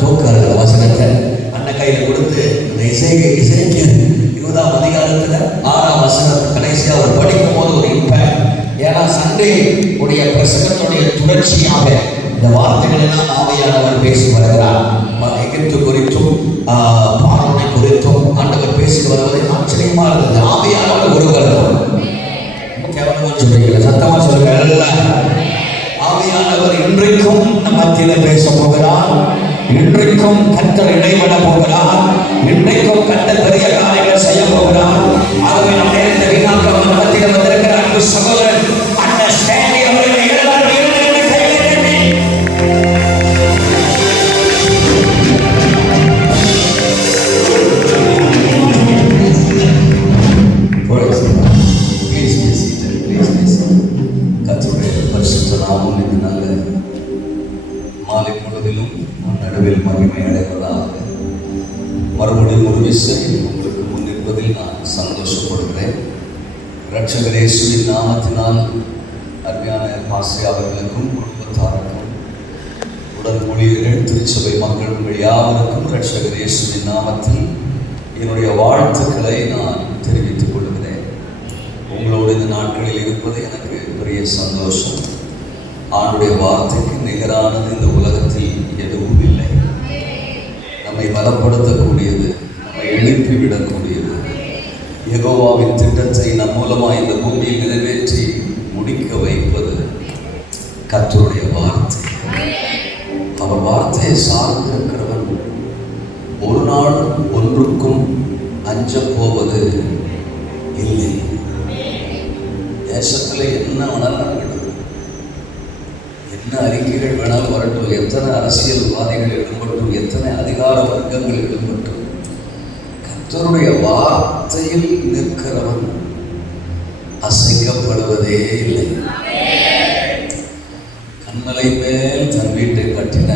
ஜோக்கார வசனத்தை அண்ணன் கையில் கொடுத்து இந்த இசைக்கு 20ஆம் அதிகாரத்தில் 6ஆம் வசனத்தை கடைசியாக அவர் படிக்கும் போது ஒரு இம்பேக்ட். ஏன்னா சண்டே உடைய பிரசங்கத்துடைய தொடர்ச்சியாக இந்த வார்த்தைகள் எல்லாம் ஆவியானவர் பேசி வருகிறார். எகிப்து குறித்தும் பார்வோனை குறித்தும் ஆண்டவர் பேசி வருவதை ஆச்சரியமா இருந்தது. ஆவியானவர் ஒருவர் கேவலமா சொல்றீங்களா? சத்தமா சொல்லுங்க. ஆவியானவர் இன்றைக்கும் நம்ம மத்தியில பேச போகிறார். இன்றைக்கும் கர்த்தர் இடைவிட போகிறார். இன்றைக்கும் கர்த்தர் பெரிய காரியங்கள் செய்ய போகிறார். ஆகவே நம்ம நேரத்தை வீணாக்க நம்ம மத்தியில வந்திருக்கிற அன்பு சகோதரன் அண்ணன் ஸ்டான்லி அவர்களை எல்லாரும் நடுவில் மகிமை அடைவதாக. மறுபடியும் ஒரு விஷயம் உங்களுக்கு முன்னிற்பதில் நான் சந்தோஷப்படுகிறேன். இரட்சகர் இயேசுவின் நாமத்தினால் அருமையான பாஸ்டர் அவர்களுக்கும் குடும்பத்தாருக்கும் உடன் ஊழியர்கள் திருச்சபை மக்கள் யாவருக்கும் இரட்சகர் இயேசுவின் நாமத்தில் என்னுடைய வாழ்த்துக்களை நான் தெரிவித்துக் கொள்கிறேன். உங்களோடு இந்த நாட்களில் இருப்பது எனக்கு பெரிய சந்தோஷம். ஆண்டுடைய வார்த்தைக்கு நிகரானது இந்த உலகத்தில் எதுவும் இல்லை. நம்மை பலப்படுத்தக்கூடியது, நம்மை எழுப்பிவிடக்கூடியது, யெகோவாவின் திட்டத்தை நம் மூலமாக இந்த பூமியில் நிறைவேற்றி முடிக்க வைப்பது கர்த்தருடைய வார்த்தை. அவர் வார்த்தையை சார்ந்திருக்கிறவன் ஒரு நாள் ஒன்றுக்கும் அஞ்ச போவது இல்லை. தேசத்தில் என்ன வேணாலும் என்ன அறிக்கைகள் வேணாலும் வரட்டும், எத்தனை அரசியல்வாதிகள் எழும்பட்டும், எத்தனை அதிகார வர்க்கங்கள் எழும்பட்டும், கர்த்தருடைய வார்த்தையில் நிற்கிறவன் அசைக்கப்படுவதே இல்லை. கண்மலை மேல் தன் வீட்டை கட்டின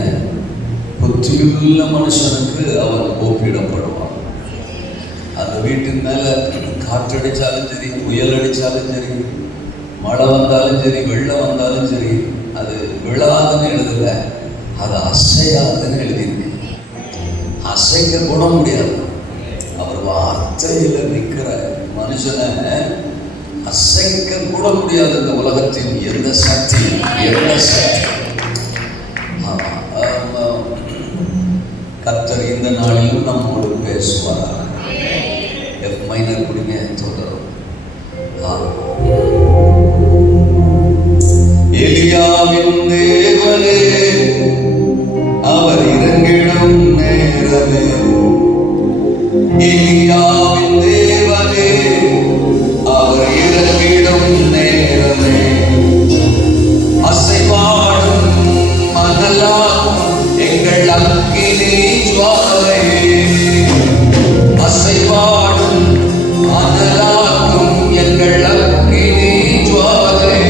புத்தியுள்ள மனுஷனுக்கு அவன் ஒப்பிடப்படுவான். அந்த வீட்டின் மேல காற்றடிச்சாலும் சரி, புயல் அடித்தாலும் சரி, மழை வந்தாலும் சரி, வெள்ளம் வந்தாலும் சரி, அது விழாதுன்னு எழுதல, அது அசையாதுன்னு எழுதியிருக்கு. அசைக்க கூட முடியாது. அவர் வார்த்தையில நிற்கிற மனுஷனை அசைக்க கூட முடியாது. இந்த உலகத்தின் எந்த சக்தி, எந்த சக்தி. கர்த்தர் இந்த நாளிலும் நம்மோடு பேசுவார். எஃப் மைனர் குடிங்க தொடரும். எலியாவின் தேவனே அவர் இறங்கிடும் நேரமே, எலியாவின் தேவனே அவர் இறங்கிடும் நேரமே, அசைவாடும் மணலாகும் எங்கள் அக்கினி ஜுவாலை, அசைவாடும் மணலாகும் எங்கள் அக்கினி ஜுவாலை,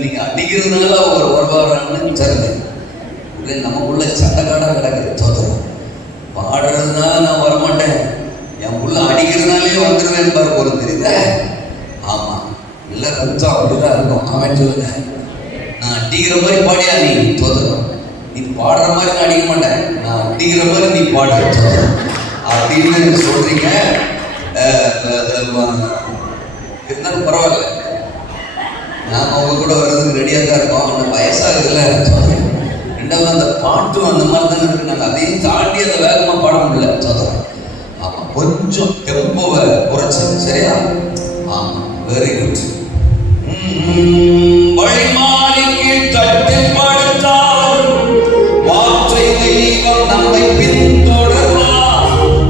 நீங்க அடிக்கிறதுனால அவர் வருவாரான்னு தெரியல. நமக்குள்ள சண்டக்காடா கிடக்குது. சோதரம் பாடுறதுனால நான் வரமாட்டேன், என் புள்ள அடிக்கிறதுனாலே வந்துடுவேன் பாரு போல தெரியுத. ஆமா, இல்ல கொஞ்சம் அப்படிதான் இருக்கும். அவன் சொல்லுங்க, நான் அடிக்கிற மாதிரி பாடியா நீ சோதரம், நீ பாடுற மாதிரி நான் அடிக்க மாட்டேன், நான் அடிக்கிற மாதிரி நீ பாடு சோதரம் அப்படின்னு சொல்றீங்க. இருந்தாலும் பரவாயில்ல, நாம அவங்க கூட வர்றதுக்கு ரெடியாக தான் இருக்கோம். அந்த வயசாகுதுல சோதரம். ரெண்டாவது அந்த பாட்டும் அந்த மாதிரி தானே இருக்கு, நாங்கள் அதையும் தாண்டி அதை வேகமாக பாட முடியல சோதரம். ஆமா, கொஞ்சம் டெம்போவை குறைச்சி. சரியா? ஆமா, வெரி குட். வழிமாறிக்கு தட்டில் படுத்தால் வார்த்தை தெய்வம் நம்மை பின்தொடர்வா.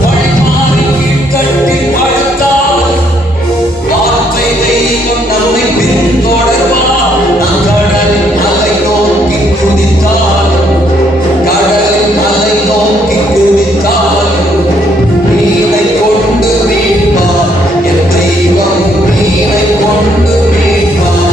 வழிமாறிக்கு தட்டில் படுத்தால் வார்த்தை தெய்வம் நம்மை பின்தொடர்வா. நாம் கடலின் அலை நோக்கி குதித்தாலும், கடலின் அலை நோக்கி குதித்தாலும் மீனை கொண்டு மீட்பார் என் தெய்வம், மீனை கொண்டு மீட்பார்.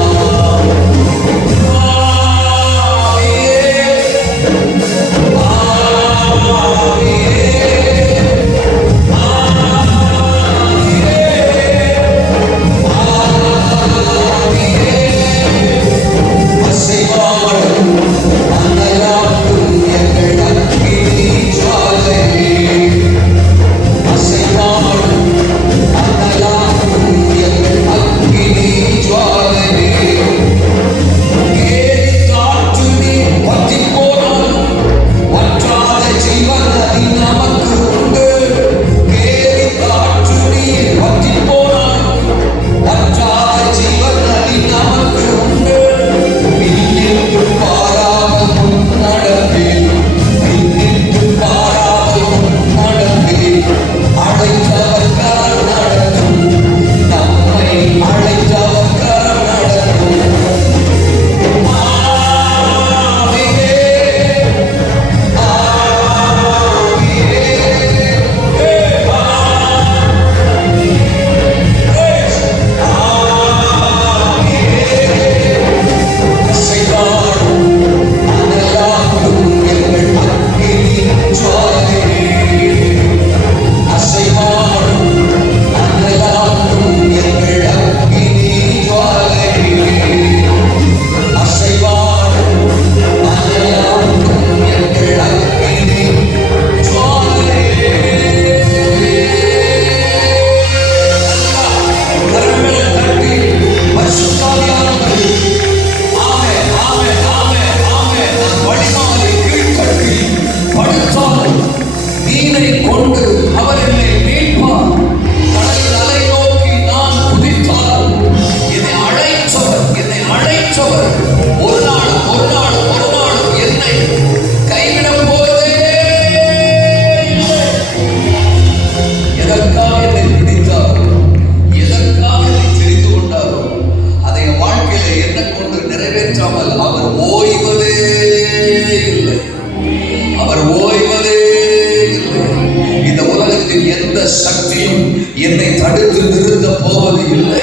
என்னை தடுத்து நிறுத்த போவது இல்லை.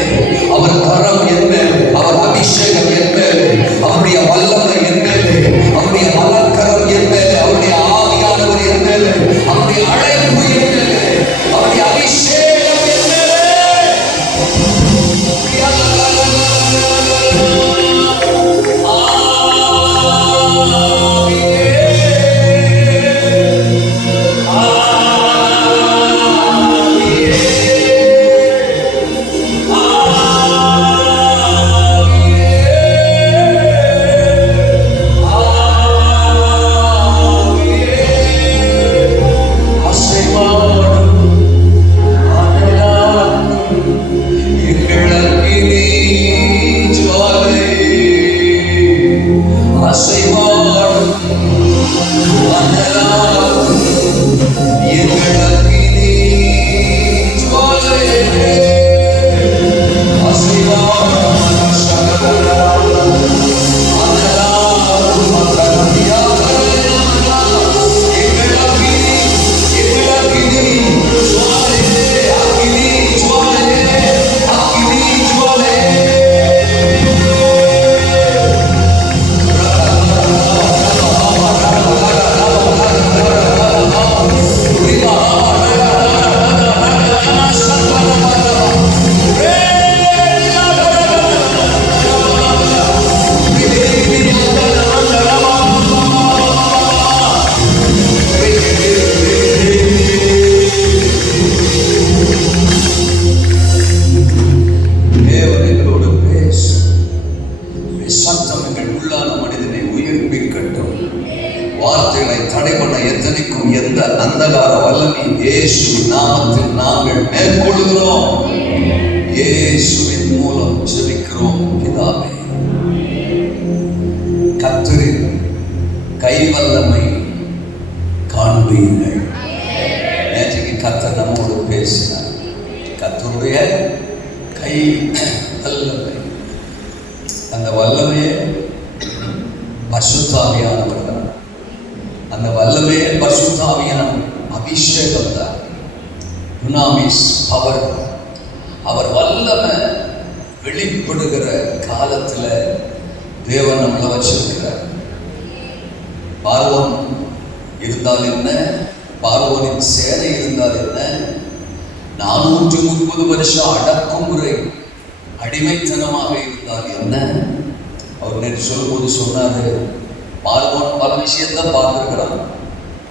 அவர் கரம் என் மேல், அவர் அபிஷேகம் என் மேல், அவருடைய வல்லமை என் மேல், அவருடைய மலக்கரம் என் மேல், அவருடைய ஆவியானவர் என் மேல், அவருடைய அழைப்பு என் மேல், அவருடைய அபிஷேகம் என் மேல். உள்ளான மனிதனை உயிர்ப்பிக்கட்டும். வார்த்தைகளை தடை பண்ண எத்தனைக்கும் எந்த அந்தகார வல்லமையும் இயேசு நாமத்தில் நாங்கள் மேற்கொள்கிறோம். இயேசுவின் மூலம் ஜெபிக்கிறோம் பிதாவே. கர்த்தரின் கைவல்லமை காண்பீர்கள். நேற்றைக்கு கர்த்தர் நம்மோடு பேசினார். கர்த்தருடைய கை வல்லமை, அந்த வல்லமையே பரிசுத்த ஆவியானவர் தான். அந்த வல்லமையே பரிசுத்த ஆவியான அபிஷேகம் தான். யுனாமிஸ் பவர். அவர் வல்லமை வெளிப்படுகிற காலத்துல தேவன் நம்மளை வச்சிருக்கிறார். பார்வோன் இருந்தால் என்ன, பார்வோனின் சேனை இருந்தால் என்ன, 430 வருஷம் அடக்குமுறை அடிமைத்தனமாக இருந்தால் என்ன. அவர் நேற்று சொல்லும்போது சொன்னாரு, பார்வோன் பல விஷயத்த பார்த்திருக்கிறான்,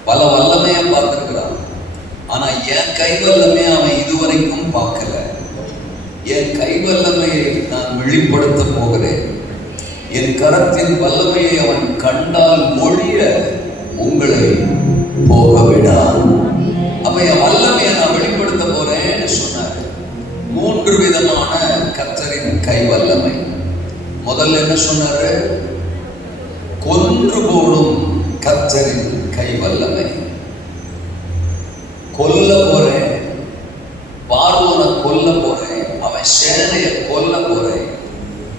பல வல்லமைய பார்த்திருக்கிறான். ஆனா என் கை வல்லமையை அவன் இதுவரைக்கும் பார்க்கல. என் கை வல்லமையை நான் வெளிப்படுத்த போகிறேன். என் கரத்தின் வல்லமையை அவன் கண்டால் மொழிய உங்களை போக விடான். அப்ப என் வல்லமையை நான் வெளிப்படுத்த போறேன்னு சொன்னார். 3 விதமான கர்த்தரின் கை வல்லமை. முதல்ல என்ன சொன்னாரு? கொன்று போடும் கர்த்தரின் கை வல்லமை. கொல்ல போறேன், பார்வோனை கொல்ல போறேன், அவன் சேனையை கொல்ல போறேன்,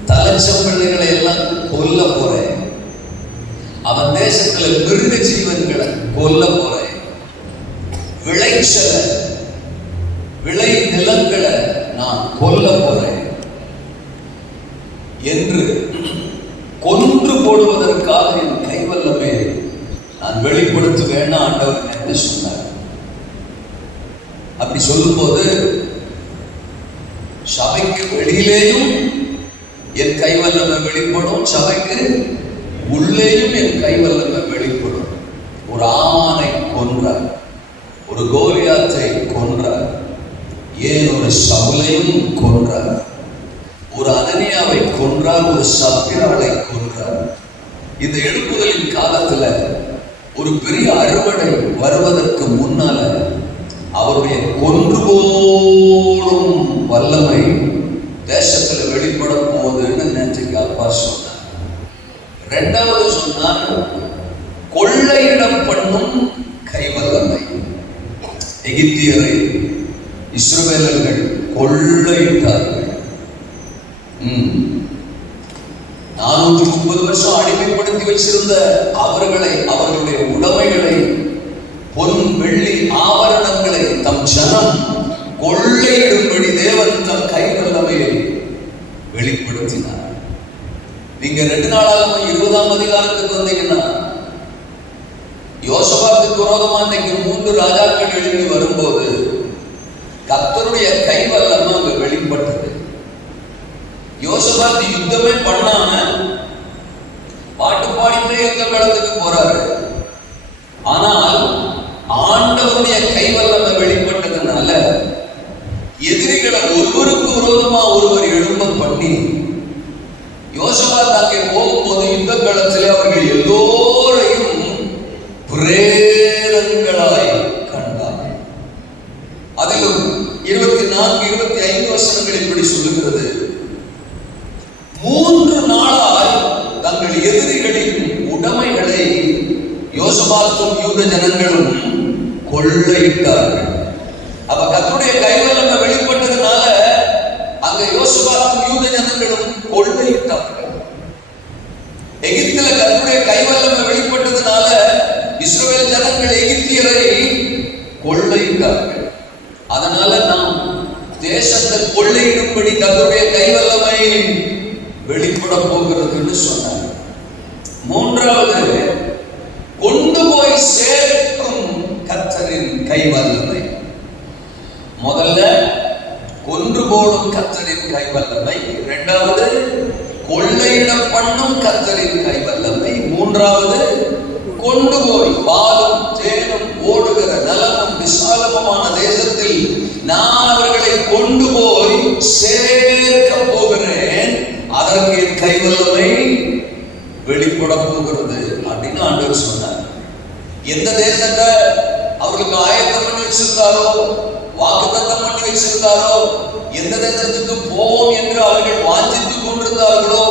தலைச்சம்பிள்ளைகளை எல்லாம் கொல்ல போறேன், அவன் தேசத்துல மிருக ஜீவன்களை கொல்ல போறேன், விளைச்சலை விளை நிலங்களை நான் கொல்ல போறேன் என்று கொன்று போடுவதற்காக என் கைவல்லமே நான் வெளிப்படுத்துவேன் ஆண்டவர் என்று சொன்னார். அப்படி சொல்லும் போது சபைக்கு வெளியிலேயும் என் கைவல்லமை வெளிப்படும், சபைக்கு உள்ளேயும் என் கைவல்லமை வெளிப்படும். ஒரு ஆமானை கொன்றார், ஒரு கோலியாத்தை கொன்றார், ஏன் ஒரு சவுலையும் கொன்றார், ஒரு அனனியாவை கொன்றார், ஒரு சப்பிராளை கொன்றார். இந்த எழுப்புதலின் காலத்துல ஒரு பெரிய அறுவடை வருவதற்கு முன்னால அவருடைய கொன்று போடும் வல்லமை தேசத்துல வெளிப்பட போகுதுன்னு நேற்றுக்கு அப்பா சொன்னார். 2வது சொன்னார், கொள்ளையிடம் பண்ணும் கை வல்லமை. எகிப்தியரை இஸ்ரவேலர்கள் கொள்ளையிட்டார்கள். 430 வருஷம் அடிமைப்படுத்தி வச்சிருந்த அவர்களை, அவர்களுடைய உடைமைகளை, பொன் வெள்ளி ஆபரணங்களை தம் ஜனம் கொள்ளையிடும்படி தேவன் தம் கை வல்லமையை வெளிப்படுத்தினார். நீங்க 2 நாளாகவும் 20ஆம் அதிகாரத்துக்கு வந்தீங்கன்னா, யோசபாத்துக்கு விரோதமா இன்னைக்கு 3 ராஜாக்கள் எழுதி வரும்போது கர்த்தருடைய கை வல்லமை அங்க வெளிப்பட்டது. யோசபாத் யுத்தமே பண்ணாம பாட்டு பாடிட்டே யுத்த களத்துக்கு போறாரு. ஆனால் ஆண்டவருடைய கை வல்லமை வெளிப்பட்டதுனால எதிரிகளை ஒருவருக்கு விரோதமா ஒருவர் எழும்ப பண்ணி யோசபாத் அங்கே போகும்போது யுத்த களத்திலே அவர்கள் எல்லோரையும் பிரேதங்களாய் கண்டார். அதிலும் 24, 25 வசனங்கள் இப்படி சொல்லுகிறது, 3 நாளாய் தங்கள் எதிரிகளின் உடைமைகளை யோசபாத்தும் யூத ஜனங்களும் கொள்ளையிட்டார்கள். அப்ப கர்த்தருடைய கைவல்லமை வெளிப்பட்டதுனால அங்க யோசபாத்தும் யூத ஜனங்களும் கொள்ளையிட்டார்கள். எகிப்தில கர்த்தருடைய கைவல்லமை வெளிப்பட்டதுனால இஸ்ரவேல் ஜனங்கள் எகிப்தியரை கொள்ளையிட்டார்கள். அதனால நாம் தேசத்தை கொள்ளையிடும்படி கர்த்தருடைய கைவல்லமை வெளிப்பட போகிறதுன்னு சொன்னார். 3வது, கொண்டு போய் சேர்க்கும் கர்த்தரின் கை வல்லமை. முதல்ல கொன்று போடும் கர்த்தரின் கை வல்லமை, 2வது கொள்ளையிட பண்ணும் கர்த்தரின் கை வல்லமை, 3வது கொண்டு போய் பாலும் தேனும் ஓடுகிற நலமும் விசாலமுமான தேசத்தில் நான் அவர்களை கொண்டு போய் சேர்க்க போகிறேன், அதற்கு என் கை வல்லமை வெளிப்பட போகிறது அப்படின்னு ஆண்டவர் சொன்னார். எந்த தேசத்தை அவர்களுக்கு ஆயத்தம் பண்ணி வச்சிருந்தாரோ, வாக்குத்தத்தம் பண்ணி வச்சிருந்தாரோ, எந்த தேசத்துக்கு போவோம் என்று அவர்கள் வாஞ்சித்துக் கொண்டிருந்தார்களோ,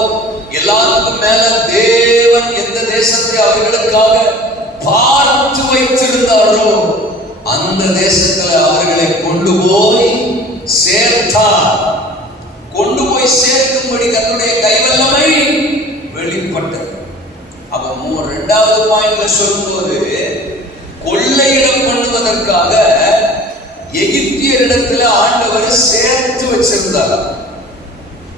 எல்லாருக்கும் மேல தேவன் எந்த தேசத்தை அவர்களுக்காக பார்த்து வைத்திருந்தாரோ அந்த தேசத்துல அவர்களை கொண்டு போய் சேர்த்தார். கொண்டு போய் சேர்க்கும்படி தன்னுடைய கைவல்லமை வெளிப்பட்டது. அப்ப இரண்டாவது பாயிண்ட்ல சொல்லும்போது, கொள்ளையிடம் பண்ணுவதற்காக எகிப்தியரிடத்துல ஆண்டவர் சேர்த்து வச்சிருந்தார்.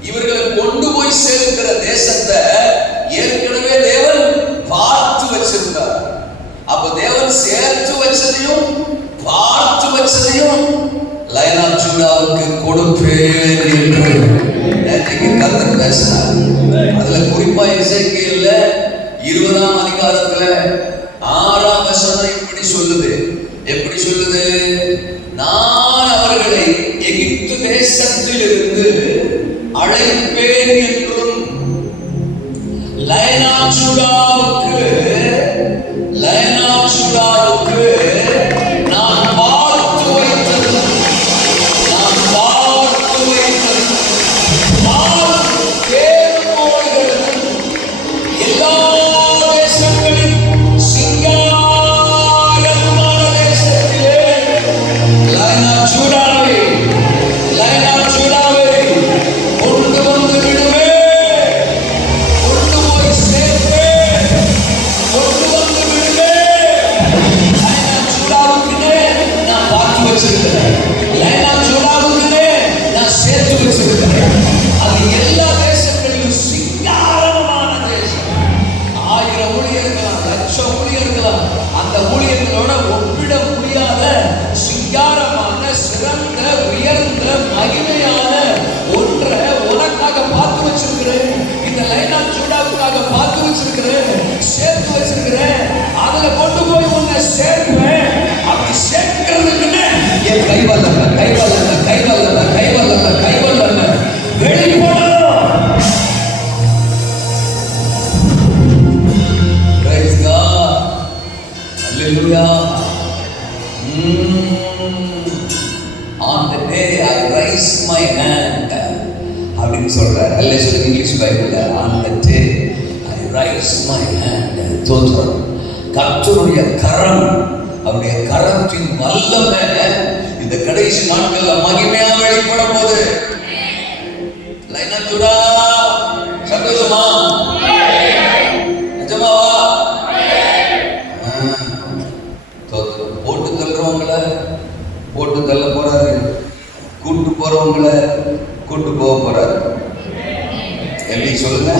இவர்களை கொண்டு போய் சேர்க்கிற தேசத்தை ஏற்கனவே தேவன் பார்த்து வச்சிருந்தார். அப்ப தேவன் சேர்த்து வச்சதையும் பார்த்து வச்சதையும் லைன் ஆஃப் ஜூடாவுக்கு கொடுப்பேன் என்று நேற்றைக்கு கர்த்தர் பேசினார். அதுல குறிப்பா எசேக்கியேல்ல 20ஆம் அதிகாரத்துல 6ஆம் வசனம் இப்படி சொல்லுது. எப்படி சொல்லுது? நான் அவர்களை எகிப்து தேசத்தில் இருந்து அழைப்பேன் என்றும் லைன் ஆஃப் ஜூடாவுக்கு நான் பார்த்து வைத்தது எல்லா தேசங்களின் சிங்காரமான தேசத்திலே லைன் ஆஃப் ஜூடாவை கொண்டு வந்து விடுவேன், கொண்டு போய் சேர்ப்பேன், கொண்டு வந்து விடுவேன். லைன் ஆஃப் ஜூடாவுக்குனே நான் பார்த்து வச்சிருக்கிறேன், லைன் ஆஃப் ஜூடாவுக்குனே நான் சேர்த்து வச்சிருக்கிறேன். அது எல்லா தேசங்களிலும் சிங்காரமான தேசம். 1000 ஊழியர்களாம், 1,00,000 ஊழியர்களாம், அந்த ஊழியர்களோட ஒப்பிட முடியாத சிங்காரமான, சிறந்த, உயர்ந்த, மகிமையான ஒன்றை உனக்காக பார்த்து வச்சிருக்கிறேன். இந்த லைன் ஆஃப் ஜூடாவுக்காக பார்த்து வச்சிருக்கிறேன், சேர்த்து வச்சிருக்கிறேன். அதுல கொண்டு போய் உன்னை சேர்ப்பேன். அப்படி சேர்க்கிறதுக்குன்னு என் கைவல்ல வெளிப்படும். Praise God. Hallelujah. On the day I raise my hand அப்படின்னு சொல்றார். அல்ல சொல்லுங்க இங்கிலீஷ் பைபிள்ல. On the day I raise my hand. தோற்றம் கர்த்தருடைய கரம், அவருடைய கரத்தின் வல்லமை இந்த கடைசி நாட்கள்ல மகிமையா வெளிப்பட போது. லைன் ஆஃப் ஜூடா சந்தோஷமா? நிஜமாவா? போட்டு தள்ளுறவங்களை போட்டு தள்ள போறாரு, கூட்டு போறவங்களை கூட்டு போக போறாரு. எப்படி சொல்லுங்க?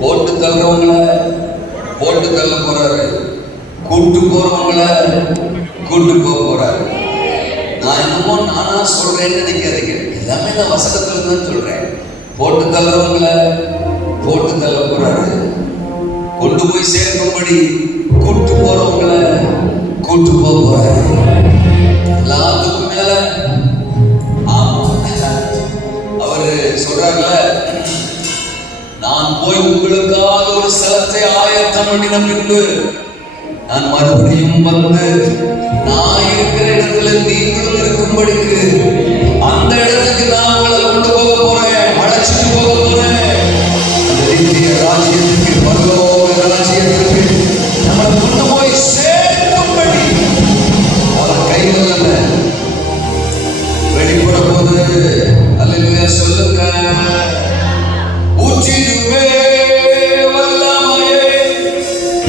போட்டு தள்ளுறவங்களை போட்டு தள்ள போறாரு, கூட்டு போறவங்களை கூட்டு போக போறாரு. நான் என்னமோ நானா சொல்றேன்னு நினைக்காதீங்க, எல்லாமே நான் வசனத்துல தான் சொல்றேன். போட்டு தள்ளுறவங்களை போட்டு தள்ள போறாரு, கொண்டு போய் சேர்க்கும்படி கூட்டு போறவங்களை கூட்டு போக போறாரு. எல்லாத்துக்கும் மேல அவரு சொல்றாருல, நான் போய் உங்களுக்காக ஒரு ஸ்தலத்தை ஆயத்தம் பண்ணின பின்பு நான் மறுபடியும் வந்து நான் இருக்கிற இடத்துல நீங்களும் இருக்கும்படிக்கு அந்த இடத்துக்கு நான் உங்களை கொண்டு போக போறேன், அழைச்சிட்டு போக போறேன். அந்த நித்திய ராஜ்யத்துக்கு, பரலோக ராஜ்யத்துக்கு நம்மளை கொண்டு போய் சேர்க்கும்படி அவர் கைவல்ல வெளிப்பட போது. அல்லேலூயா சொல்லுங்க. ஊற்றிடுவே வல்லமையே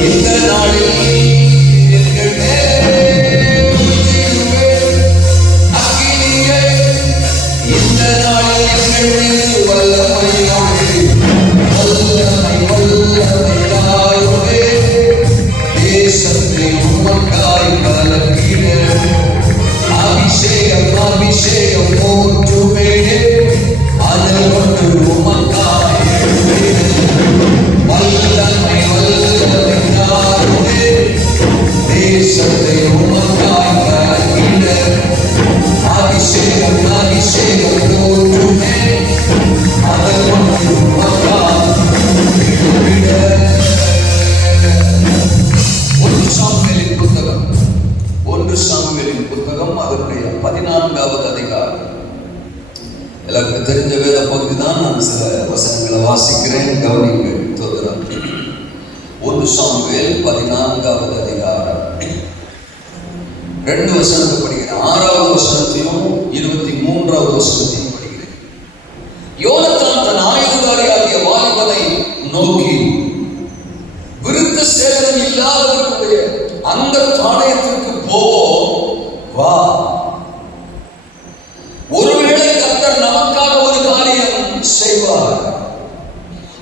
இந்த நாளில் எங்கள் மேலே ஊற்றிடுவே அக்கினியே இந்த நாளில் எங்கள் மேல் வல்லமையோடு வல்லமையாயுமே தேசத்தை உமக்காய் கலக்கிட அபிஷேகம் அபிஷேகம் ஊற்றுமே அதில் கொண்டு உமக்காய் வல்லமை வல்லமையாயுமே புத்தகம் அதனுடைய 14வது அதிகாரம். எனக்கு தெரிஞ்ச வேத பகுதி தான். நான் சில வசனங்களை வாசிக்கிறேன், கவனிங்கள். 1 சாமுவேல் 14வது அதிகாரம் 2 வசனத்தை படிக்கிறேன். 6வது வசனத்தையும் 23வது வசனத்தையும் படிக்கிறேன். யோனத்தான் தன் ஆயுததாரியாகிய வாலிபனை நோக்கி, விருத்த சேதனம் இல்லாதவர்களுடைய அந்த தானியத்திற்கு போவோம், வா. ஒருவேளை கர்த்தர் நமக்காக ஒரு காரியம் செய்வார்.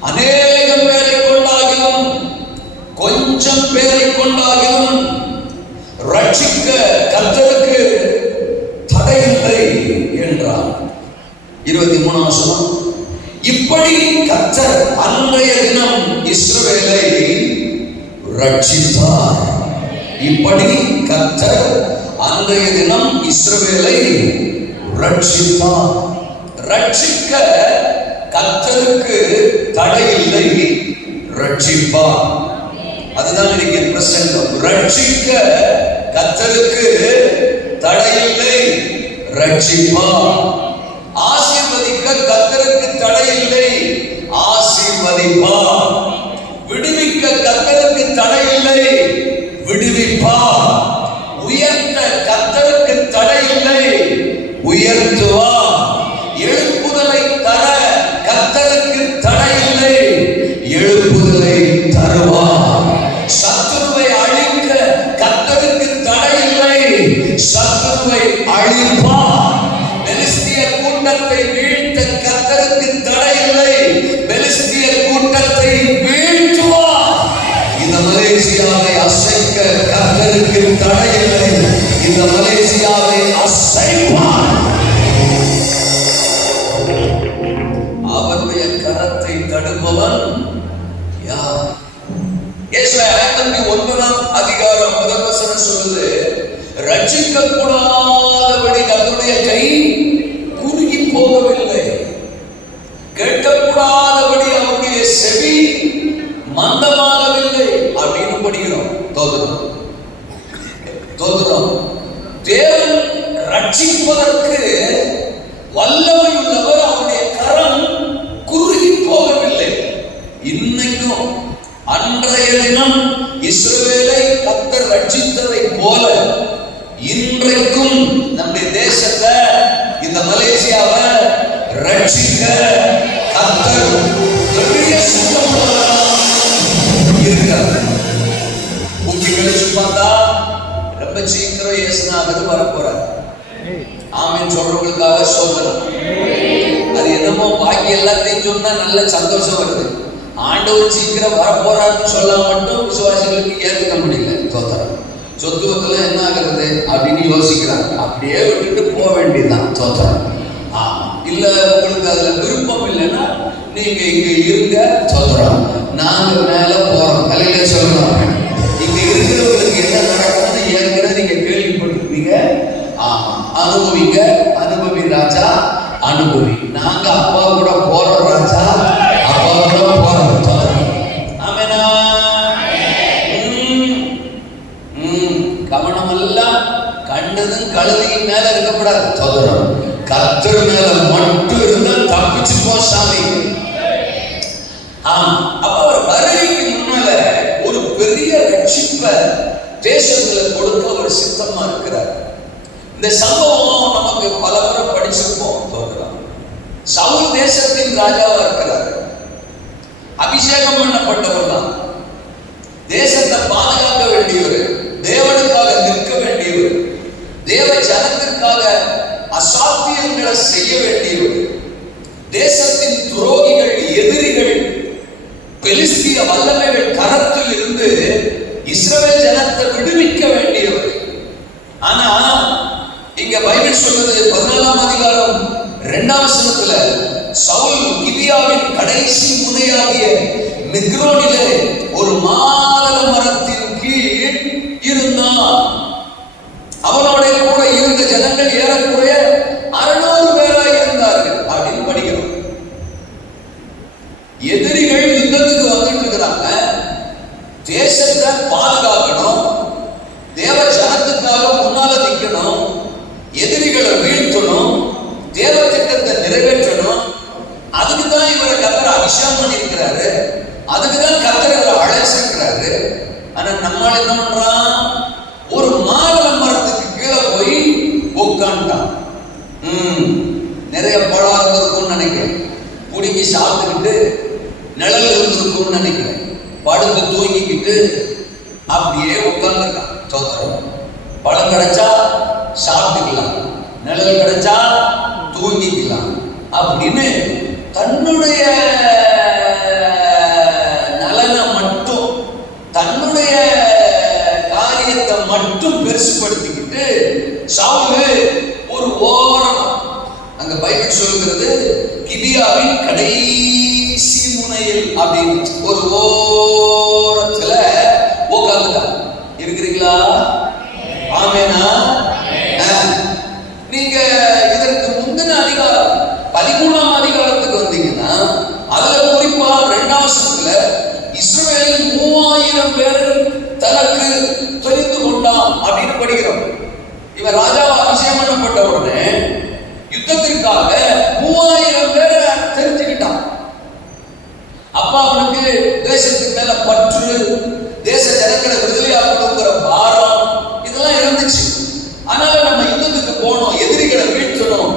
அநேகம் பேரை கொண்டாகிலும் கொஞ்சம் பேரை கொண்டாகிலும் ரட்சிக்க கர்த்தருக்கு தடையில்லை என்றார். 23 வசனம். இப்படி கர்த்தர் அன்றைய தினம் இஸ்ரவேலை ரட்சித்தார். இப்படி கர்த்தர் அன்றைய தினம் இஸ்ரவேலை ரட்சித்தார். ரட்சிக்க கர்த்தருக்கு தடையில்லை, ரட்சிப்பார். அதுதான் இன்னைக்கு பிரசங்கம். ரட்சிக்க கர்த்தருக்கு தடையில்லை, ரட்சிப்பார். ஆசீர்வதிக்க கர்த்தருக்கு தடையில்லை, ஆசீர்வதிப்பார். விடுவிக்க கர்த்தருக்கு தடையில்லை, விடுவிப்பார். உயர்த்த கர்த்தருக்கு தடையில்லை, உயர்த்துவார். எழுப்புதலை தர கர்த்தருக்கு தடையில்லை, எழுப்புதலை தருவார். சத்துருவை அழிக்க கர்த்தருக்கு தடையில்லை, சத்துருவை அழிப்பார். பெலிஸ்திய கூட்டத்தை வீழ்த்த கர்த்தருக்கு தடையில்லை, பெலிஸ்திய கூட்டத்தை வீழ்த்துவார். இந்த மலேசியாவை அசைக்க கர்த்தருக்கு தடையில்லை, இந்த மலேசியாவை அசைப்பார். அவருடைய கரத்தை தடுப்பவன் யார்? ஏசாயா 59ஆம் அதிகாரம் 1 வசனம் சொல்லுது, ரட்சிக்க கூடாதபடி கர்த்தருடைய கை குறுகி போகவில்லை, கேட்கக்கூடாதபடி அவருடைய செவி மந்தமாகவில்லை அப்படின்னு படிக்கிறோம். தோதுரம். தேவன் ரட்சிப்பதற்கு வல்லமை உள்ளவர். அவருடைய கரம் குறுகி போகவில்லை. இன்னைக்கும் அன்றைய தினம் இஸ்ரவேலை கர்த்தர் ரட்சித்ததை போல இன்றைக்கும் நம்முடைய தேசத்தை, இந்த மலேசியாவை ரட்சிக்க கர்த்தர் பெரிய சுத்தமுள்ளவராக இருக்கிறார். ஊக்கி கழிச்சு பார்த்தா ரொம்ப சீக்கிரம் இயேசுநாதர் வரப்போறார். ஆமென் சொல்றவங்களுக்காக சோதனம். அது என்னமோ பாக்கி எல்லாத்தையும் சொன்னா நல்ல சந்தோஷம் வருது. ஆண்டவர் சீக்கிரம் வரப்போறாருன்னு சொல்ல மட்டும் விசுவாசிகளுக்கு ஏற்றுக்க முடியல. தோத்திரம். சொத்துவத்துல என்ன ஆகிறது அப்படின்னு யோசிக்கிறாங்க. அப்படியே விட்டுட்டு போக வேண்டியதுதான். தோத்திரம். இல்ல உங்களுக்கு அதுல விருப்பம் இல்லைன்னா நீங்க இங்க இருங்க. தோத்திரம். நாங்க மேல போறோம். கலையில சொல்றோம். இங்க இருக்கிறவங்களுக்கு என்ன நடக்கும்னு ஏற்கனவே நீங்க கேள்விப்பட்டிருப்பீங்க. அனுபவிங்க. அனுபவி ராஜா, அனுபவி. நாங்க அப்பா கூட போறோம் ராஜா, அப்பா கூட போறோம். ஆமெனா? கவனம் எல்லாம் கண்டதும் கழுதையின் மேல இருக்கக்கூடாது. தோதரம். கர்த்தர் மேல மட்டும் இருந்தா தப்பிச்சு போ சாமி. அப்ப அவர் வருகைக்கு முன்னால ஒரு பெரிய ரட்சிப்பை தேசத்துல கொடுக்க அவர் சித்தமா இருக்கிறார். இந்த சம்பவம் நமக்கு பல முறை படிச்சிருப்போம். தோன்றான். சவுல் தேசத்தின் ராஜாவா இருக்கிறார். அபிஷேகம் பண்ணப்பட்டவர் தான். தேசத்தை பாதுகாக்க வேண்டியவர், தேவனுக்காக நிற்க வேண்டியவர், தேவ ஜனத்திற்காக அசாத்தியங்களை செய்ய வேண்டியவர், தேசத்தின் துரோகிகள், எதிரிகள், பெலிஸ்திய வல்லமைகள் கரத்தில் இருந்து இஸ்ரவேல் ஜனத்தை விடுவிக்க வேண்டியவர். ஆனா இங்க பைபிள் சொல்றது 14ஆம் அதிகாரம் 2ஆம் வசனத்துல சவுல் கிபியாவின் கடைசி முனையாகிய மிக்ரோனிலே ஒரு மாதள மரத்தின் கீழ் இருந்தான். அவனோட கூட இருந்த ஜனங்கள் ஏறக்குறைய 600 பேராக இருந்தார்கள் அப்படின்னு படிக்கிறோம். எதிரிகள் யுத்தத்துக்கு வந்துட்டு இருக்கிறாங்க. தேசத்தை பாதுகாக்கணும், தேவ ஜனத்துக்காக முன்னால நிற்கணும். எதிரிகளை வீழ்த்தணும், தேவ திட்டத்தை நிறைவேற்றணும். அதுக்குதான் இவரை கர்த்தர் அபிஷேகம் பண்ணியிருக்கிறாரு, அதுக்குதான் கர்த்தர் இவரை அழைச்சிருக்கிறாரு. ஆனா நம்மளால என்ன பண்றான்? ஒரு மாதுள மரத்துக்கு கீழே போய் உட்காந்துட்டான். நிறைய பழம் இருந்திருக்கும்னு நினைக்கிறேன், புடிங்கி சாப்பிட்டுக்கிட்டு நிழல் இருந்திருக்கும்னு நினைக்கிறேன், படுத்து தூங்கிக்கிட்டு அப்படியே உட்கார்ந்துருக்கான். தோத்திரம். பழம் கிடைச்சா சாப்பிட்டுக்கலாம், நிழல் கிடைச்சா தூங்கிக்கலாம் அப்படின்னு தன்னுடைய நலனை மட்டும், தன்னுடைய காரியத்தை மட்டும் பெருசுபடுத்திக்கிட்டு சவுலு ஒரு ஓரம், அங்க பைபிள் சொல்லுகிறது கிபியாவின் கடைசி முனையில் அப்படின்னு ஒரு ஓரத்துல உட்கார்ந்துட்டான். இருக்கிறீங்களா? ஆமெனா? நீங்க இதற்கு முந்தின அதிகாரம் 13ஆம் அதிகாரத்துக்கு வந்தீங்கன்னா அதுல குறிப்பா 2ஆம் வசனத்துல இஸ்ரவேலில் 3000 பேர் தனக்கு தெரிந்து கொண்டான் அப்படின்னு படிக்கிறோம். இவன் ராஜாவா அபிஷேகம் பண்ணப்பட்ட உடனே யுத்தத்திற்காக 3000 பேரை தெரிஞ்சுக்கிட்டான். அப்ப அவனுக்கு தேசத்துக்கு மேல பற்று, தேச ஜனங்களை விடுதலையாக்கணுங்கிற பாரம் இதெல்லாம் இருந்துச்சு. அதனால நம்ம யுத்தத்துக்கு போகணும், எதிரிகளை வீழ்த்தணும்,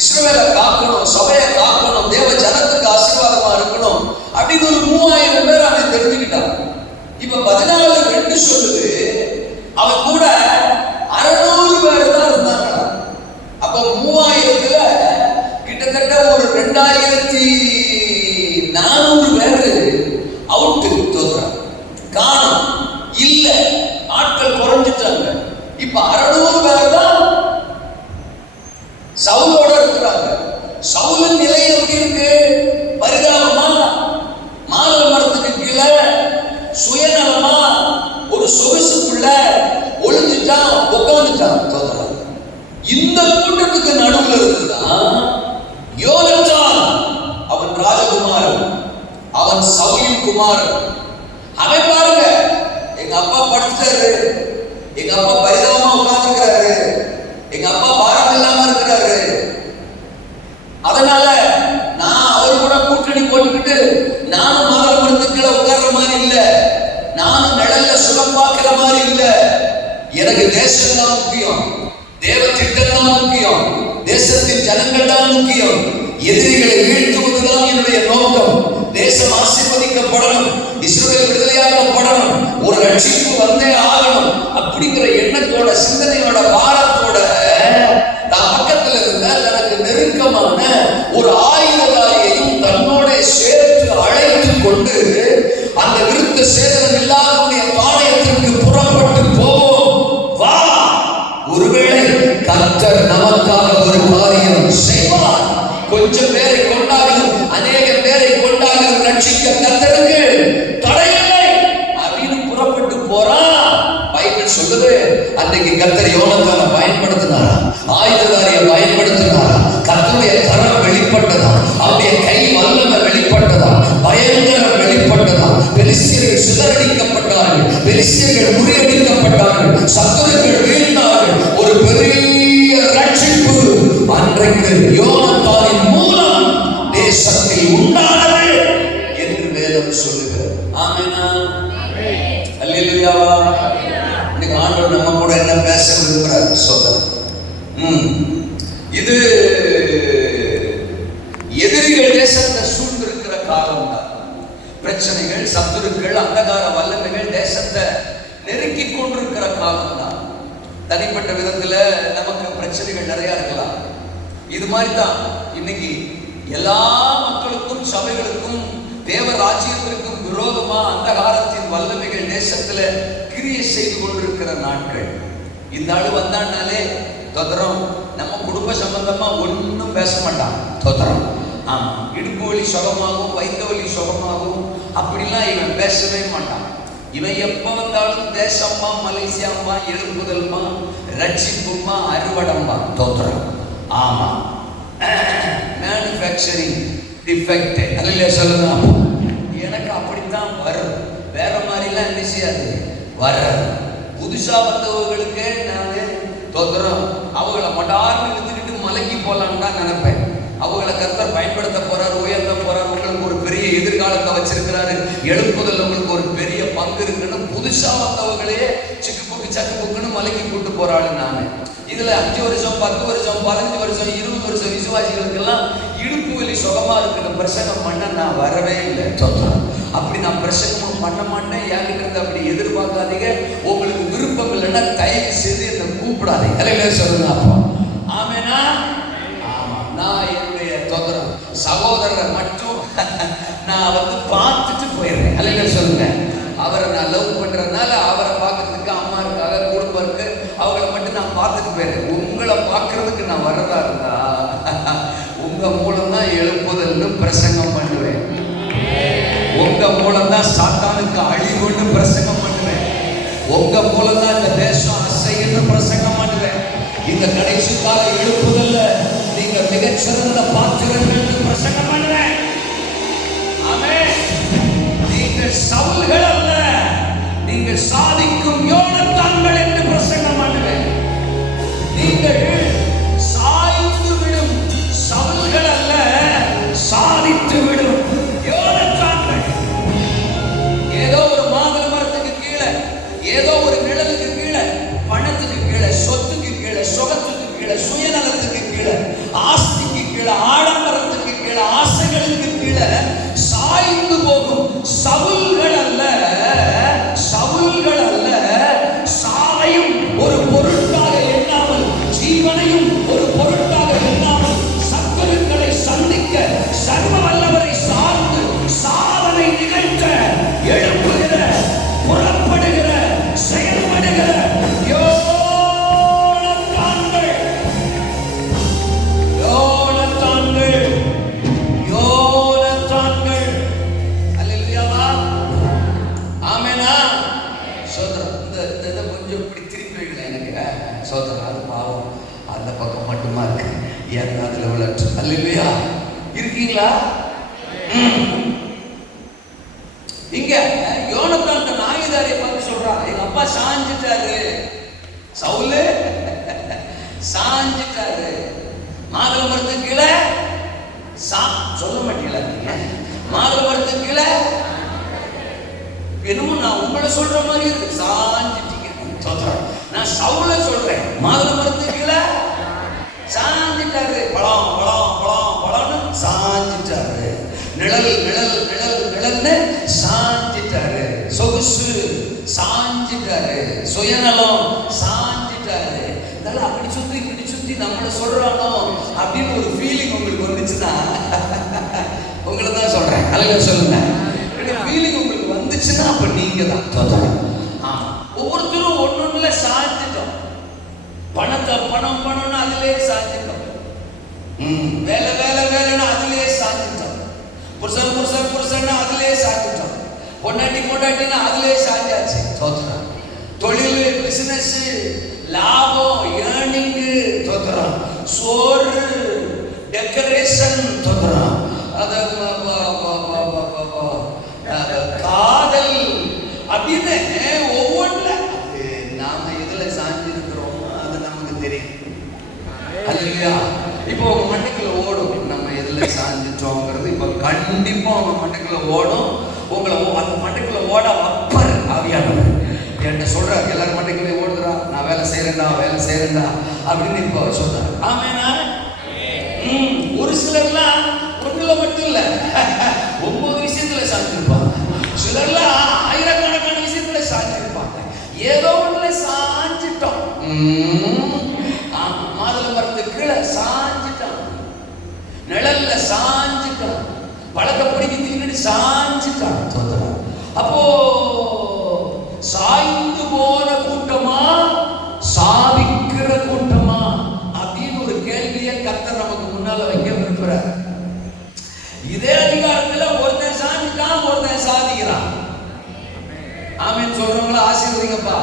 இஸ்ரவேலை காக்கணும், சபையை காக்கணும், தேவ ஜனத்துக்கு ஆசீர்வாதமா இருக்கணும் அப்படின்னு ஒரு 3000 பேர் அவன் தெரிஞ்சுக்கிட்டான். இப்ப 14:2 சொல்லுது அவன் கூட 600 பேர் தான் இருந்தாங்க. அப்ப 3000த்துல கிட்டத்தட்ட ஒரு 2400 பேர் அவுட்டு, தோத்துறான், காணும், இல்ல, ஆட்கள் குறைஞ்சிட்டாங்க. இப்ப 600 பேர் தான் சவுலோட இருக்கிறாங்க. சவுலின் நிலை எப்படி இருக்கு? பரிதாபமா, மாதுளை மரத்துக்கு கீழே சுயநலமா ஒரு சொகுசுக்குள்ள ஒளிஞ்சுட்டான், உட்காந்துட்டான். தோத்துறான். இந்த கூட்டத்துக்கு நடுவில் இருந்துதான் யோனத்தான், அவன் ராஜகுமாரன், அவன் சவுலின் குமாரன். அவன் பாருங்க, எங்க அப்பா படிச்சுட்டாரு, எங்க அப்பா பரிதாபமா உட்கார்ந்துருக்கிறாரு, எங்க அப்பா பாரம் இல்லாம இருக்கிறாரு, அதனால நான் அவரு கூட கூட்டணி போட்டுக்கிட்டு நானும் மாதுளை மரத்துக்குள்ள உட்கார்ற மாதிரி இல்ல, நானும் நிழல்ல சுகம் பார்க்கிற மாதிரி இல்ல, எனக்கு தேசம் தான் முக்கியம், தேவ திட்டம் தான் முக்கியம், தேசத்தின் ஜனங்கள் தான் முக்கியம், எதிரிகளை வீழ்த்துவதுதான் என்னுடைய நோக்கம், தேசம் ஆசீர்வதிக்கப்படணும், இஸ்ரவேல் விடுதலையாக்கப்படணும், ஒரு ரட்சிப்பு வந்தே ஆகணும் அப்படிங்கிற எண்ணத்தோட, சிந்தனையோட, பாரத்தோட தான் பக்கத்துல இருந்த தனக்கு நெருக்கமான ஒரு ஆயுததாரியையும் தன்னோட சேர்த்து அழைத்து கொண்டு அந்த விருத்த சேதனம் இல்லாதவனுடைய பாளையத்திற்கு புறப்பட்டு போவோம், வா, ஒருவேளை கர்த்தர் நமக்காக ஒரு காரியம் செய்வார், கொஞ்சம் பேரை கொண்டாலும் அநேக பேரை கொண்டாலும் ரட்சிக்க கர்த்தருக்கு தடையில்லை அப்படின்னு புறப்பட்டு போறான். பைபிள் சொல்லுது அன்னைக்கு கர்த்தர் யோனத்தானை பயன்படுத்தினாரா, ஆயுததாரியை பயன்படுத்தினாரா, கர்த்தருடைய கரம் வெளிப்பட்டதா, அவருடைய கை வல்லமை வெளிப்பட்டதா, பயங்கரம் வெளிப்பட்டதா, பெலிஸ்தியர்கள் சிதறடிக்கப்பட்டார்கள், பெலிஸ்தியர்கள் முறியடிக்கப்பட்டார்கள், சத்துருக்கள் வீழ்ந்தார்கள், ஒரு பெரிய ரட்சிப்பு அன்றைக்கு யோனத்தானின் மூலம் தேசத்தில் உண்டானது என்று வேதம் சொல்லுகிறது. ஆமெனா? அல்லேலூயா. இன்னைக்கு ஆண்டவர் நம்ம கூட என்ன பேச விரும்புறாரு சொல்றாரு. இது எதிரிகள் தேசத்தை சூழ்ந்திருக்கிற காலம் தான். பிரச்சனைகள், சத்துருக்கள், அந்தகார வல்லமைகள் தேசத்தை நெருக்கி கொண்டிருக்கிற காலம் தான். தனிப்பட்ட விதத்துல நமக்கு பிரச்சனைகள் நிறைய இருக்கலாம். இது மாதிரி தான் இன்னைக்கு எல்லா மக்களுக்கும் சபைகளுக்கும் தேவ ராஜ்யத்திற்கும் விரோதமா அந்தகாரத்தின் வல்லமைகள் தேசத்துல கிரியை செய்து கொண்டிருக்கிற நாட்கள். இந்த ஆளு வந்தான்னாலே தோத்திரம், நம்ம குடும்ப சம்பந்தமா ஒன்றும் பேச மாட்டான். தோத்திரம். ஆமா, இடுப்பு வலி சுகமாகும், வயிற்று வலி சுகமாகும் அப்படிலாம் இவன் பேசவே மாட்டான். இவன் எப்ப வந்தாலும் தேசம்மா, மலேசியாம்மா, எழுப்புதல்மா, ரட்சிப்புமா, அறுவடம்மா. தோத்திரம். ஆமா, மேனுஃபேக்சரிங் டிஃபெக்ட் அதில் சொல்லுங்க. எனக்கு அப்படித்தான் வரும், வேற மாதிரிலாம் என்ன செய்யாது வர. புதுசா வந்தவர்களுக்கு நான் தோத்திரம். அவங்கள மடார்னு இழுத்துக்கிட்டு மலைக்கு போலான்னு தான் நினைப்பேன். அவங்களை கர்த்தர் பயன்படுத்த போறாரு, உயர்த்த போறாரு. உங்களுக்கு ஒரு பெரிய எதிர்காலத்தை வச்சிருக்கிறாரு. எழுப்புதல் உங்களுக்கு ஒரு பெரிய பங்கு இருக்குன்னு புதுசா வந்தவங்களே சிக்கு புக்குன்னு மலைக்கு கூட்டு போறாள். நான் இதுல 5 வருஷம் 10 வருஷம் 15 வருஷம் 20 வருஷம் விசுவாசிகளுக்கெல்லாம் இடுப்பு வலி சுகமா இருக்குன்னு பிரசங்கம் பண்ண நான் வரவே இல்லை. அப்படி நான் பிரசங்கமும் பண்ண மாட்டேன். என்கிட்ட இருந்து அப்படி எதிர்பார்க்காதீங்க. உங்களுக்கு விருப்பம் இல்லைன்னா தயவு செய்து என்னை கூப்பிடாதீங்க. அல்லையா சொல்லுங்க அப்பா. ஆமேனா? ஆமா. நான் என்னுடைய சகோதரரை மட்டும் நான் பார்த்துட்டு போயிடுறேன். அல்லையா சொல்லுங்க. அவரை நான் லவ் பண்றதுனால அவரை பார்க்கறதுக்கு அம்மா இருக்காங்க, குடும்பம் இருக்கு, அவங்கள மட்டும் நான் பார்த்துட்டு போயிடுறேன். உங்களை பார்க்கறதுக்கு நான் வர்றதா இருந்தா உங்க மூலம் தான் எழுப்புதல்னு பிரசங்கம் பண்ணுவேன். உங்க மூலம் தான் சாத்தானுக்கு அழிவுன்னு பிரசங்கம் பண்ணுவேன். உங்க மூலம் தான் இந்த தேசம் அசைன்னு பிரசங்கம் பண்ணுவேன். இந்த கடைசி கால எழுப்புதல்ல நீங்க மிகச்சிறந்த பாத்திரங்கள் பிரசங்கம் பண்ணுவேன். ஆமென். நீங்கள் சவுல்கள் அல்ல, நீங்கள் சாதிக்கும் யோனத்தான்கள் என்று பிரசங்கம் பண்ணுவேன். நீங்கள் சாய்ந்து விடும் சவுல்கள் அல்ல, சாதித்து விடும் யோனத்தான்கள். ஏதோ ஒரு மாதுளை மரத்துக்கு கீழே, ஏதோ ஒரு நிழலுக்கு கீழே, பணத்துக்கு கீழே, சொத்துக்கு கீழே, சுகத்துக்கு கீழே, சுயநலத்துக்கு கீழே, ஆஸ்திக்கு கீழே, ஆடம்பரத்துக்கு கீழே, ஆசைகளுக்கு கீழே சாய்ந்து போகும் சவுல்கள் அல்ல, சவுல்கள் அல்ல. சாவையும் ஒரு பொருட்டாக எண்ணாமல், ஜீவனையும் ஒரு பொருட்டாக எண்ணாமல், சத்துருக்களை சந்திக்க சர்வ வல்லவரை சார்ந்து சாதனை நிகழ்த்த எழுப்புகிற, புறப்படுகிற, செயல்படுகிற யோனத்தான்கள், யோனத்தான்கள், யோனத்தான்கள். அல்லேலூயாவா? ஆமெனா? சோதரம். இந்த கொஞ்சம் இப்படி திருப்பி வைக்கல எனக்கு. சோதரம். அது பாவம் அந்த பக்கம் மட்டுமா இருக்கு. ஏன் அதுல விளையாட்டு. அல்லேலூயா. இருக்கீங்களா? இங்க யோனத்தான் நாயுதாரியை பார்த்து சொல்றான், எங்க அப்பா சாஞ்சிட்டாரு. சவுலு சாஞ்சிட்டாரு. மாதுளை மரத்துக்கு கீழே சொல்ல மாட்டீங்களா நீங்க? மாதுளை மரத்துக்கு கீழே என்னமோ நான் உங்களை சொல்ற மாதிரி இருக்கு. சாஞ்சிட்டீங்க. நான் சவுல சொல்றேன். மாதுளை மரத்துக்கு கீழே சாஞ்சிட்டாரு. பழம் பழம் பழம் பழம்னு சாஞ்சிட்டாரு. நிழல் நிழல் நிழல் நிழல்னு சாஞ்சிட்டாரு. சொகுசு சாஞ்சிட்டாரு. சுயநலம் சாஞ்சிட்டாரு. இதெல்லாம் அப்படி சுத்தி இப்படி சுத்தி நம்மளை சொல்றானோ அப்படின்னு ஒரு ஃபீலிங் உங்களுக்கு வந்துச்சுன்னா உங்களை தான் சொல்றேன். அல்ல சொல்லுங்க. ஃபீலிங் உங்களுக்கு வந்துச்சுன்னா அப்ப நீங்க தான். ஒவ்வொருத்தரும் ஒன்னொன்னுல சாஞ்சிட்டோம். பணத்தை பணம் பணம்னு அதிலே சாஞ்சிட்டோம். வேலை வேலை வேலைன்னு அதிலே சாஞ்சிட்டோம். புருஷன் புருஷன் புருஷன் அதிலே சாஞ்சிட்டோம். பொண்டாட்டி பொண்டாட்டின்னு அதிலே சாஞ்சாச்சு. தொழில், பிசினஸ், லாபம், ஏர்னிங்கு, சோறு, டெக்கரேஷன், காதல் அப்படின்னு ஒவ்வொன்றுல நாம எதுல சாஞ்சிருக்கிறோம் அது நமக்கு தெரியும். அல்லையா? இப்போ உங்க மண்டைக்குள்ள ஓடும் நம்ம எதுல சாஞ்சிட்டோங்கிறது. இப்ப கண்டிப்பா உங்க மண்டைக்குள்ள ஓடும். உங்களை அந்த மண்டைக்குள்ள ஓட அப்பர் ஆவியானவர் என்கிட்ட சொல்றாரு. எல்லாரும் மண்டைக்குள்ளே ஓடுதுரா, நான் வேலை செய்யறேன்டா வேலை செய்யறேன்டா அப்படின்னு இப்போ சொல்றாரு. ஆமேனா? ஒரு சிலர்லாம் ஒண்ணுல மட்டும் இல்ல 9 விஷயத்துல சாஞ்சிருப்பாங்க. சிலர்லாம் ஆயிரக்கணக்கான விஷயத்துல சாஞ்சிருப்பாங்க. ஏதோ ஒண்ணுல சாஞ்சிட்டோம். மாதுளை மரத்துக்கு கீழே சாஞ்சிட்டோம். நிழல்ல சாஞ்சிட்டோம். பழக்க பிடிக்க தீங்கன்னு சாஞ்சிட்டோம். அப்போ சாய்ந்து போன கூட்டமா சாதிக்கிற கூட்டமா அப்படின்னு ஒரு கேள்வியை கர்த்தர் நமக்கு முன்னால வைக்க விரும்புறார். இதே அதிகாரத்துல ஒருத்தன் சாதிக்கான், ஒருத்தன் சாதிக்கிறான். ஆமீன் சொல்றவங்கள ஆசீர்வதிங்கப்பா.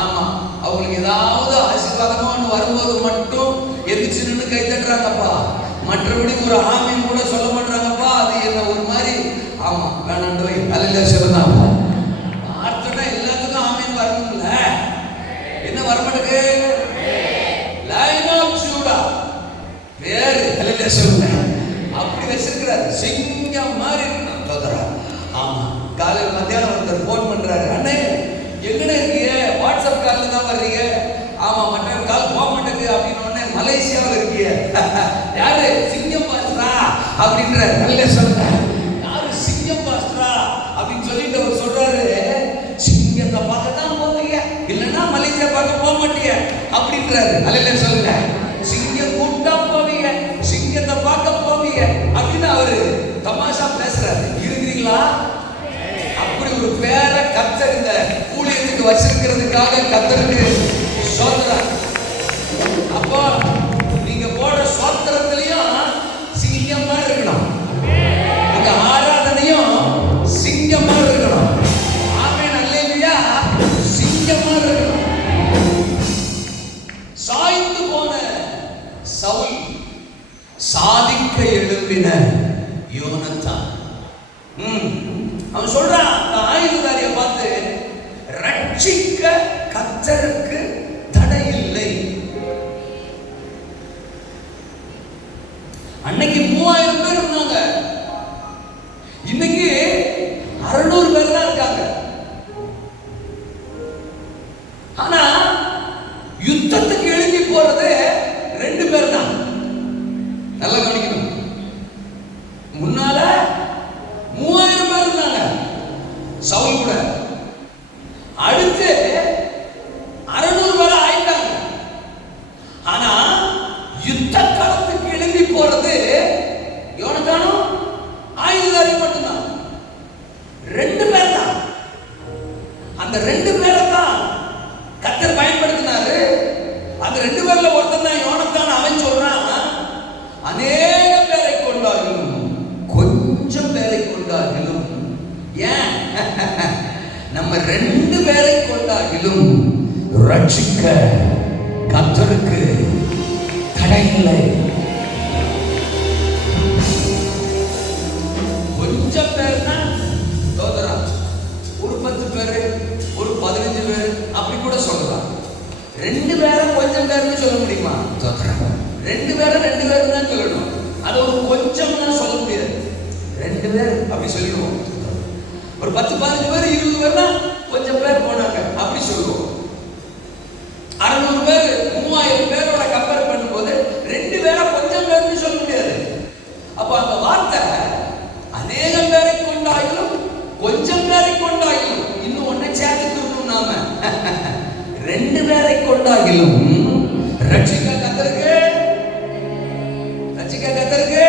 ஆமா, அவங்களுக்கு ஏதாவது ஆசீர்வாதமா வரும்போது மட்டும் எதிர்த்து நின்று கை தட்டுறாங்கப்பா. மற்றபடி ஒரு ஆமீன் கூட சொல்ல மாட்டாங்கப்பா. அது என்ன ஒரு மாதிரி ஆமா வேணாண்டு அல்ல சொல்லுதான். எல்லாத்துக்கும் ஆமீன் வரணும்ல, என்ன வரமாட்டேங்குது? பண்றாரு. அண்ணே எங்கட இருக்கீங்க? வாட்ஸ்அப் கால்ல தான் வர்றீங்க. ஆமா, மற்ற கால் போக மாட்டேங்குது அப்படின்னு உடனே மலேசியாவில் இருக்கீங்க. யாரு? சிங்கம் பாஸ்டரா அப்படின்ற. நல்ல சொல்லுங்க, யாரு சிங்கம் பாஸ்டரா அப்படின்னு சொல்லிட்டு அவர் சொல்றாரு, சிங்கத்தை பார்க்க தான் போவீங்க, இல்லைன்னா மலேசியா பார்க்க போக மாட்டீங்க அப்படின்றாரு. நல்ல சொல்லுங்க, சிங்கம் கூட்டா போவீங்க, சிங்கத்தை பார்க்க போவீங்க அப்படின்னு அவரு தமாஷா பேசுறாரு. இருக்கிறீங்களா? அப்படி ஒரு பேரை கர்த்தர் இந்த ஊழியத்துக்கு வச்சிருக்கிறதுக்காக கர்த்தருக்கு சோதரன். அப்போ நீங்க போடுற சோத்திரத்திலையும் சிங்கமா இருக்கணும், உங்க ஆராதனையும் சிங்கமா இருக்கணும். ஆமென், அல்லேலூயா. சிங்கமா இருக்கணும். சாய்ந்து போன சவுல் சாதிக்க எழும்பின யோனத்தான். அவன் சொல்றான், அந்த ஆயுததாரியை பார்த்து, ரட்சிக்க கர்த்தருக்கு தடை இல்லை. அன்னைக்கு 3000 பேர் இருந்தாங்க, இன்னைக்கு 600 பேர் தான் இருக்காங்க. ஆனா யுத்தத்துக்கு எழுதி போறது 2 பேர் தான். நல்லா கவனிக்கணும். முன்னால 3000 பேர் இருந்தாங்க சவுல் கூட, அடுத்து 600 பேர் ஆயிட்டாங்க. ஆனா யுத்த களத்துக்கு எழுதி போறது யோனத்தானும் ஆயுததாரி மட்டும்தான். 2 பேர் தான். அந்த 2 பேரை தான் கர்த்தர் பயன்படுத்தினாரு. அந்த 2 பேர்ல ஒருத்தன் தான் யோனத்தான். அவன் சொல்றான், அநேக பேரை கொண்டாலும் கொஞ்சம் பேரை கொண்டாலும், ஏன் நம்ம 2 பேரை கொண்டாலும் ரட்சிக்க கர்த்தருக்கு தடை இல்லை. கொஞ்சம் பேர்னா தோதரா, ஒரு 10 பேரு, ஒரு 15 பேர் அப்படி கூட சொல்லலாம். 2 பேரை கொஞ்சம் பேர்னு சொல்ல முடியுமா? 2 பேரை 2 பேர் தான் சொல்லணும். அது ஒரு கொஞ்சம்னா சொல்ல முடியாது. 2 பேர் அப்படி சொல்லிடுவோம். ஒரு 10-15 பேர் 20 பேர்னா கொஞ்சம் பேர் போனாங்க அப்படி சொல்லுவோம். 600 பேர் 3000 பேரோட கம்பேர் பண்ணும்போது 2 பேரை கொஞ்சம் பேர்னு சொல்ல முடியாது. அப்ப அந்த வார்த்தை அநேக பேரை கொண்டாயிலும் கொஞ்சம் பேரை கொண்டாயிலும், இன்னும் ஒன்றை சேர்த்துக்கணும் நாம, 2 பேரை கொண்டாயிலும் ரட்சிக்க கர்த்தருக்கு, ரட்சிக்க கர்த்தருக்கு,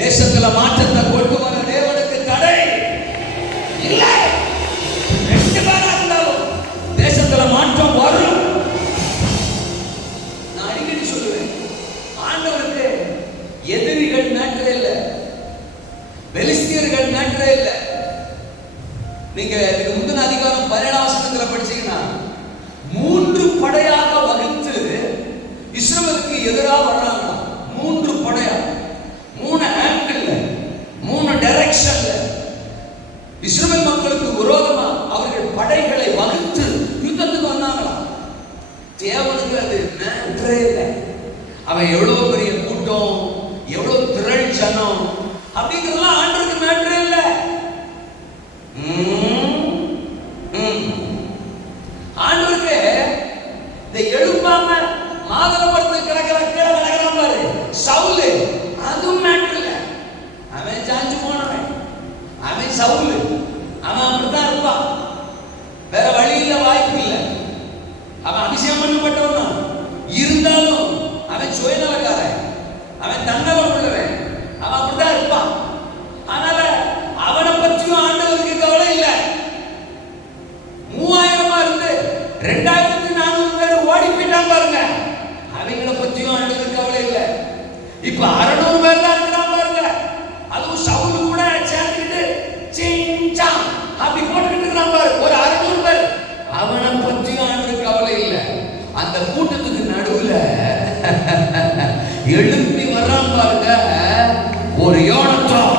தேசத்துல மாற்றத்தை கொண்டு வர தேவனுக்கு தடை இல்லை. 2 பேரா இருந்தாலும் தேசத்துல மாற்றம் வரும். நான் அடிக்கடி சொல்லுவேன், ஆண்டவருக்கு எதிரிகள் மேட்டரே இல்லை, பெலிஸ்தியர்கள் மேட்டரே இல்லை. நீங்க இதுக்கு முந்தின அதிகாரம் 17ஆம் வசனத்துல படிச்சீங்கன்னா, 3 படையாக வகுத்து இஸ்ரவேலுக்கு எதிராக வர்றாங்க. 3 படையா, 3 ஆங்கிள், 3 டைரக்ஷன்ல இஸ்ரவேல் மக்களுக்கு விரோதமா அவர்கள் படைகளை வகுத்து யுத்தத்துக்கு வந்தாங்களாம். தேவனுக்கு அது மேட்டரே இல்லை. அவன் எவ்வளவு பெரிய கூட்டம், எவ்வளவு திரள் ஜனம் அப்படிங்கிறதுலாம் ஆண்டவருக்கு மேட்டரே இல்லை. ஆண்டவருக்கு இந்த எழுப்பாம மாதள மரத்துக்கு கிடக்கிறான் பாரு சவுல், அதுவும் மேட்டர் இல்லை. அவன் சாஞ்சு போனவன், அவன் சவுல், அவன் அப்படித்தான் இருப்பான். வேற வழி இல்லை, வாய்ப்பு இல்லை. அவன் அபிஷேகம் பண்ணப்பட்டவன் தான். இருந்தாலும் அவன் சுயநலக்காரன், அவன் தன்னலம் உள்ளவன், அவன் அப்படித்தான் இருப்பான். அதனால அவனை பற்றியும் ஆண்டவருக்கு கவலை இல்லை. 3000 இருந்து 2400 பேர் ஓடி போயிட்டான் பாருங்க, அவங்களை பற்றியும் ஆண்டவருக்கு கவலை இல்லை. இப்ப 600 பேர் தான் இருக்கிறான் பாருங்க, அதுவும் சவுல் கூட சேர்ந்துக்கிட்டு சிங்சாம் அப்படி போட்டுக்கிட்டு இருக்கிறான் பாரு, ஒரு 600 பேர். அவனை பற்றியும் ஆண்டவருக்கு கவலை இல்லை. அந்த கூட்டத்துக்கு நடுவுல எழுப்பி வர்றான் பாருங்க ஒரு யோனத்தான்.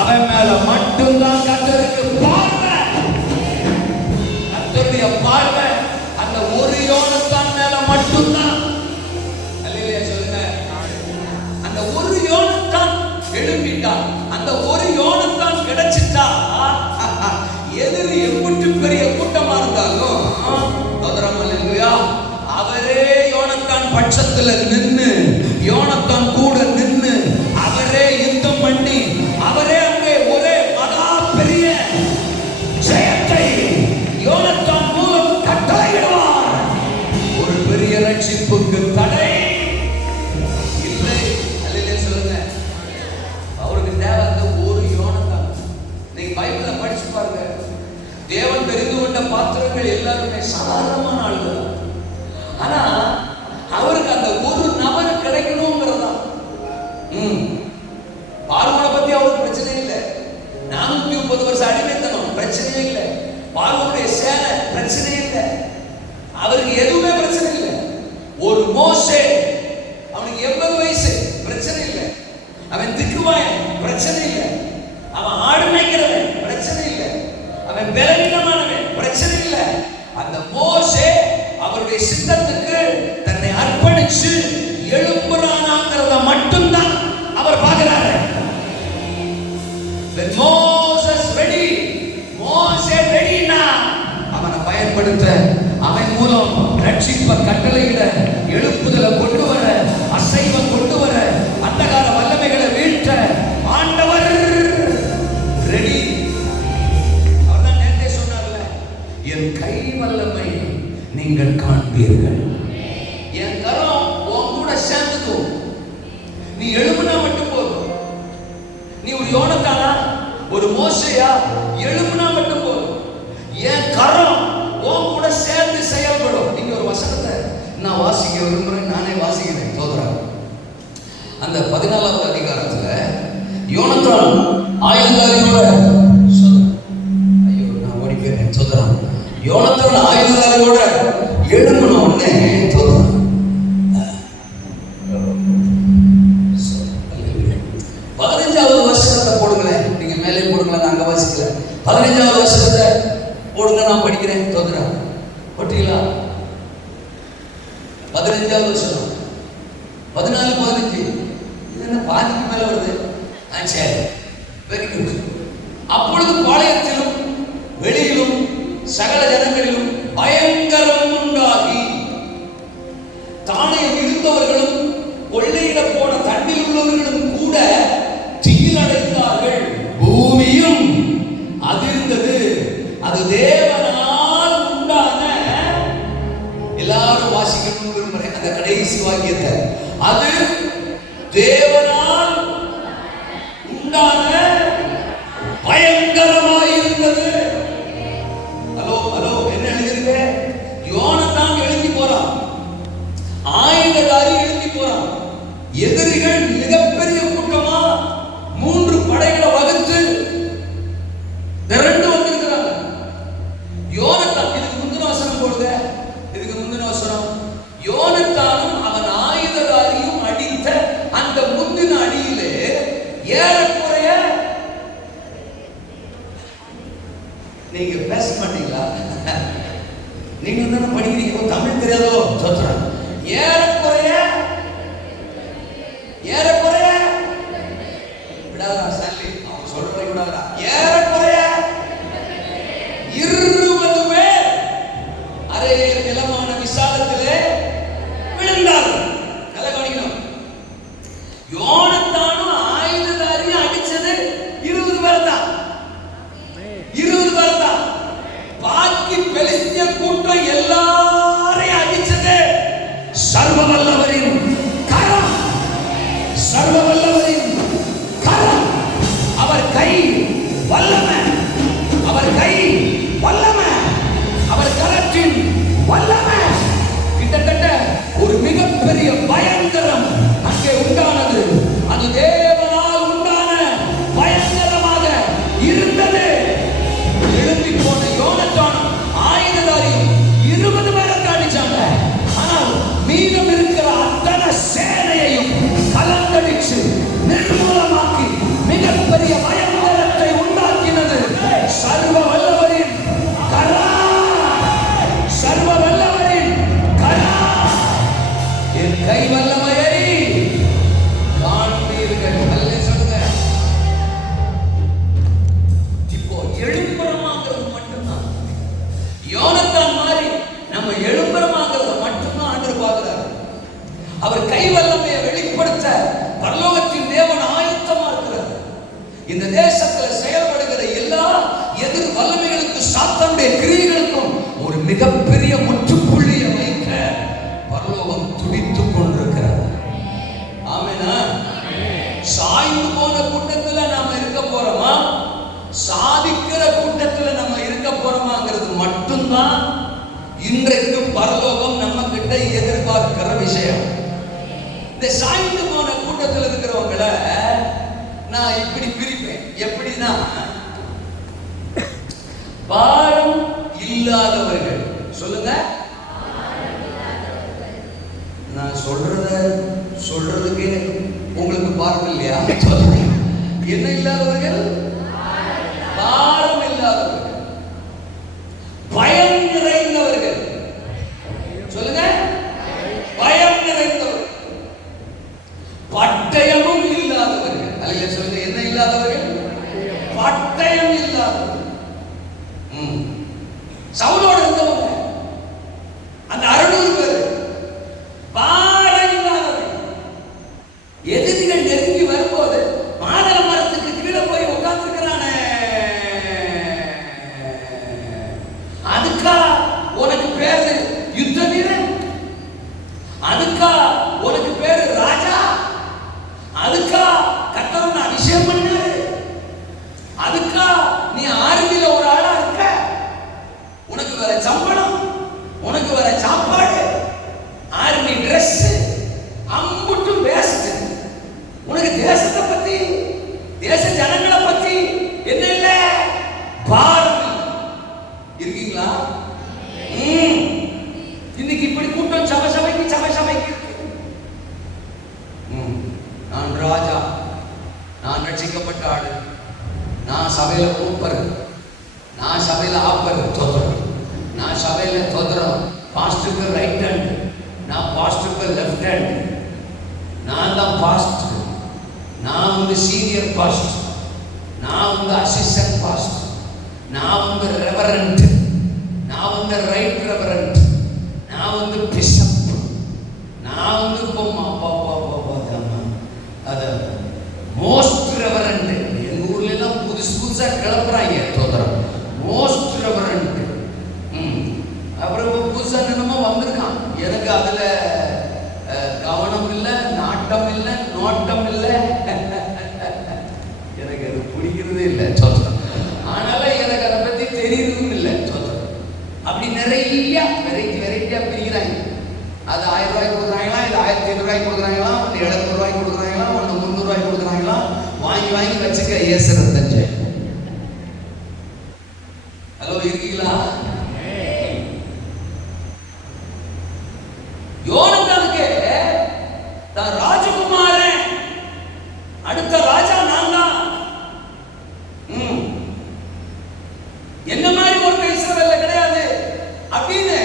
அவன் மேல மட்டும்தான் கர்த்தருக்கு பார்வை. கர்த்தருடைய பார்வை அந்த ஒரு யோனத்தான் மேல மட்டும்தான். அல்லேலூயா சொல்லுங்க. அந்த ஒரு யோனத்தான் எழுப்பிட்டான், அந்த ஒரு யோனத்தான் கிடைச்சிட்டா எதிரி எம்புட்டு பட்சத்துல நின்னு யோனத்தான் கூட நின்னு அவரே யுத்தம் பண்ணி அவரே அங்கே ஒரே மகா பெரிய ஜெயத்தை யோனத்தான் மூலம் கட்டளையிடுவார். ஒரு பெரிய ரட்சிப்புக்கு தடை இல்லை. அல்லேலூயா சொல்லுங்க. அவருக்கு தேவை அந்த ஒரு யோனத்தான். நீங்க பைபிளை படிச்சு பாருங்க. தேவன் தெரிந்து கொண்ட பாத்திரங்கள் எல்லாருமே சாதாரணமான ஆளுகள். ஆனா அவருக்கு அந்த ஒரு நபர் கிடைக்கணும்ங்கிறதா. பார்வோனை பத்தி அவருக்கு பிரச்சனை இல்லை. 430 வருஷம் அடிமைத்தனம் பிரச்சனையே இல்லை. பார்வோனுடைய சேனை பிரச்சனை இல்லை. அவருக்கு எதுவுமே பிரச்சனை இல்லை. ஒரு மோசே, அவனுக்கு 80 வயசு, பிரச்சனை இல்லை. அவன் திக்குவாயன், பிரச்சனை இல்லை. அவன் ஆடு மேய்க்கிறவன், பிரச்சனை இல்லை. அவன் பலவீனமானவன், பிரச்சனை இல்லை. அந்த மோசே அவருடைய சித்தத்துக்கு தன்னை அர்ப்பணிச்சு எழும்புறானாங்கிறத மட்டும்தான் அவர் பார்க்கிறாரு. When Moses ready, மோசே ரெடினா அவனை பயன்படுத்த, அவன் மூலம் ரட்சிப்பை கட்டளையிட, எழுப்புதலை கொண்டு வர, அசைவம் கொண்டு வர, அந்தகார வல்லமைகளை வீழ்த்த ஆண்டவர் ரெடி. அவர்தான் நேரே சொன்னார்ல, என் கை வல்லமை நீங்கள் காண்பீர்கள். என் கரம் உன் கூட சேர்ந்துக்கும். நீ எழுப்புனா மட்டும் போதும். நீ ஒரு யோனத்தானா, ஒரு மோசையா, எழுப்புனா மட்டும் போதும். என் கரம் உன் கூட சேர்ந்து செயல்படும். நீங்க ஒரு வசனத்தை நான் வாசிக்க விரும்புறேன். நானே வாசிக்கிறேன் சோதரன். அந்த 14வது அதிகாரத்துல யோனத்தான் ஆயுததாரியோட சோதரன் யோனத்தான் ஆயுததாரியோட எழுப்பின உடனே சோதரன் 15வது வசனத்தை போடுங்களேன். நீங்க மேலே போடுங்களேன், நாங்க வாசிக்கல. 15வது வசனத்தை போடுங்க, நான் படிக்கிறேன். தோதுரா போட்டீங்களா? 15வது வசனம் 14, 15 இது என்ன பாதிக்கு மேல வருது? சரி, வெரி குட். அப்பொழுது பாளையத்திலும் வெளியிலும் சகல ஜனங்களிலும் பயங்கரம் உண்டாகி தானே இருந்தவர்களும் கொள்ளையிட போன தண்ணில் உள்ளவர்களும் கூட தீயில் அடைந்தார்கள். பூமியும் அதிர்ந்தது. அது தேவனால் உண்டான, எல்லாரும் வாசிக்கணும் விரும்புறேன் அந்த கடைசி வாக்கியத்தை. அது தேவனால் உண்டான பயங்கரமாயிருந்தது. ஹலோ ஹலோ, என்ன எழுதிருக்கு? யோனத்தான் எழுதி போறான், ஆயுததாரி எழுதி போறான். எதிரிகள் மிகப்பெரிய கூட்டமா 3 படைகளை வகுத்து திரண்டு வந்திருக்கிறாங்க. யோனத்தான், இதுக்கு முந்தின வசனம் போடுங்க. இதுக்கு முந்தின வசனம், யோனத்தானும் அவன் ஆயுததாரியும் அடித்த அந்த முந்தின அடியிலே ஏறக்குறைய, நீங்க பேச மாட்டீங்களா? நீங்க என்ன படிக்கிறீங்க? தமிழ் தெரியாதோ? சொல்றேன். ஏறக்குறைய விடாதா சாலி, அவங்க சொல்றதை விடாதா. ஏறக்குறைய 20 பேர் அரே நிலமான விசாலத்திலே விழுந்தார்கள். நல்லா கவனிக்கணும். யோனத்தானும் ஆயுததாரியும் அடிச்சது 20 பேர் தான். 20 பேர் தான். பாக்கி பெலிஸ்திய கூட்டம் எல்லாரையும் அடிச்சது சர்வ வல்லவரின் கரம். சர்வ வல்லவரின் கரம். அவர் கை வல்லமை, அவர் கை வல்லமை, அவர் கரத்தின் வல்லமை. கிட்டத்தட்ட ஒரு மிகப்பெரிய பயங்கரம் அங்கே உண்டானது. அது தேவனால் உண்டான பயங்கரமாக இருந்தது. எழும்பி போன யோனத்தானும் ஆயுததாரியும் 20 பேரை காணிச்சாங்க. ஆனால் மீதம் இருக்கிற அத்தனை சேனையையும் கலங்கடிச்சு நிர்மூலமாக்கி மிகப்பெரிய பயங்கரத்தை உண்டாக்கினது சர்வ வல்லவரின் கரம். சர்வ வல்லவரின் கரம். என் கை வல்லமையை காண்பீர்கள். அல்ல சொல்லுங்க. இப்போ எழும்புறமாங்கிறது மட்டும்தான். கை வல்லமையை வெளிப்படுத்த பரலோகத்தின் தேவன் ஆயத்தமா இருக்கிறார். இந்த தேசத்துல செயல்படுகிற எல்லா எதிர் வல்லமைகளுக்கு, சாத்தானுடைய கிரியைகளுக்கும் ஒரு மிகப்பெரிய முற்றுப்புள்ளியை வைக்க பரலோகம் துடித்துக் கொண்டிருக்கிறது. ஆமெனா? சாய்ந்து போன கூட்டத்துல நாம இருக்க போறோமா, சாதிக்கிற கூட்டத்துல நம்ம இருக்க போறோமாங்கிறது மட்டும்தான் இன்றைக்கு பரலோகம் நம்ம கிட்ட எதிர்பார்க்கிற விஷயம். இந்த சாய்ந்து போன கூட்டத்தில் இருக்கிறவங்களை நான் இப்படி பிரிப்பேன். எப்படின்னா, பாரம் இல்லாதவர்கள். சொல்லுங்க, நான் சொல்றதுக்கு உங்களுக்கு பாரம் இல்லையா? என்ன இல்லாதவர்கள்? பாரம் இல்லாதவர்கள், பயம் நிறைந்தவர்கள். சொல்லுங்க, பயம் நிறைந்தவர்கள், பட்டயமும் இல்லாதவர்கள். அல்ல, சொல்லுங்க, என்ன இல்லாதவர்கள்? பட்டயம் இல்லாதவர்கள். சவுலோடு இருந்தவங்க அந்த 600 பேர் பாரம் இல்லாதவர்கள். எதிரிகள் நெருங்கி வரும்போது மாதள மரத்துக்கு கீழே போய் உட்கார்ந்துருக்கிறானே, அதுக்கா உனக்கு பேரு யுத்த வீரன்? அதுக்கா உனக்கு பேரு ராஜா? அதுக்கா கர்த்தர் அபிஷேகம் பண்ணாரு? அதுக்கா நீ ஆர்மியில ஒரு ஆளா இருக்க? உனக்கு வேற சம்பளம், உனக்கு வேற சாப்பாடு, ஆர்மி டிரெஸ், அம்புட்டும் பேசுது. உனக்கு தேசத்தை பத்தி, தேச ஜனங்களை பத்தி என்ன இல்ல? பாரம் இருக்கீங்களா? இன்னைக்கு இப்படி கூட்டம் சபைக்கு இருக்கு. நான் ராஜா, நான் ரட்சிக்கப்பட்ட ஆளு, நான் சபையில கூப்பர், நான் சபையில ஆப்பர், தோத்திரம், நான் சபையில தோத்திரம், பாஸ்டருக்கு ரைட் ஹேண்ட், நான் பாஸ்டருக்கு லெஃப்ட் ஹேண்ட், நான் தான் பாஸ்டர், நான் வந்து சீனியர் பாஸ்டர், நான் வந்து அசிஸ்டன்ட் பாஸ்டர், நான் வந்து ரெவரண்ட், நான் வந்து ரைட் ரெவரண்ட், நான் வந்து பிஷப், நான் வந்து அது மோஸ்ட் ரெவரண்ட். எங்க ஊர்ல எல்லாம் புதுசா கிளப்புறாங்க தோத்திரம், மோஸ்ட் ரெவரண்ட். அப்புறம் புதுசா என்னமோ வந்திருக்கான். எனக்கு அதுல கவனம் இல்லை, நாட்டம் இல்லை, நோட்டம் இல்லை, எனக்கு அது பிடிக்கிறதே இல்லை தோத்திரம். ஆனால எனக்கு அதை பத்தி தெரியறதும் இல்லை தோத்திரம். அப்படி நிறைய வெரைட்டியா பிரிக்கிறாங்க. அது 1000 ரூபாய்க்கு கொடுக்குறாங்களா, இது 1500 ரூபாய்க்கு கொடுக்குறாங்களா, ஒன்று 700 ரூபாய்க்கு கொடுக்குறாங்களா, ஒன்று 300 ரூபாய்க்கு கொடுக்குறாங்களா, வாங்கி வச்சுக்க ஏசுறது தஞ்சை. ஹலோ, இருக்கீங்களா? யோனத்தானுக்கு தான் ராஜகுமாரன், அடுத்த ராஜா நான் தான். என்ன மாதிரி ஒரு இஸ்ரவேல்ல கிடையாது அப்படின்னு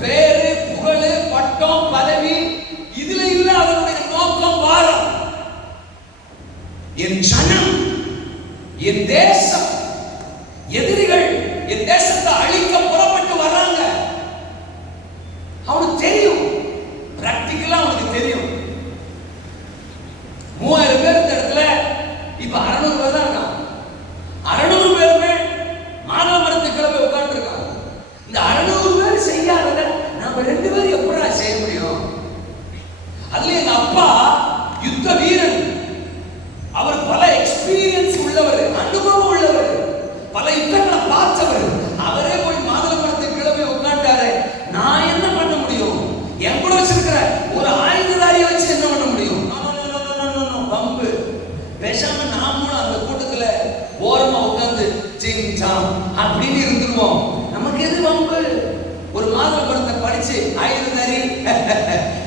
பேரு, புகழு, பட்டம், பதவி இதுல இல்ல. அவருடைய நோக்கம் பாரம். என் ஜனம், என் தேசம், எதிரிகள் என் தேசத்தை அழிக்க புறப்பட்டு வர்றாங்க. அவனுக்கு தெரியும், பிராக்டிக்கலா அவனுக்கு தெரியும். 3000 பேர் இந்த இடத்துல, இப்ப 600 பேர் தான் இருக்கான். 600 பேருமே மாதவரத்து கிளம்பி உட்கார்ந்து இருக்காங்க. இந்த 600 பேர் செய்யாத நாம 2 பேரும் எப்படி செய்ய முடியும்? அதுல எங்க அப்பா யுத்த வீரன், அவர் பல எக்ஸ்பீரியன்ஸ் உள்ளவர், அனுபவம் உள்ளவர், பல யுத்தங்களை பார்த்தவர். அவரே போய் மாதவரத்து கிளம்பி உட்கார்ந்தாரு. நான் என்ன பண்ண முடியும்? என் கூட வச்சிருக்கிற ஒரு ஆயுததாரியை வச்சு என்ன பண்ண முடியும்? பம்பு. பேசாம நாமளும் அந்த கூட்டத்துல ஓரமா உட்கார்ந்து சிங்சாம் அப்படின்னு இருந்துருவோம். நமக்கு எது வம்பு? ஒரு மாதவரத்தை படிச்சு ஆயுததாரி,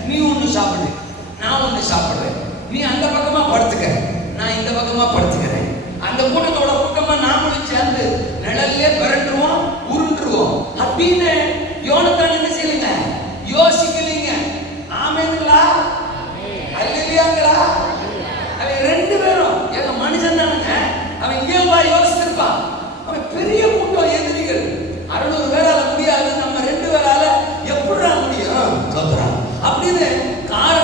நீ ஒண்ணு சாப்பிடு, நான் ஒண்ணு சாப்பிடுறேன், நீ அந்த பக்கமா படுத்துக்க, நான் இந்த பக்கமா படுத்துக்கிறேன். அந்த கூட்டத்தோட கூட்டமா நாமளும் சேர்ந்து நிழல்லே பிறண்டுருவோம், உருண்டுருவோம் அப்படின்னு யோனத்தான் என்ன செய்யலீங்க? யோசிக்கலீங்க. ஆமேங்களா? அல்லேலூயாங்களா? அவன் 2 பேரும் எங்க மனுஷன் தானுங்க. அவன் இயல்பா யோசிச்சிருப்பான். அவன் பெரிய கூட்டம் எதிரிகள், 600 பேரால முடியாது, நம்ம 2 பேரால எப்படிடா முடியும் அப்படின்னு காரணம்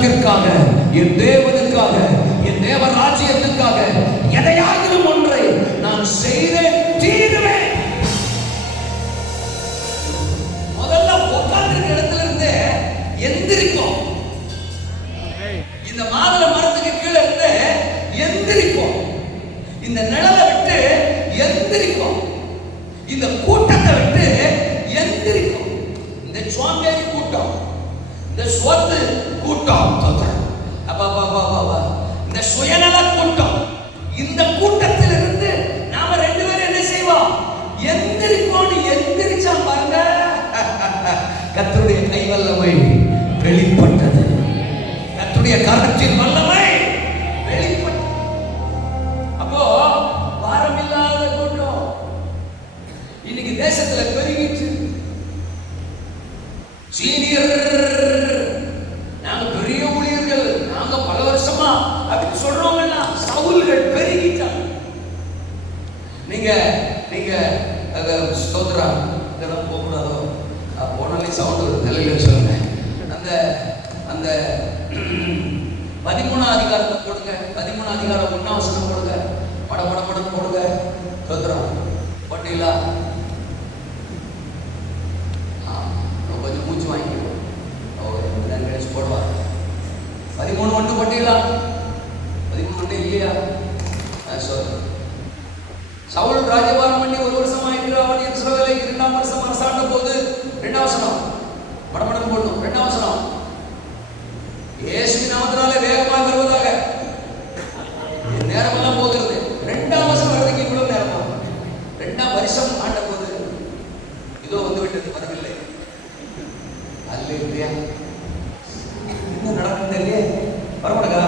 ஜனத்திற்காக, என் தேவனுக்காக, என் தேவ ராஜ்யத்துக்காக எதையாயிலும் ஒன்றை நான் செய்தே தீருவேன். முதல்ல உட்கார்ந்திருக்க இடத்துல இருந்து எந்திரிக்கும். இந்த மாதுளை மரத்துக்கு கீழே இருந்து எந்திரிக்கும். இந்த நிழலை விட்டு எந்திரிக்கும். இந்த கூட்டத்தை விட்டு எந்திரிக்கும். இந்த சோம்பேறி கூட்டம், இந்த சொத்து கூட்டம், இந்த சுயநல கூட்டம், இந்த கூட்டத்தில் இருந்து நாம ரெண்டு பேரும் என்ன செய்வோம்? எந்திரிப்போம். எந்திரிச்சா பாருங்க, கர்த்தருடைய கை வல்லமை வெளிப்பட்டது. கர்த்தருடைய கரத்தின் வல்லமை வெளிப்பட்டது. அப்போ பாரமில்லாத கூட்டம் இன்னைக்கு தேசத்துல பெருகிட்டு, சீனியர், நாங்க பெரிய ஊழியர்கள், நாங்க பல வருஷமா அப்படின்னு சொல்றவங்கன்னா சவுல்கள் பெருகிட்டாங்க. நீங்க நீங்க ஸ்தோத்திரம் இதெல்லாம் போகக்கூடாதோ, போனாலே சவுண்ட் ஒரு நிலையில சொல்லுங்க. அந்த அந்த 13ஆம் அதிகாரத்தை போடுங்க, 13ஆம் அதிகாரம் 1ஆம் வசனம் போடுங்க, படம் போடுங்க. ஸ்தோத்திரம் போட்டீங்களா? கொஞ்சம் மூச்சு வாங்கிக்கணும். போடுவார் 13:1 போட்டீங்களா? 13:1 இல்லையா? சவுல் ராஜ்யபாரம் பண்ணி 1 வருஷம் ஆயிட்டு அவன் இஸ்ரவேலை 2ஆம் வருஷம் அரசாண்ட போது 2ஆம் வசனம் படம் போடணும். 2ஆம் வசனம், இயேசுவின் நாமத்தினாலே வேகமாக வருவதாக. நேரமெல்லாம் போகிறது. 2ஆம் வசனம் வருவதற்கு இவ்வளவு நேரமா? 2ஆம் வருஷம் ஆண்ட போது இதோ வந்து விட்டது, வரவில்லை. அல்லேலூயா. என்ன நடக்குது இல்லையே? வரமாட்டா?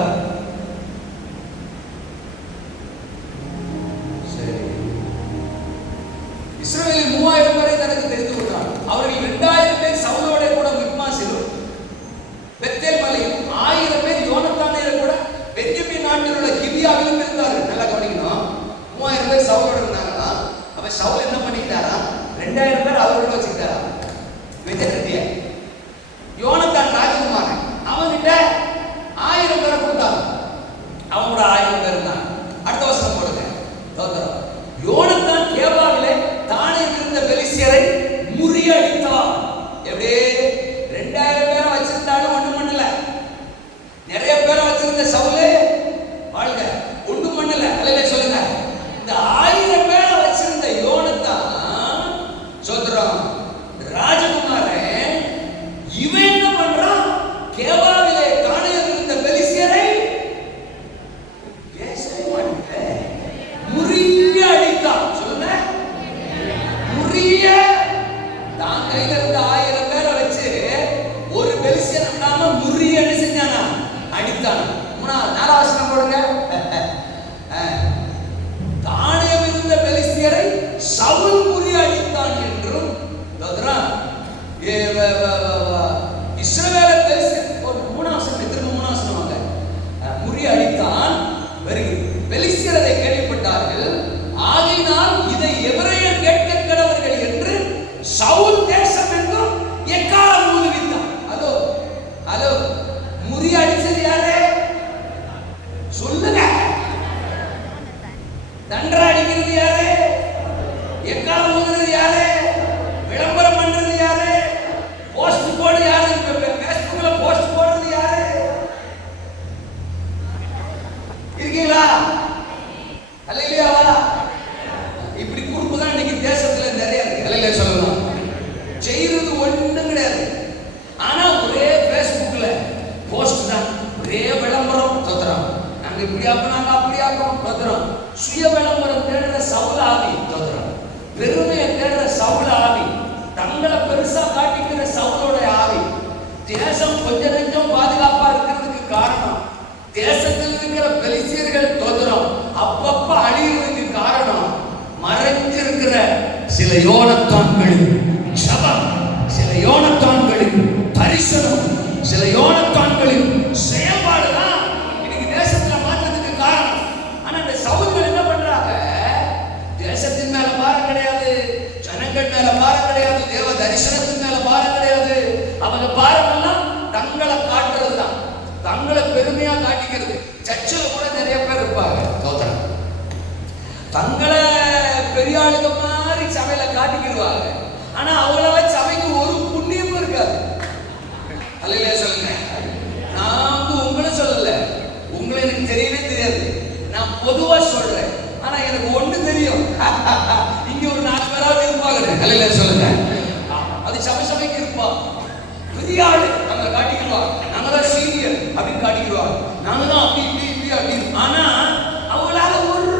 சரி. இஸ்ரவேலில் 3000 பேரை தனக்கு தெரிந்து கொண்டான். அவர்கள் 2000 பேர் சவுலோட கூட மிக்மாசிலும் பெத்தேல் மலையும் 1000 பேர் யோனத்தானேல கூட பென்யமீன் நாட்டில் உள்ள கிபியாவிலும் இருந்தார்கள். நல்லா கவனிக்கணும். 3000 பேர் சவுலோட இருந்தாங்கன்னா அப்ப சவுல் என்ன பண்ணிட்டாரா? 2000 பேர் அவரோட வச்சுக்கிட்டாரா? வெஜிடேரிய யோனத்தான் ராஜகுமாரன் அவன்கிட்ட 1000 பேரை கொடுத்தாங்க. அவனோட 1000 பேர் இருந்தாங்க. அடுத்த வசனம் போடுங்க. யோனத்தான் கேபாவிலே தானே இருந்த பெலிஸ்தியரை முறியடித்தான். எப்படி? 2000 பேரை வச்சிருந்தாலும் ஒண்ணும் பண்ணல. நிறைய பேரை வச்சிருந்த சவுலே வாழ்க ஒண்ணும் பண்ணல. அல்லேலூயா சொல்லுங்க. இந்த 1000 பேரை வச்சிருந்த யோனத்தான் சொல்றான் ராஜகுமாரன், இவன் என்ன பண்றான்? கேபாவிலே தானே இருந்த பெலிஸ்தியரை பேசவே மாட்டேங்க முறிய அடித்தான். சொல்லுங்க, முறிய. தான் கையில இருந்த 1000 பேரை வச்சு ஒரு பெலிஸ்தியன் விடாம முறிய என்ன செஞ்சானா? அடித்தான். 4ஆம் வசனம் போடுங்க. தானே இருந்த பெலிஸ்தியரை சவுல் முறிய அடித்தான் என்றும் இஸ்ரவேலை முறியடித்தான். பெலிஸ்தியரை கேள்விப்பட்டார்கள். ஆகையினால் இதை எபிரேயர் கேட்க கடவர்கள் என்று சவுல் தேசம் என்றும் எக்காலம் ஊதுவித்தான். ஹலோ முறியடிச்சது யாரு? சொல்லுங்க. தண்டரை அடிக்கிறது யாரு? எக்காலம் ஊதுறது யாரு? விளம்பரம் பண்றது யாரு? போஸ்ட் போடு யாரு? பேஸ்புக்ல போஸ்ட் போடுறது யாரு? இருக்கீங்களா? அல்லேலூயாவா? இப்படி குறுப்பு தான் இன்னைக்கு தேசத்துல நிறைய இருக்கு. அல்லேலூயா சொல்லலாம். செய்யறது ஒண்ணும் கிடையாது. ஆனா ஒரே பேஸ்புக்ல போஸ்ட் தான், ஒரே விளம்பரம். தோத்திரம். நாங்க இப்படி ஆப்போம், நாங்க அப்படி ஆப்போம். தோத்திரம். சுய விளம்பரம் தேடுற சவுல ஆவி. தோத்திரம். பெருமையை தேடுற சவுல ஆவி, தங்களை பெருசா காட்டிக்கிற சவுலோட ஆவி. தேசம் கொஞ்ச நெஞ்சம் பாதுகாப்பா இருக்கிறதுக்கு காரணம், தேசத்தில் இருக்கிற பெலிஸ்தியர்கள் தோத்திரம் அப்பப்ப அழிகிறதுக்கு காரணம், மறைஞ்சிருக்கிற சில யோனத்தான்களின் ஜபம், சில யோனத்தான்களின் தரிசனம், சில யோனத்தான்களின் செயல்பாடுதான் இன்னைக்கு தேசத்துல மாற்றத்துக்கு காரணம். ஆனா இந்த சவுல்கள் என்ன பண்றாங்க? தேசத்தின் மேல பாரம் கிடையாது, ஜனங்கள் மேல பாரம் கிடையாது, தேவ தரிசனத்தின் மேல பாரம் கிடையாது. அவங்க பாரம் எல்லாம் தங்களை காட்டுறது தான். தங்களை பெருமையா காட்டிக்கிறது. சர்ச்சில் கூட நிறைய பேர் இருப்பாங்க, தோத்திரம், தங்களை பெரிய ஆளுங்க மாதிரி சபையில காட்டிக்கிடுவாங்க. ஆனா அவங்களால சபைக்கு ஒரு புண்ணியமும் இருக்காது. அல்லையா சொல்லுங்க. நான் உங்களை சொல்லல, உங்களை எனக்கு தெரியவே தெரியாது, நான் பொதுவா சொல்றேன். ஆனா எனக்கு ஒண்ணு தெரியும், இங்க ஒரு 4 பேராவது இருப்பாங்க. அல்லையா சொல்லுங்க. அது சபைக்கு இருப்பா, பெரிய ஆளு நம்மளை காட்டிக்கிடுவாங்க, நாங்க தான் சீனியர் அப்படின்னு காட்டிக்கிடுவாங்க, நாங்க தான் அப்படி இப்படி இப்படி அப்படின்னு. ஆனா அவங்களால ஒரு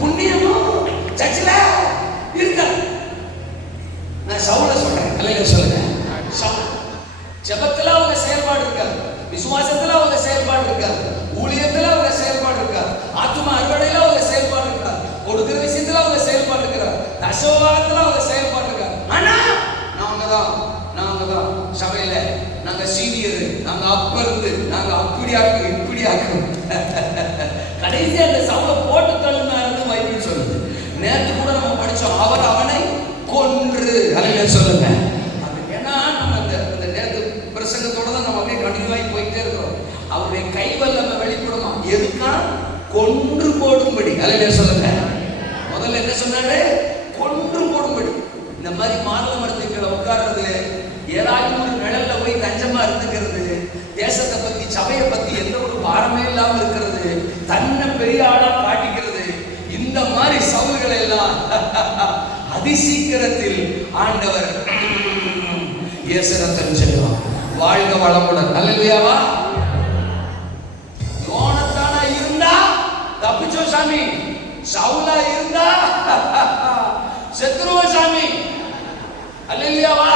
புண்ணியமும் சர்ச்சில் இருக்காது. நான் சவுல சொல்றேன், அல்லையா சொல்லுங்க. ஜெபத்துல அவங்க செயல்பாடு இருக்காது, விசுவாசத்துல அவங்க செயல்பாடு இருக்காது, ஊழியத்துல அவங்க செயல்பாடு இருக்காது, ஆத்தும அறுவடையில அவங்க செயல்பாடு இருக்காது, கொடுக்கிற விஷயத்துல அவங்க செயல்பாடு இருக்கிறார், தசோபாகத்துல அவங்க செயல்பாடு இருக்காது. ஆனா நாங்க தான் சபையில நாங்க சீனியர், நாங்க அப்ப இருந்து நாங்க அப்படியாக்கு இப்படியாக்கும். கடைசி அந்த சவுல போட்டு தள்ளினாருன்னு பைபிள் சொல்லுது. நேற்று கூட நம்ம படிச்சோம், அவர் அவனை கொன்று. அல்லையா சொல்லுங்க. ஏன்னா நம்ம இந்த நேற்று பிரசங்கத்தோட தான் நம்ம அப்படியே கண்டினியூவாகி போயிட்டே இருக்கிறோம். அவருடைய கைவல்லமை வெளிப்படுமா, எதுக்கா? கொன்று போடும்படி. அல்லையா சொல்லுங்க. முதல்ல என்ன சொன்னாரு? கொன்று போடும்படி. இந்த மாதிரி மாதள மரத்துக்களை உட்கார்றது, ஏதாவது ஒரு நிழல்ல போய் தஞ்சமா இருந்துக்கிறது, தேசத்தை பத்தி சபையை பத்தி எந்த ஒரு பாரமே இல்லாம இருக்கிறது, தன்னை பெரிய ஆளா காட்டிக்கிறது, இந்த மாதிரி சவுல்களை எல்லாம் அதிசீக்கிரத்தில் ஆண்டவர் இயேசுரத்தன் செல்வார். வாழ்க வளமுடன். அல்லேலூயாவா. யோனத்தானா இருந்தா தப்பிச்சோ சாமி, சவுலா இருந்தா செத்துருவ சாமி. அல்லேலூயாவா.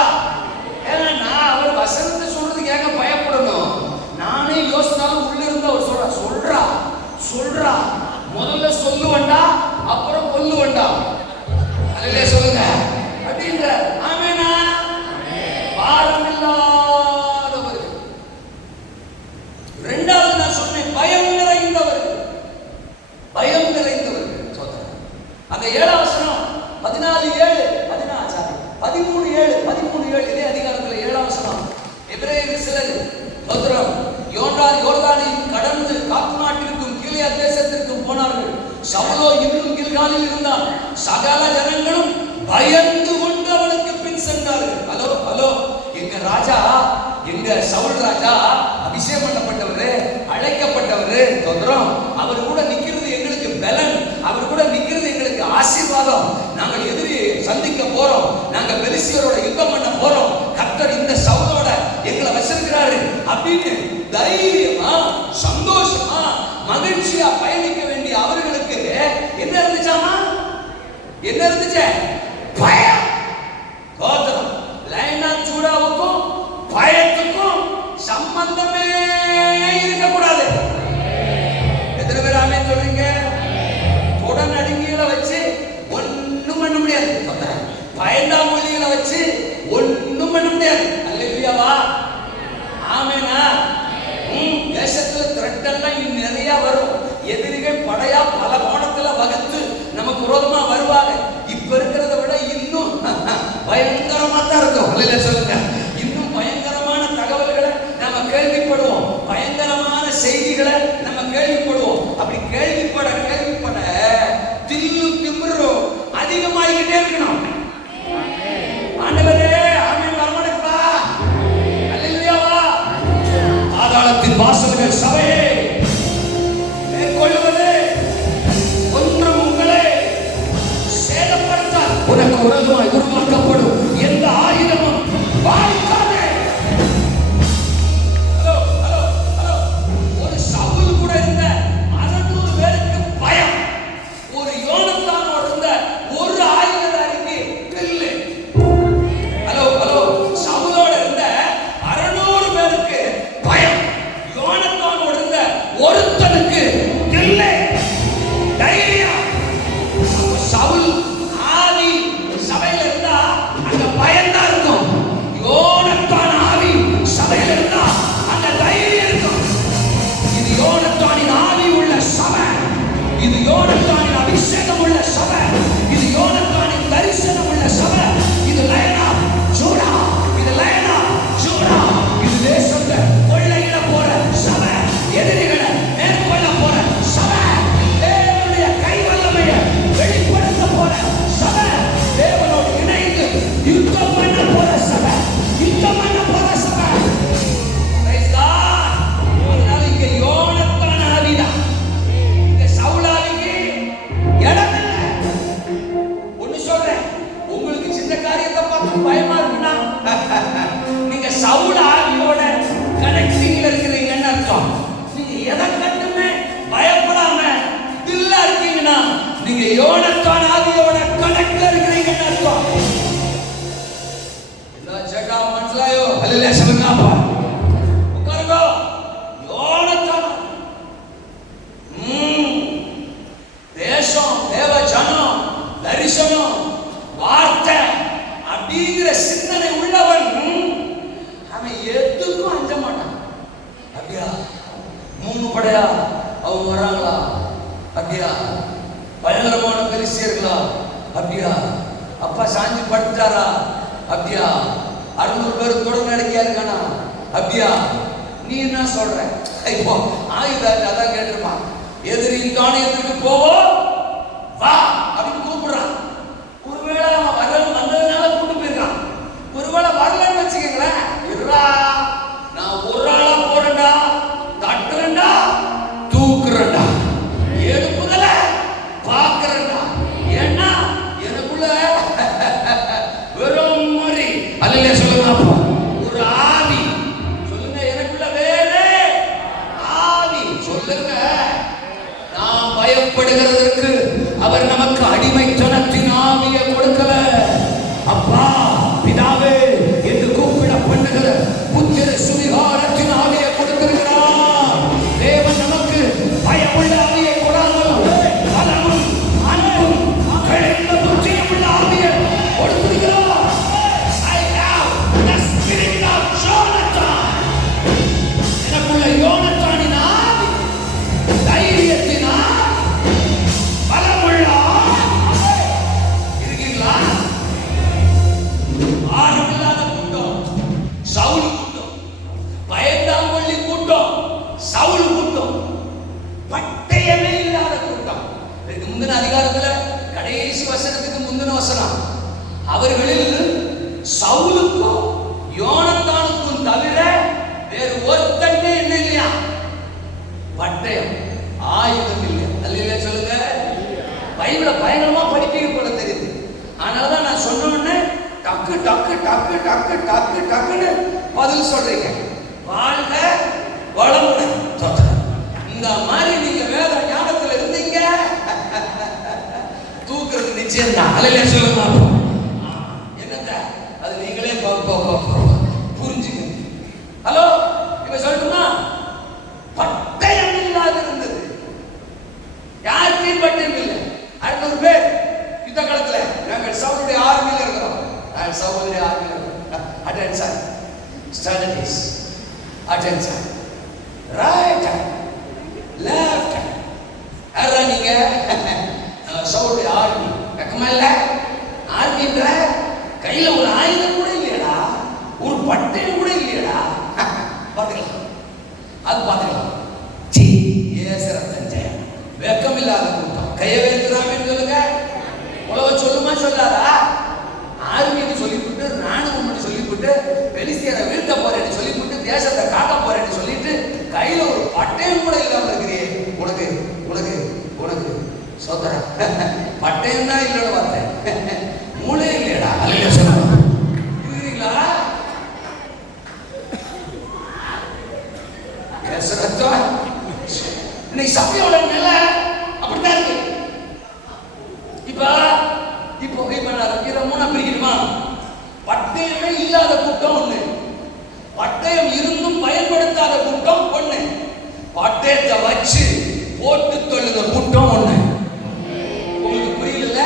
ஏன்னா நான் அவர் வசனத்தை சொல்றதுக்கு ஏங்க பயப்படணும்? நானே யோசிச்சாலும் உள்ள இருந்து அவர் சொல்றா முதல்ல சொல்லுவண்டா, அப்புறம் கொல்லுவண்டா. அல்லேலூயா சொல்லுங்க அப்படின்ற. ஆமெனா. பாரம் இல்லாதவர். இரண்டாவது நான் சொன்னேன், பயம் நிறைந்தவர். அந்த 7ஆம் வசனம் 14:7 13:7 இதே அதிகாரத்தில் 7ஆம் வசனம். எபிரேயர் சிலர் பத்ரம் யோர்தானை கடந்து காத்து நாட்டிற்கும் கீழே தேசத்திற்கும் போனார்கள். சவுலோ இன்னும் கில்காலில் இருந்தான். சகல ஜனங்களும் பயந்து கொண்டு அவனுக்கு பின் சென்றார்கள். ஹலோ, எங்க ராஜா, எங்க சவுல் ராஜா அபிஷேகம் பண்ணப்பட்டவரு, அழைக்கப்பட்டவரு, தோத்திரம், அவர் கூட நிக்கிறது எங்களுக்கு பலன், அவர் கூட நிக்கிறது எங்களுக்கு ஆசீர்வாதம். நாங்கள் எதிரி சந்திக்க போறோம், நாங்க பெலிஸ்தியரோட யுத்தம் பண்ண போறோம், கர்த்தர் இந்த சவுலோட எங்களை வச்சிருக்கிறாரு அப்படின்னு தைரியமா, சந்தோஷமா, மகிழ்ச்சியா பயணிக்க வேண்டிய அவர்களுக்கு என்ன இருந்துச்சாமா? என்ன இருந்துச்சு? பயம். தோத்திரம். லைனா சூடாவுக்கும் பயத்துக்கும் சம்பந்தமே இருக்கக்கூடாது. எத்தனை பேர் ஆமென் சொல்றீங்க? உடன் நடுங்கிகளை வச்சு ஒண்ணும் பண்ண முடியாது. பயந்தாமொழிகளை வச்சு ஒண்ணும் பண்ண முடியாது. அல்லேலூயாவா. ஆமெனா. தேசத்துல திரட்டெல்லாம் இன்னும் நிறைய வரும். எதிரிகள் படையா பல கோணத்துல வகுத்து நமக்கு விரோதமா வருவாங்க. இப்ப இருக்கிறத விட இன்னும் பயங்கரமா தான் இருக்கும். அல்லேலூயா சொல்லுங்க. இன்னும் பயங்கரமான தகவல்களை நம்ம கேள்விப்படுவோம், பயங்கரமான செய்திகளை நம்ம கேள்விப்படுவோம். அப்படி கேள்விப்பட தில்லும் திமிரும் அதிகமாகிக்கிட்டே இருக்கணும். ஆண்டவரே ஆமென் வரமாட்டேப்பா. அல்லேலூயாவா. பாதாளத்தின் வாசல்கள் சபையை மேற்கொள்ளுவது ஒன்றும் உங்களை சேதப்படுத்தாது. உனக்கு உலகமாய் உருவாக்கப்படும் எந்த ஆயுதமும் வாய்க்காதே. ஹலோ, ஒரு சவுல் கூட இருந்த 600 பேருக்கு பயம். ஒரு யோனத்தானோடு இருந்த ஒரு ஆயுததாரிக்கு இல்லை. ஹலோ, சவுலோட இருந்த 600 பேருக்கு பயம். யோனத்தானோடு இருந்த ஒருத்தனுக்கு இல்லை. தைரியம். சவுல் ஆதி சபையில இருந்தா உங்களுக்கு பயமா இருக்குன்னா நீங்க சவுல் ஆவியோட கனெக்டிங்ல இருக்கிறீங்கன்னு அர்த்தம். நீங்க எதை கண்டுமே பயப்படாம தில்லா இருக்கீங்கன்னா நீங்க யோனத்தான் ஆவியோட கனெக்ட்ல இருக்கிறீங்கன்னு அர்த்தம். எல்லா ஜகா மன்லாயோ ஹல்லேலூயா சொல்லுங்கப்பா. உட்காருங்க. யோனத்தான் தேசம், தேவ ஜனம், தரிசனம், வார்த்தை அப்படிங்கிற சிந்தனை உள்ளவன் அவன் எதுக்கும் அஞ்ச மாட்டான். அப்படியா 3 படையா அவங்க வராங்களா? அப்படியா பயங்கரமான பெலிஸ்தியர்களா? அப்படியா அப்பா சாஞ்சி படுத்துட்டாரா? அப்படியா 600 பேர் தொடர்ந்து அடக்கியா இருக்கானா? அப்படியா நீ என்ன சொல்ற? இப்போ ஆயுதாச்சு அதான் கேட்டிருப்பான். எதிரின் காணியத்துக்கு போவோம் வா அப்படின்னு கூப்பிடுறான். ஒருவேளை அவன் வந்ததுனால கூட்டு போயிருக்கான். ஒருவேளை வரலன்னு வச்சுக்கீங்களேன், இருடா நான் ஒரு ஆளா போறேன்டா, தட்டுறேன்டா, தூக்குறேன்டா, எடுப்புதல பாக்குறேன்டா. ஏன்னா எனக்குள்ள வெறும் மாதிரி அல்லையா சொல்லுங்க ஒரு ஆவி. சொல்லுங்க எனக்குள்ள வேற ஆவி. சொல்லுங்க நாம் பயப்படுகிறதற்கு அவர் நமக்கு அடிமைத்தனத்தின் ஆவியை கொடுக்கல. அப்பா பிதாவே என்று கூப்பிட பண்ணுகிற புத்திர சுவிகாரத்தின் ஆவியை கொடுத்திருக்கிறார். தேவன் நமக்கு பயமுள்ள ஆவியை கொடாமல் பலமும் அன்பும் தெளிந்த புத்தியும் உள்ள ஆவியை கொடுத்திருக்கிறார். I have the spirit of Jonathan. எனக்குள்ள யோனத்தானின் ஆவி, தைரியத்தின் ஆவி, பலமுள்ள இருக்கீங்களா? ஆரம்பில்லாத கூட்டம் சவுல் கூட்டம், பயந்தாங்கொள்ளி கூட்டம் சவுல் கூட்டம், பட்டயமே இல்லாத கூட்டம். இதுக்கு முந்தின அதிகாரத்துல கடைசி வசனத்துக்கு முந்தின வசனம், அவர்களில் சவுலுக்கும் யோனத்தானுக்கும் தவிர வேறு ஒருத்தண்டே என்ன இல்லையா? பட்டயம், ஆயுதம் இல்லை. அல்லையா சொல்லுங்க. பைபிளை பயங்கரமா படிப்பீங்க போல தெரியுது. அதனாலதான் நான் சொன்ன உடனே டக்கு டக்கு டக்கு டக்கு டக்கு டக்குன்னு பதில் சொல்றீங்க. வாழ்க வளமுடன். இந்த மாதிரி நீங்க வேத ஞானத்துல இருந்தீங்க தூக்குறது நிச்சயம் தான். அல்லையா சொல்லுங்க. என்னங்க அது நீங்களே புரிஞ்சுங்க. ஹலோ இப்ப சொல்லட்டுமா? பட்டயம் இல்லாத இருந்தது. யாருக்கும் பட்டயம் இல்லை. 600 பேர் யுத்த காலத்துல நாங்கள் சவுலுடைய ஆர்மியில இருக்கிறோம். சவுலுடைய ஆர்மியில இருக்கிறோம். Attention strategies, attention right left. யாரா நீங்க? சவுலுடைய ஆர்மி. வெக்கமா இல்ல? ஆர்மின்ற கையில ஒரு ஆயுதம் கூட இல்லையடா, ஒரு பட்டயம் கூட இல்லையடா. பாத்துக்கலாம், அது பாத்துக்கலாம். சி ஏசரத்தன் ஜெயம். வெக்கம் இல்லாத கூட்டம். கையை வைக்கிறாமேன்னு சொல்லுங்க. உலக சொல்லுமா சொல்லாதா? ஆர்மின்னு சொல்லிவிட்டு, ராணுவம் சொல்லிவிட்டு, பெலிஸ்தியரை வீழ்த்த போறேன்னு சொல்லிவிட்டு, தேசத்தை காக்க போறேன்னு சொல்லிட்டு கையில ஒரு பட்டயம் கூட இல்லாம இருக்கிறீ. உனக்கு உனக்கு உனக்கு சோதர பட்டயம் தான் இல்லைன்னு பார்த்தேன். மூளை இல்லையடா. அல்லையா சொல்லுங்க. புரியுதுங்களா? இன்னைக்கு சபையோட நிலை அப்படித்தான் இருக்கு. இப்ப இதை மூணா பிரிக்கணுமா? பட்டயமே இல்லாத கூட்டம் ஒண்ணு, பட்டயம் இருந்தும் பயன்படுத்தாத கூட்டம் ஒண்ணு, பட்டயத்தை வச்சு போட்டு தொழுத கூட்டம் ஒண்ணு. உங்களுக்கு புரியல?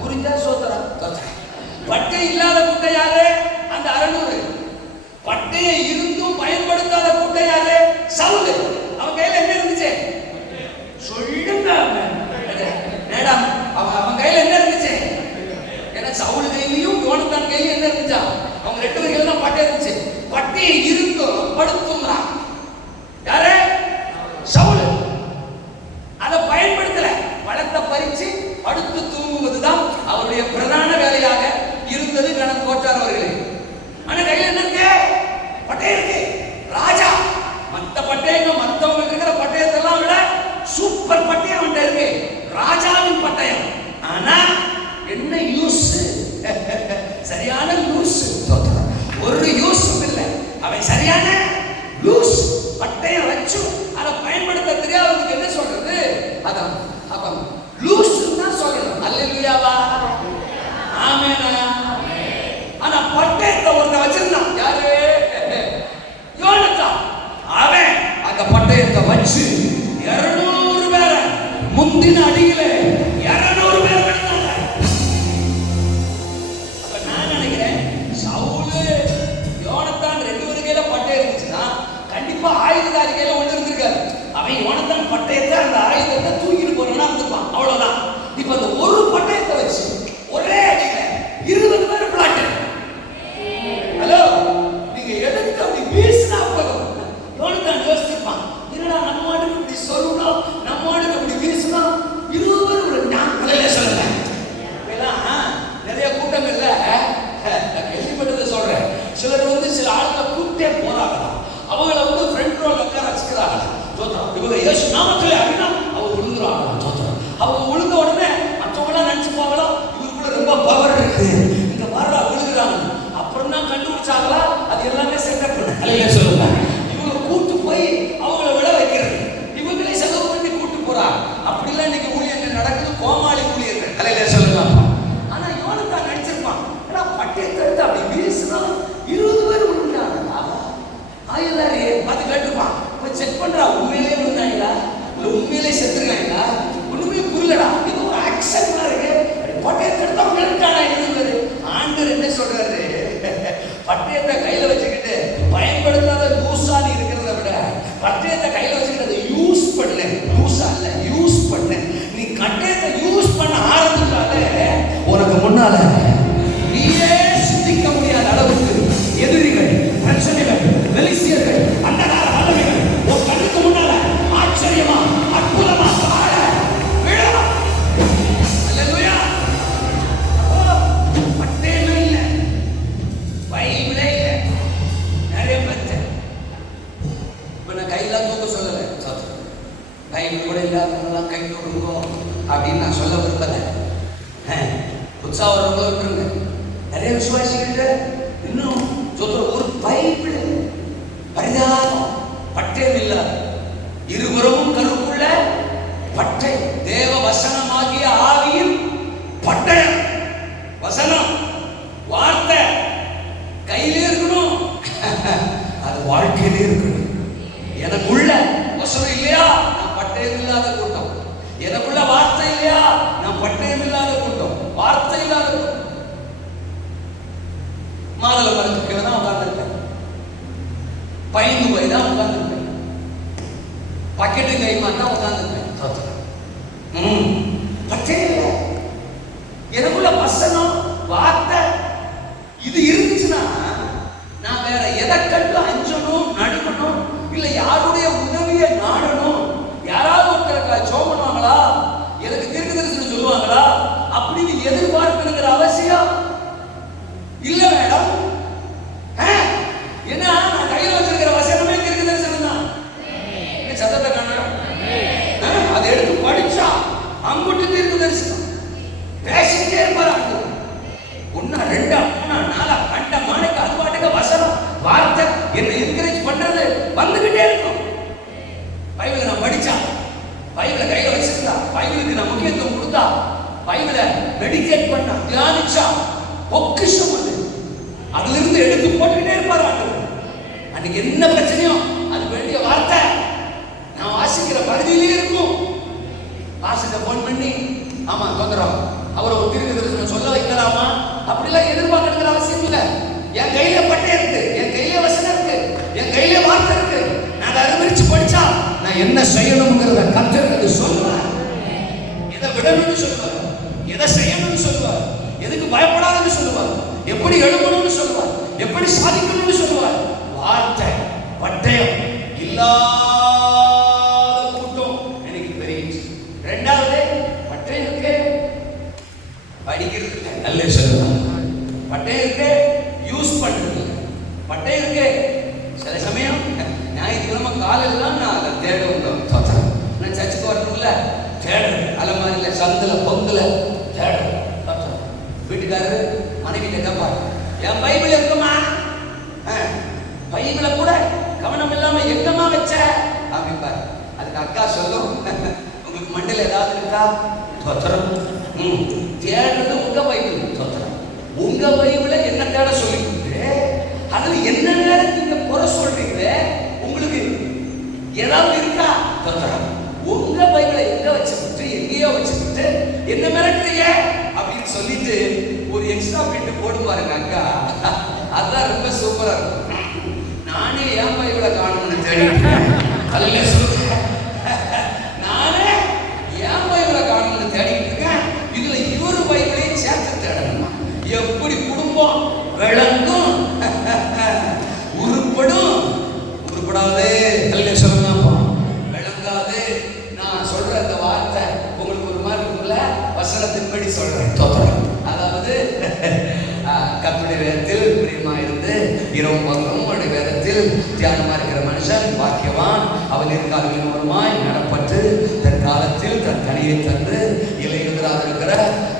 புரிஞ்சா சோதரம். பட்டயம் இல்லாத கூட்டம் யாரு? அந்த 600. பட்டயம் இருந்தும் பயன்படுத்தாத கூட்டம் யாரு? சவுல். அவன் கையில என்ன இருந்துச்சு? சொல்லுங்க மேடம். அவன் கையில என்ன இருந்துச்சு? ஏன்னா சவுல் கையிலையும் யோனத்தான் கையிலும் என்ன இருந்துச்சா? அவங்க 2 கையில தான் பட்டயம் இருந்துச்சு. பட்டயம் இருந்தும் படுத்துங்களா? யாரு? சவுல். அதை பயன்படுத்தல. பழத்தை பறிச்சு படுத்து தூங்குவதுதான் அவருடைய பிரதான வேலையாக இருந்தது கணக்கு கோச்சார் அவர்களே. ஆனா கையில என்ன இருக்கு? பட்டயம் இருக்கு. ராஜா மத்த பட்டயங்க மத்தவங்க இருக்கிற பட்டயத்தெல்லாம் விட சூப்பர் பட்டயம் இருக்கு, ராஜாவின் பட்டயம். ஆனா என்ன யூஸ்? சரியா பட்டயத்தை ஒருத்தன் வச்சிருந்தான். யாரு? யோனத்தான். அவன் அந்த பட்டயத்தை வச்சு 200 பேரை முந்தின அடியில 200 பேரை வெட்டினாங்க. அப்ப நான் நினைக்கிறேன், சவுலு யோனத்தான் 2 பேர் கையில பட்டயம் இருந்துச்சுன்னா கண்டிப்பா ஆயுததாரி கையில ஒண்ணு இருந்திருக்காரு. அவன் யோனத்தான் பட்டயத்தை அந்த ஆயுதத்தை தூக்கிட்டு போறான்னா இருந்துப்பான். அவ்வளவுதான். இப்ப அந்த ஒரு பட்டயத்தை வச்சு ஒரே அடியில 20 பேர் பிளாட். ஹலோ, நீங்க எடுத்து அப்படி வீசினா போதும். யோனத்தான் யோசிப்பான், என்னடா நம்ம ஆளுக்கு இப்படி சொல்லணும், நம்ம ஆளுக்கு அப்படி வீசினா 20 பேர் ஒரு ஞாபகம் சொல்லுங்க. நிறைய கூட்டங்கள்ல கேள்விப்பட்டதை சொல்றேன். சிலர் சில ஆளுங்களை கூப்பிட்டே போறாங்களாம். அவங்கள ஃப்ரண்ட் ரோல உட்கார வச்சுக்கிறாங்களா. இவங்க இயேசு நாமத்திலே அப்படின்னா அவங்க விழுந்துருவாங்க. அவங்க விழுந்த உடனே மற்றவங்களாம் நினைச்சு போகலாம், இவருக்குள்ள ரொம்ப பவர் இருக்கு, இந்த மாதிரி விழுகிறாங்க. அப்புறம் தான் கண்டுபிடிச்சாங்களா அது எல்லாமே செட்டப் பண்ண. அல்லையா சொல்லுங்க. இவங்க கூட்டு போய் அவங்கள விழ வைக்கிறது, இவங்களே செலவு பண்ணி கூட்டு போறாங்க. அப்படிலாம் இன்னைக்கு ஊழியர்கள் நடக்குது, கோமாளி ஊழியர்கள். அல்லையா சொல்லுங்க. ஆனா யோனத்தான் நினைச்சிருப்பான், ஏன்னா பட்டயத்தை எடுத்து அப்படி வீசினா 20 பேர் விழுந்தாங்க. ஆயுதாரி பார்த்து கேட்டுப்பான், போய் செக் பண்றா, உண்மையிலேயே விழுந்தாங்களா இல்ல உண்மையிலே செத்துருக்காங்களா, ஒண்ணுமே புரியலடா. இது ஒரு ஆக்சன் இருக்கு. பட்டயத்தை எடுத்து அவங்க எடுத்தானா 20 பேர். ஆண்டவர் என்ன சொல்றாரு, பட்டயத்தை கையில வச்சுக்கிட்டு பயன்படுத்தாத லூசானி இருக்கிறத விட பட்டயத்தை கையில வச்சுக்கிட்டு யூஸ் பண்ணு. லூசா இல்ல, யூஸ் பண்ணு. நீ பட்டயத்தை யூஸ் பண்ண ஆரம்பிச்சாலே உனக்கு முன்னால நீயே சிந்திக்க முடியாத அளவுக்கு எதிரிகள், பிரச்சனைகள், வெளிசியர்கள், அந்தகார வல்லமைகள் உன் கண்ணுக்கு முன்னால ஆச்சரியமா அற்புதமா வாழ விழலாம். அல்லேலூயா. பட்டயமே இல்லை, பைபிளே இல்லை. நிறைய பேர் இப்ப நான் கையெல்லாம் தூக்க சொல்லலை, பைபிள் கூட இல்லாதவங்கலாம் கை தூக்குங்கோ அப்படின்னு நான் சொல்ல விரும்பல. உற்சாகம் விட்டுருங்க. நிறைய விசுவாசிக்கிட்ட இன்னும் சொல்ற ஒரு பைபிள் பரிதாபம், பட்டயம் இல்ல, இருபுறமும் கருப்புள்ள பட்டை, தேவ வசனமாகிய ஆவியின் பட்டயம். வசனம் வார்த்தை கையிலே இருக்கணும், அது வாழ்க்கையிலே இருக்கணும். எனக்குள்ள வசனம் இல்லையா நான் பட்டயம் இல்லாத கூட்டம், எனக்குள்ள வார்த்தை இல்லையா நான் பட்டயம் இல்லாத கூட்டம், வார்த்தை இல்லாத கூட்டம். மாதள மரத்துக்கு கீழே தான் உட்கார்ந்துருப்பேன், பயந்து போய் தான் உட்கார்ந்துருப்பேன், பக்கெட்டு கைமா தான் உட்கார்ந்துருப்பேன். பட்டயம் எனக்குள்ள வசனம் வார்த்தை இது இருந்துச்சுன்னா நான் வேற எதை கண்டு அஞ்சணும், நடுக்கணும், இல்ல யாருடைய உதவியை நாடணும், யாராவது ஒருத்தருக்கு ஜெபம் பண்ணுவாங்களா, எனக்கு தீர்க்கதரிசனம் சொல்லுவாங்களா அப்படின்னு எதிர்பார்க்கணுங்கிற அவசியம் இல்ல மேடம். என்ன நான் கையில வச்சிருக்கிற வசனமே தீர்க்கதரிசனம் தான். சத்தத்தை காண அதை எடுத்து படிச்சா அங்குட்டு தீர்க்கதரிசனம் பேசிட்டே இருப்பாரு. ஒன்னா ரெண்டா மூணா நாலா கண்ட மாணிக்க அது பாட்டுக்கு வசனம் வார்த்தை என்ன என்கரேஜ் பண்றது வந்துகிட்டே இருக்கும். பைபிளை நான் படிச்சா, பைபிளை கையில வச்சிருந்தா, பைபிளுக்கு நான் முக்கியத்துவம் கொடுத்தா, பைபிளை மெடிடேட் பண்ணா, தியானிச்சா, பொக்கிஷம் அது. அதுல இருந்து எடுத்து போட்டுக்கிட்டே இருப்பாரு. அன்னைக்கு என்ன பிரச்சனையோ அது வேண்டிய வார்த்தை நான் வாசிக்கிற பகுதியிலே இருக்கும். வாசிட்ட போன் பண்ணி, ஆமா தொந்தரம் அவரை ஒரு தீர்க்கதரிசனம் சொல்ல வைக்கலாமா அப்படிலாம் எதிர்பார்க்கணுங்கிற அவசியம் இல்லை. என் கையில பட்டயம் இருக்கு, என் கையில வசனம் இருக்கு, என் கையில வார்த்தை இருக்கு. நான் அறிவிச்சு படிச்சா நான் என்ன செய்யணும்ங்கிறத கர்த்தருக்கு சொல்லுவேன். எதை விடணும்னு சொல்லுவார், எதை செய்யணும்னு சொல்லுவார், எதுக்கு பயப்படாதுன்னு சொல்லுவார், எப்படி எழுப்பணும்னு சொல்லுவார், எப்படி சாதிக்கணும்னு சொல்லுவார். வார்த்தை பட்டயம் இல்லாத கூட்டம் எனக்கு தெரியுது. ரெண்டாவது பட்டயம் இருக்கு, படிக்கிறது நல்ல சொல்லுவாங்க. பட்டயம் இருக்கு, யூஸ் பண்றது. பட்டயம் இருக்கு, சில சமயம் ஞாயிற்றுக்கிழமை காலையிலாம் நான் அதை தேட வந்தோம். நான் சர்ச்சுக்கு வரணும்ல, தேடுறேன். அலமாரியில சந்தில பொங்கல தேடுறேன். வீட்டுக்காரரு மனைவிட்ட கேட்பாரு, என் பைபிள் இருக்குமா, பைபிளை கூட கவனம் இல்லாம எங்கம்மா வச்ச அப்படிப்பாரு. அதுக்கு அக்கா சொல்லும், உங்களுக்கு மண்டையில் ஏதாவது இருக்கா, சொத்தரம் தேடுறது உங்க பைபிள், சொத்தரம் உங்க பைபிளை என்ன தேட சொல்லி ஏதாவது இருக்கா? தோத்திரம். உங்க பைபிளை எங்க வச்சுக்கிட்டு எங்கேயோ வச்சுக்கிட்டு என்ன மிரட்டுறீங்க அப்படின்னு சொல்லிட்டு ஒரு எக்ஸ்ட்ரா பிரிண்ட் போடும் பாருங்க அக்கா. அதான் ரொம்ப சூப்பரா இருக்கும். நானே என் பைபிளை காணணும்னு தேடிட்டு அல்ல சொல்லுங்க. நானே என் பைபிளை காணணும்னு தேடிட்டு இருக்கேன். இதுல இவரு பைபிளையும் சேர்த்து தேடணுமா? எப்படி குடும்பம் விளங்கும், உருப்படும், உருப்படாது அல்ல சொல்லுங்க. விளங்காது. நான் சொல்ற அந்த வார்த்தை உங்களுக்கு ஒரு மாதிரி இருக்குல்ல, வசனத்தின்படி சொல்றேன். அதாவது கர்த்தருடைய வேதத்தில் பிரியமா இருந்து இரவும் பகலும் அவருடைய வேதத்தில் தியானமா இருக்கிற மனுஷன் பாக்கியவான். அவன் இருக்காலும் வருமாய் நடப்பட்டு தன் காலத்தில் தன் கனியை தந்து இலையுதிராக இருக்கிற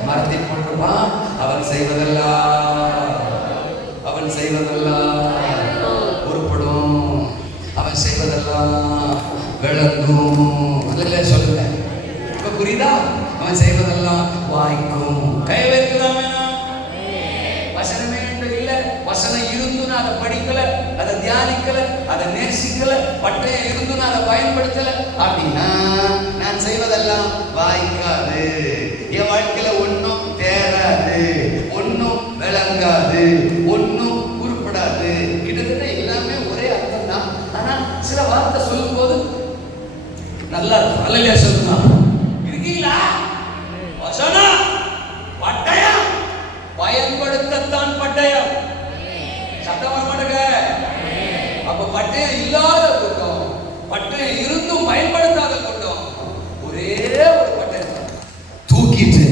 மரத்தை போன்றுவான். அவன் செய்வதெல்லாம் உருப்படும், அவன் செய்வதெல்லாம் விளங்கும். அதுல சொல்லுங்க, இப்ப புரியுதா? அவன் செய்வதெல்லாம் வாய்க்கும். கை வைக்கலாம். வசனமே இல்ல, வசனம் இருந்தும் அதை படிக்கல, அதை தியானிக்கல, அதை நேசிக்கல, பட்டயம் இருந்தும் அதை பயன்படுத்தல அப்படின்னா நான் செய்வதெல்லாம் வாய்க்காது. என் வாழ்க்கையில ஒன்னும் தேராது, ஒன்னும் விளங்காது, ஒன்னும் உருப்படாது. கிட்டத்தட்ட எல்லாமே ஒரே அர்த்தம் தான். ஆனா சில வார்த்தை சொல்லும் போது நல்லா இருக்கும். அல்லையா சொல்லுங்க. இருக்கீங்களா? வசனம் பட்டயம் பயன்படுத்தத்தான் பட்டயம். சத்தம் வர மாட்டேங்க. அப்ப பட்டயம் இல்லாத கூட்டம், பட்டயம் இருந்தும் பயன்படுத்தாத கூட்டம், ஒரே ஒரு பட்டயம் தூக்கிட்டு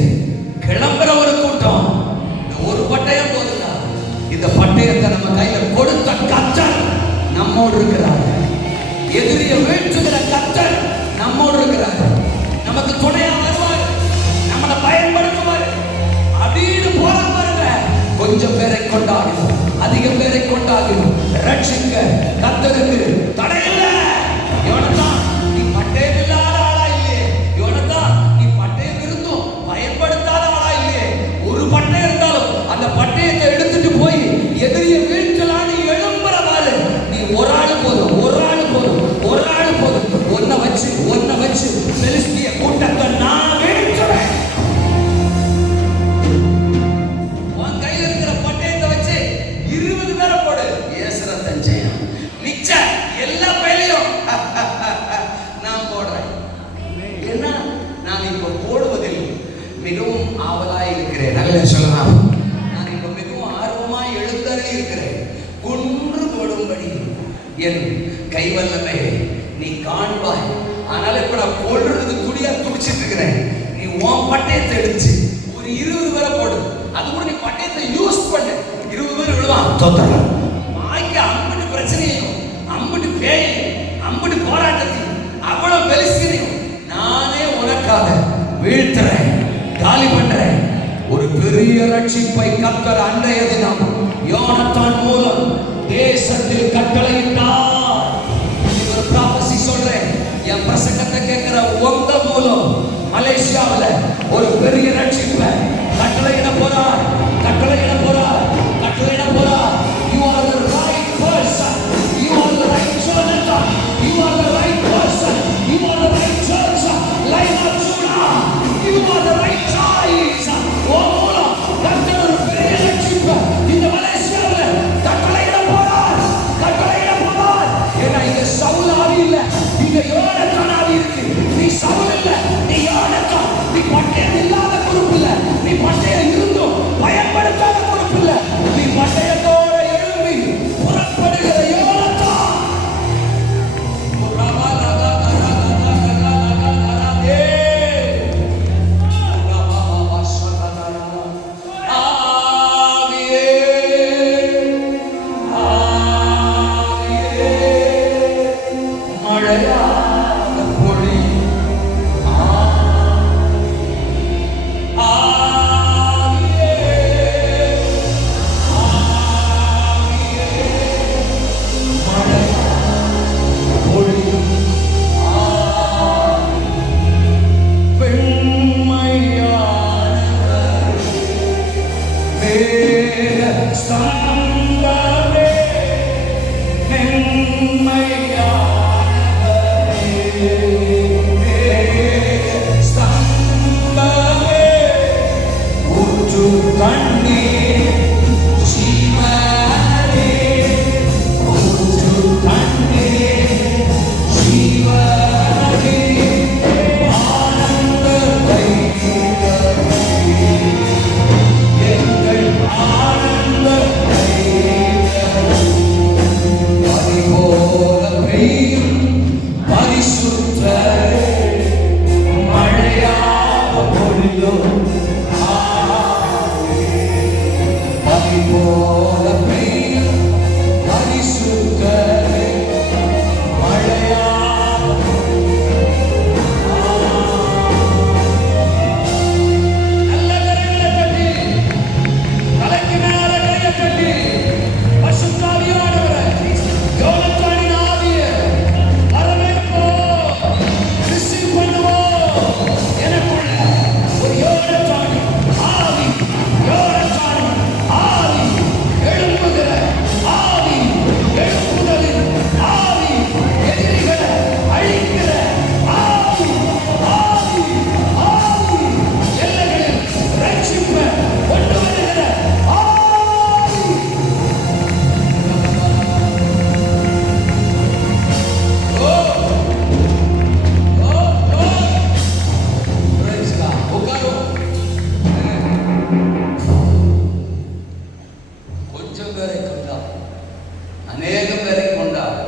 கிளம்புற ஒரு கூட்டம். இந்த ஒரு பட்டயம் போதுங்க. இந்த பட்டயத்தை நம்ம கையில கொடுத்த கர்த்தர் நம்மோடு இருக்கிறார். எதிரியை வீழ்த்துகிற கர்த்தர் நம்மோடு இருக்கிறார். நமக்கு துணையா வருவார், நம்மளை பயன்படுத்துவார் அப்படின்னு போற பாருங்க. கொஞ்சம் பேரை கொண்டாகும், அதிகம் பேரை கொண்டாகும். ரட்சிக்க கர்த்தருக்கு தடையில்லை. இவனதான் நீ பட்டயம் இல்லாத ஆளா இல்லையே, இவனதான் நீ பட்டயம் இருந்தும் பயன்படுத்தாத ஆளா இல்லையே. ஒரு பட்டயம் இருந்தாலும் அந்த பட்டயத்தை எடுத்துட்டு போய் எதிரியை வீழ்த்தலான்னு எழும்புறவாறு நீ ஒரு ஆள் போதும், ஒரு ஆள் போதும், ஒரு ஆள் போதும். ஒன்ன வச்சு பெலிஸ்திய கூட்டத்தை நான் வீழ்த்துறேன். உன் கையில் இருக்கிற பட்டயத்தை வச்சு 20 பேரை போடு, ஏசுரத்தன் செய்யும். மிச்ச எல்லா பயிலையும் நான் போடுறேன். ஏன்னா நான் இப்ப போடுவதில் மிகவும் ஆவலாய் இருக்கிறேன். நல்ல சொல்லலாம். நான் இப்ப மிகவும் ஆர்வமாய் எழுந்தருளி இருக்கிறேன். கொன்று போடும்படி என் கைவல்லமை நீ காண்பாய். ஆனால இப்ப நான் போடுறது துடியா துடிச்சிட்டு இருக்கிறேன். நீ உன் பட்டயத்தை எடுத்து ஒரு 20 பேரை போடு. அது கூட நீ பட்டயத்தை யூஸ் பண்ண 20 பேர் விழுவான். தோத்தலாம். வாய்க்கு அம்பட்டு பிரச்சனையும், அம்பட்டு பேயும், அம்பட்டு போராட்டத்தையும், அவ்வளவு பெலிஸ்தீனையும் நானே உனக்காக வீழ்த்துறேன், காலி பண்றேன். ஒரு பெரிய ரட்சிப்பை கர்த்தர் அன்றைய தினம் யோனத்தான் மூலம் தேசத்தில் கட்டளையிட்டார். ஒரு ப்ராபசி சொல்றேன். என் பிரசங்கத்தை கேட்கிற உங்க மூலம் மலேசியாவில் ஒரு பெரிய ரட்சிப்பை கட்டளையிட போறார், கட்டளையிட போறார், கட்டளையிட போறார். You are the right person. You are the right Jonathan. You are the right person. You are the right church. Line of Judah. You are the right choice. ஓ மூலம் கர்த்தர் ஒரு பெரிய ரட்சிப்பை இந்த மலேசியாவில் கட்டளையிட போறார், கட்டளையிட போறார். ஏன்னா இங்க சவுல் ஆவி இல்ல, இங்க யோனத்தான் ஆவி இருக்கு. நீ சவுல் இல்ல, நீ யோனத்தான். நீ பட்டயம் இல்லாத குரூப் இல்ல, நீ பட்டயம் இருந்தும் பயன்படுத்தாத குரூப் இல்ல. நீ பட்டயத்தோட எழும்பி புறப்படுகிற யோனத்தான். ஸ்தம்பமே மென்மையானவர்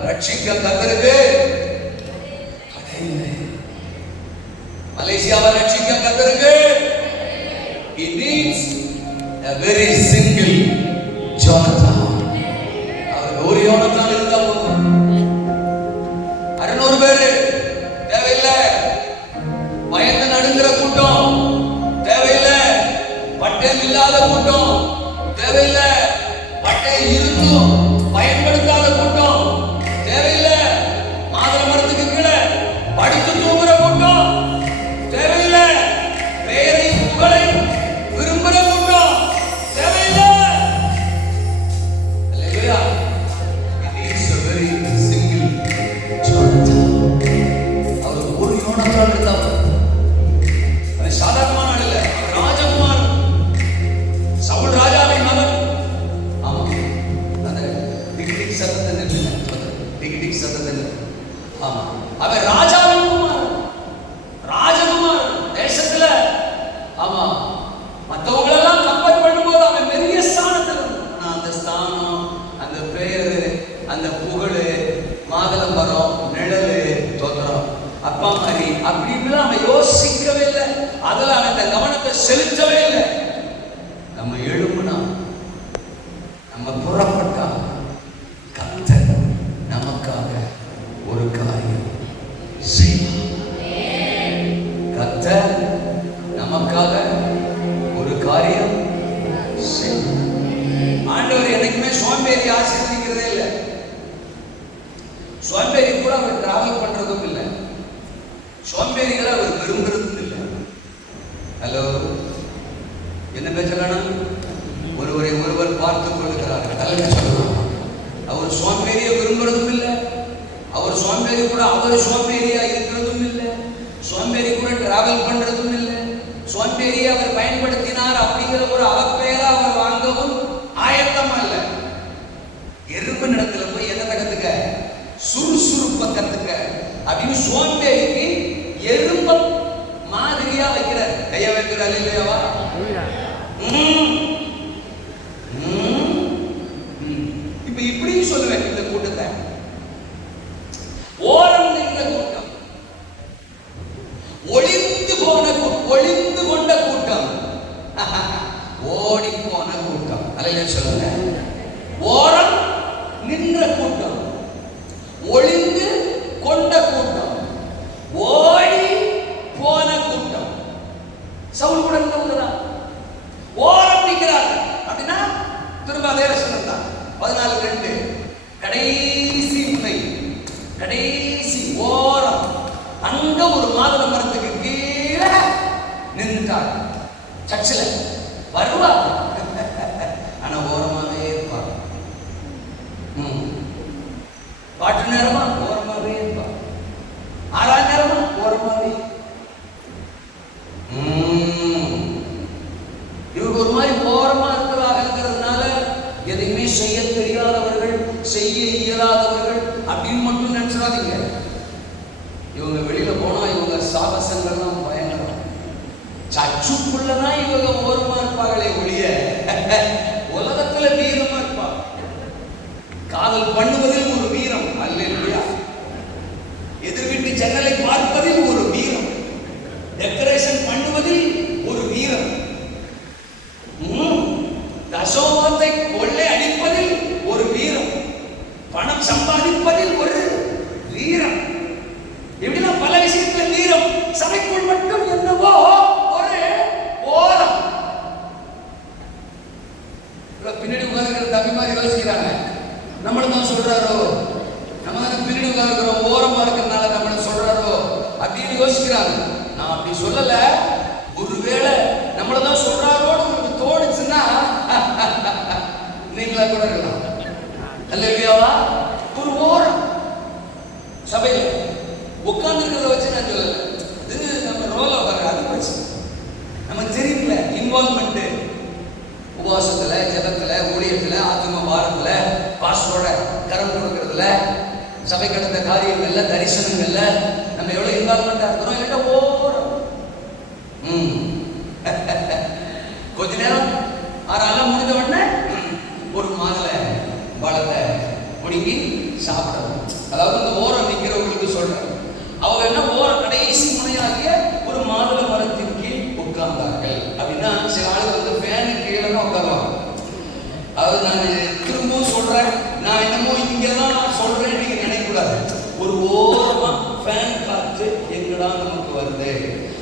ரட்சிக்க கர்த்தருக்கு மலேசியாவை ரட்சிக்க கர்த்தருக்கு he needs a very single Jonathan. அவர் ஒரு யோனத்தான் இருந்தா போதும். 600 பேரு தேவையில்லை. பயந்து நடுங்கிற கூட்டம் தேவையில்லை. பட்டயம் இல்லாத கூட்டம் தேவையில்லை. பட்டயம் இருந்தும் பயன்படுத்தாத கூட்டம் தேவையில்லை. மாதுளை மரத்துக்கு கீழே படுத்து தூங்குற கூட்டம் தேவையில்லை. பெயரை புகழை விரும்புகிற கூட்டம் தேவையில்லை. அல்லேலூயா. It is a very single Jonathan. அவர் ஒரு யோனத்தான் இருந்தார். அது சாதாரணமான ஆள் இல்லை. ராஜகுமார், சவுல் ராஜாவின் மகன். ஆமா, அந்த டிக் சத்தத்தை நிறுத்துங்க. டிக் சத்தத்தை நிறுத்துங்க. ஆமா, அவர் ராஜாவின் குமார், ராஜகுமார் தேசத்துல. ஆமா, மற்றவங்களெல்லாம் கம்பேர் பண்ணும்போது அவன் பெரிய ஸ்தானத்தில். அந்த ஸ்தானம், அந்த பெயரு, அந்த புகழ், மாதுளை மரம், நிழலு, தோத்திரம், அப்பா மாதிரி அப்படி இப்படிலாம் அவன் யோசிக்கவே இல்லை. அதுல அவன் இந்த கவனத்தை செலுத்தவே இல்லை. நம்ம எழுப்புனா, நம்ம புறப்பட்டா, கர்த்தர் நமக்காக ஒரு காரியம் செய்வார். கர்த்தர் நமக்காக ஒரு காரியம் செய்வார். ஆண்டவர் என்னைக்குமே சோம்பேறி ஆசீர்வதிக்கிறதே இல்லை. சோம்பேறி கூட அவர் டிராவல் பண்றதும் இல்லை. சோம்பேறிகளை அவர் விரும்புறதும் இல்லை. ஹலோ, என்ன பேச வேணும்? ஒருவரை ஒருவர் பார்த்துக் கொள்கிறார்கள். தலைமை சொல்லலாம். அவர் சோம்பேறியை விரும்புறதும் இல்லை. அவர் சோம்பேறி கூட அவர் சோம்பேறியா இருக்கிறதும் இல்லை. சோம்பேறி கூட டிராவல் பண்றதும் இல்லை. சோம்பேறியை அவர் பயன்படுத்தினார் அப்படிங்கிற ஒரு அவப்பெயரா அவர் வாங்கவும் ஆயத்தமா இல்லை. எறும்பு நிலத்துல போய் என்ன கத்துக்க? சுறுசுறுப்ப கத்துக்க அப்படின்னு சோம்பேறிக்கு எறும்ப மாதிரியா வைக்கிற கைய வைக்கிறார் இல்லையாவா? இப்ப இப்படி சொல்லுவேன். இந்த கூட்டத்தை ஓரம் நின்ற கூட்டம், ஒளிந்து கொண்ட கூட்டம், ஓடி போன கூட்டம். அல்லேலூயா சொல்லுங்க. ஓரம் நின்ற கூட்டம், ஒளிந்து கொண்ட கூட்டம், ஓடி போன கூட்டம். சவுல் கூட இருந்தவங்கதான் ஓரம் நிற்கிறார் அப்படின்னா திரும்ப அதே வசனம் தான் 14:2. கடைசி முனை, கடைசி ஓரம், அங்க ஒரு மாதுளை மரத்துக்கு கீழே நின்றுட்டார். சர்ச்சில் வருவார், ஆனா ஓரமாவே இருப்பார். பாட்டு நேரமா ஓரமாவே இருப்பார். ஆறாம் நேரமா ஓரமாவே. இவருக்கு ஒரு மாதிரி ஓரமா இருக்கிற எதையுமே செய்ய தெரியாதவர்கள், செய்ய இயலாதவர்கள் அப்படின்னு மட்டும் நினைச்சிடாதீங்க. இவங்க வெளியில போனா இவங்க சாகசங்கள்லாம் பயங்கரம். சச்சுக்குள்ளதான் இவங்க ஓரமா இருப்பார்களே ஒழிய உலகத்துல வீரமா இருப்பாங்க. காதல் பண்ணுவதில் ஒரு வீரம், அல்லேலூயா. எதிர் வீட்டு ஜன்னலை பார்ப்பதில் ஒரு வீரம், டெக்கரேஷன் பண்ணுவதில் ஒரு வீரம், தசோபாத்தை கொள்ளை அடிப்பதில் ஒரு வீரம், பணம் சம்பாதிப்பதில் ஒரு வீரம், இப்படிலாம் பல விஷயத்துல வீரம். சபைக்குள் மட்டும் என்னவோ ஒரு ஓரம். பின்னாடி உட்கார்ந்து தம்பி மாதிரி யோசிக்கிறாங்க, நம்மளும் தான் சொல்றாரோ, நம்ம தான் பின்னாடி உட்கார்ந்துக்கிறோம், ஓரமா இருக்கிறதுனால நம்மள சொல்றாரோ அப்படின்னு யோசிக்கிறாங்க. நான் அப்படி சொல்லல. ஒருவேளை நம்மள தான் சொல்றாரோன்னு உங்களுக்கு தோணுச்சுன்னா நீங்களா கூட இருக்கலாம். அல்லேலூயாவா. ஒரு ஓரம் சபையில உட்கார்ந்து இருக்கிறத வச்சு நான் சொல்லல. இது நம்ம ரோல வர அது பிரச்சனை. நமக்கு தெரியல இன்வால்வ்மெண்ட். உபவாசத்துல, ஜெபத்துல, ஊழியத்துல, ஆத்ம பாரத்துல, பாஸ்டரோட கரம் கொடுக்கறதுல, சபை கடந்த காரியங்கள்ல, தரிசனங்கள்ல நம்ம எவ்வளவு இன்வால்வ்மெண்டா இருக்கிறோம். இல்ல ஓரம் கொஞ்ச நேரம் ஆறாலாம் முடிஞ்ச உடனே ஒரு மாதுளை பழத்தை முடிங்கி சாப்பிடணும். அதாவது இந்த ஓரம் நிற்கிறவங்களுக்கு சொல்றேன். அவங்க என்ன ஓரம் கடைசி முனையாகிய ஒரு மாதுளை மரத்தின் கீழ் உட்கார்ந்தார்கள். அப்படின்னா சில ஆளுங்க வந்து ஃபேனுக்கு கீழே தான் உட்காருவாங்க. அதாவது நான் திரும்பவும் சொல்றேன், நான் என்னமோ இங்கதான் சொல்றேன் நீங்க நினைக்கூடாது. ஒரு ஓரமா ஃபேன் காற்று எங்கடா நமக்கு வருது,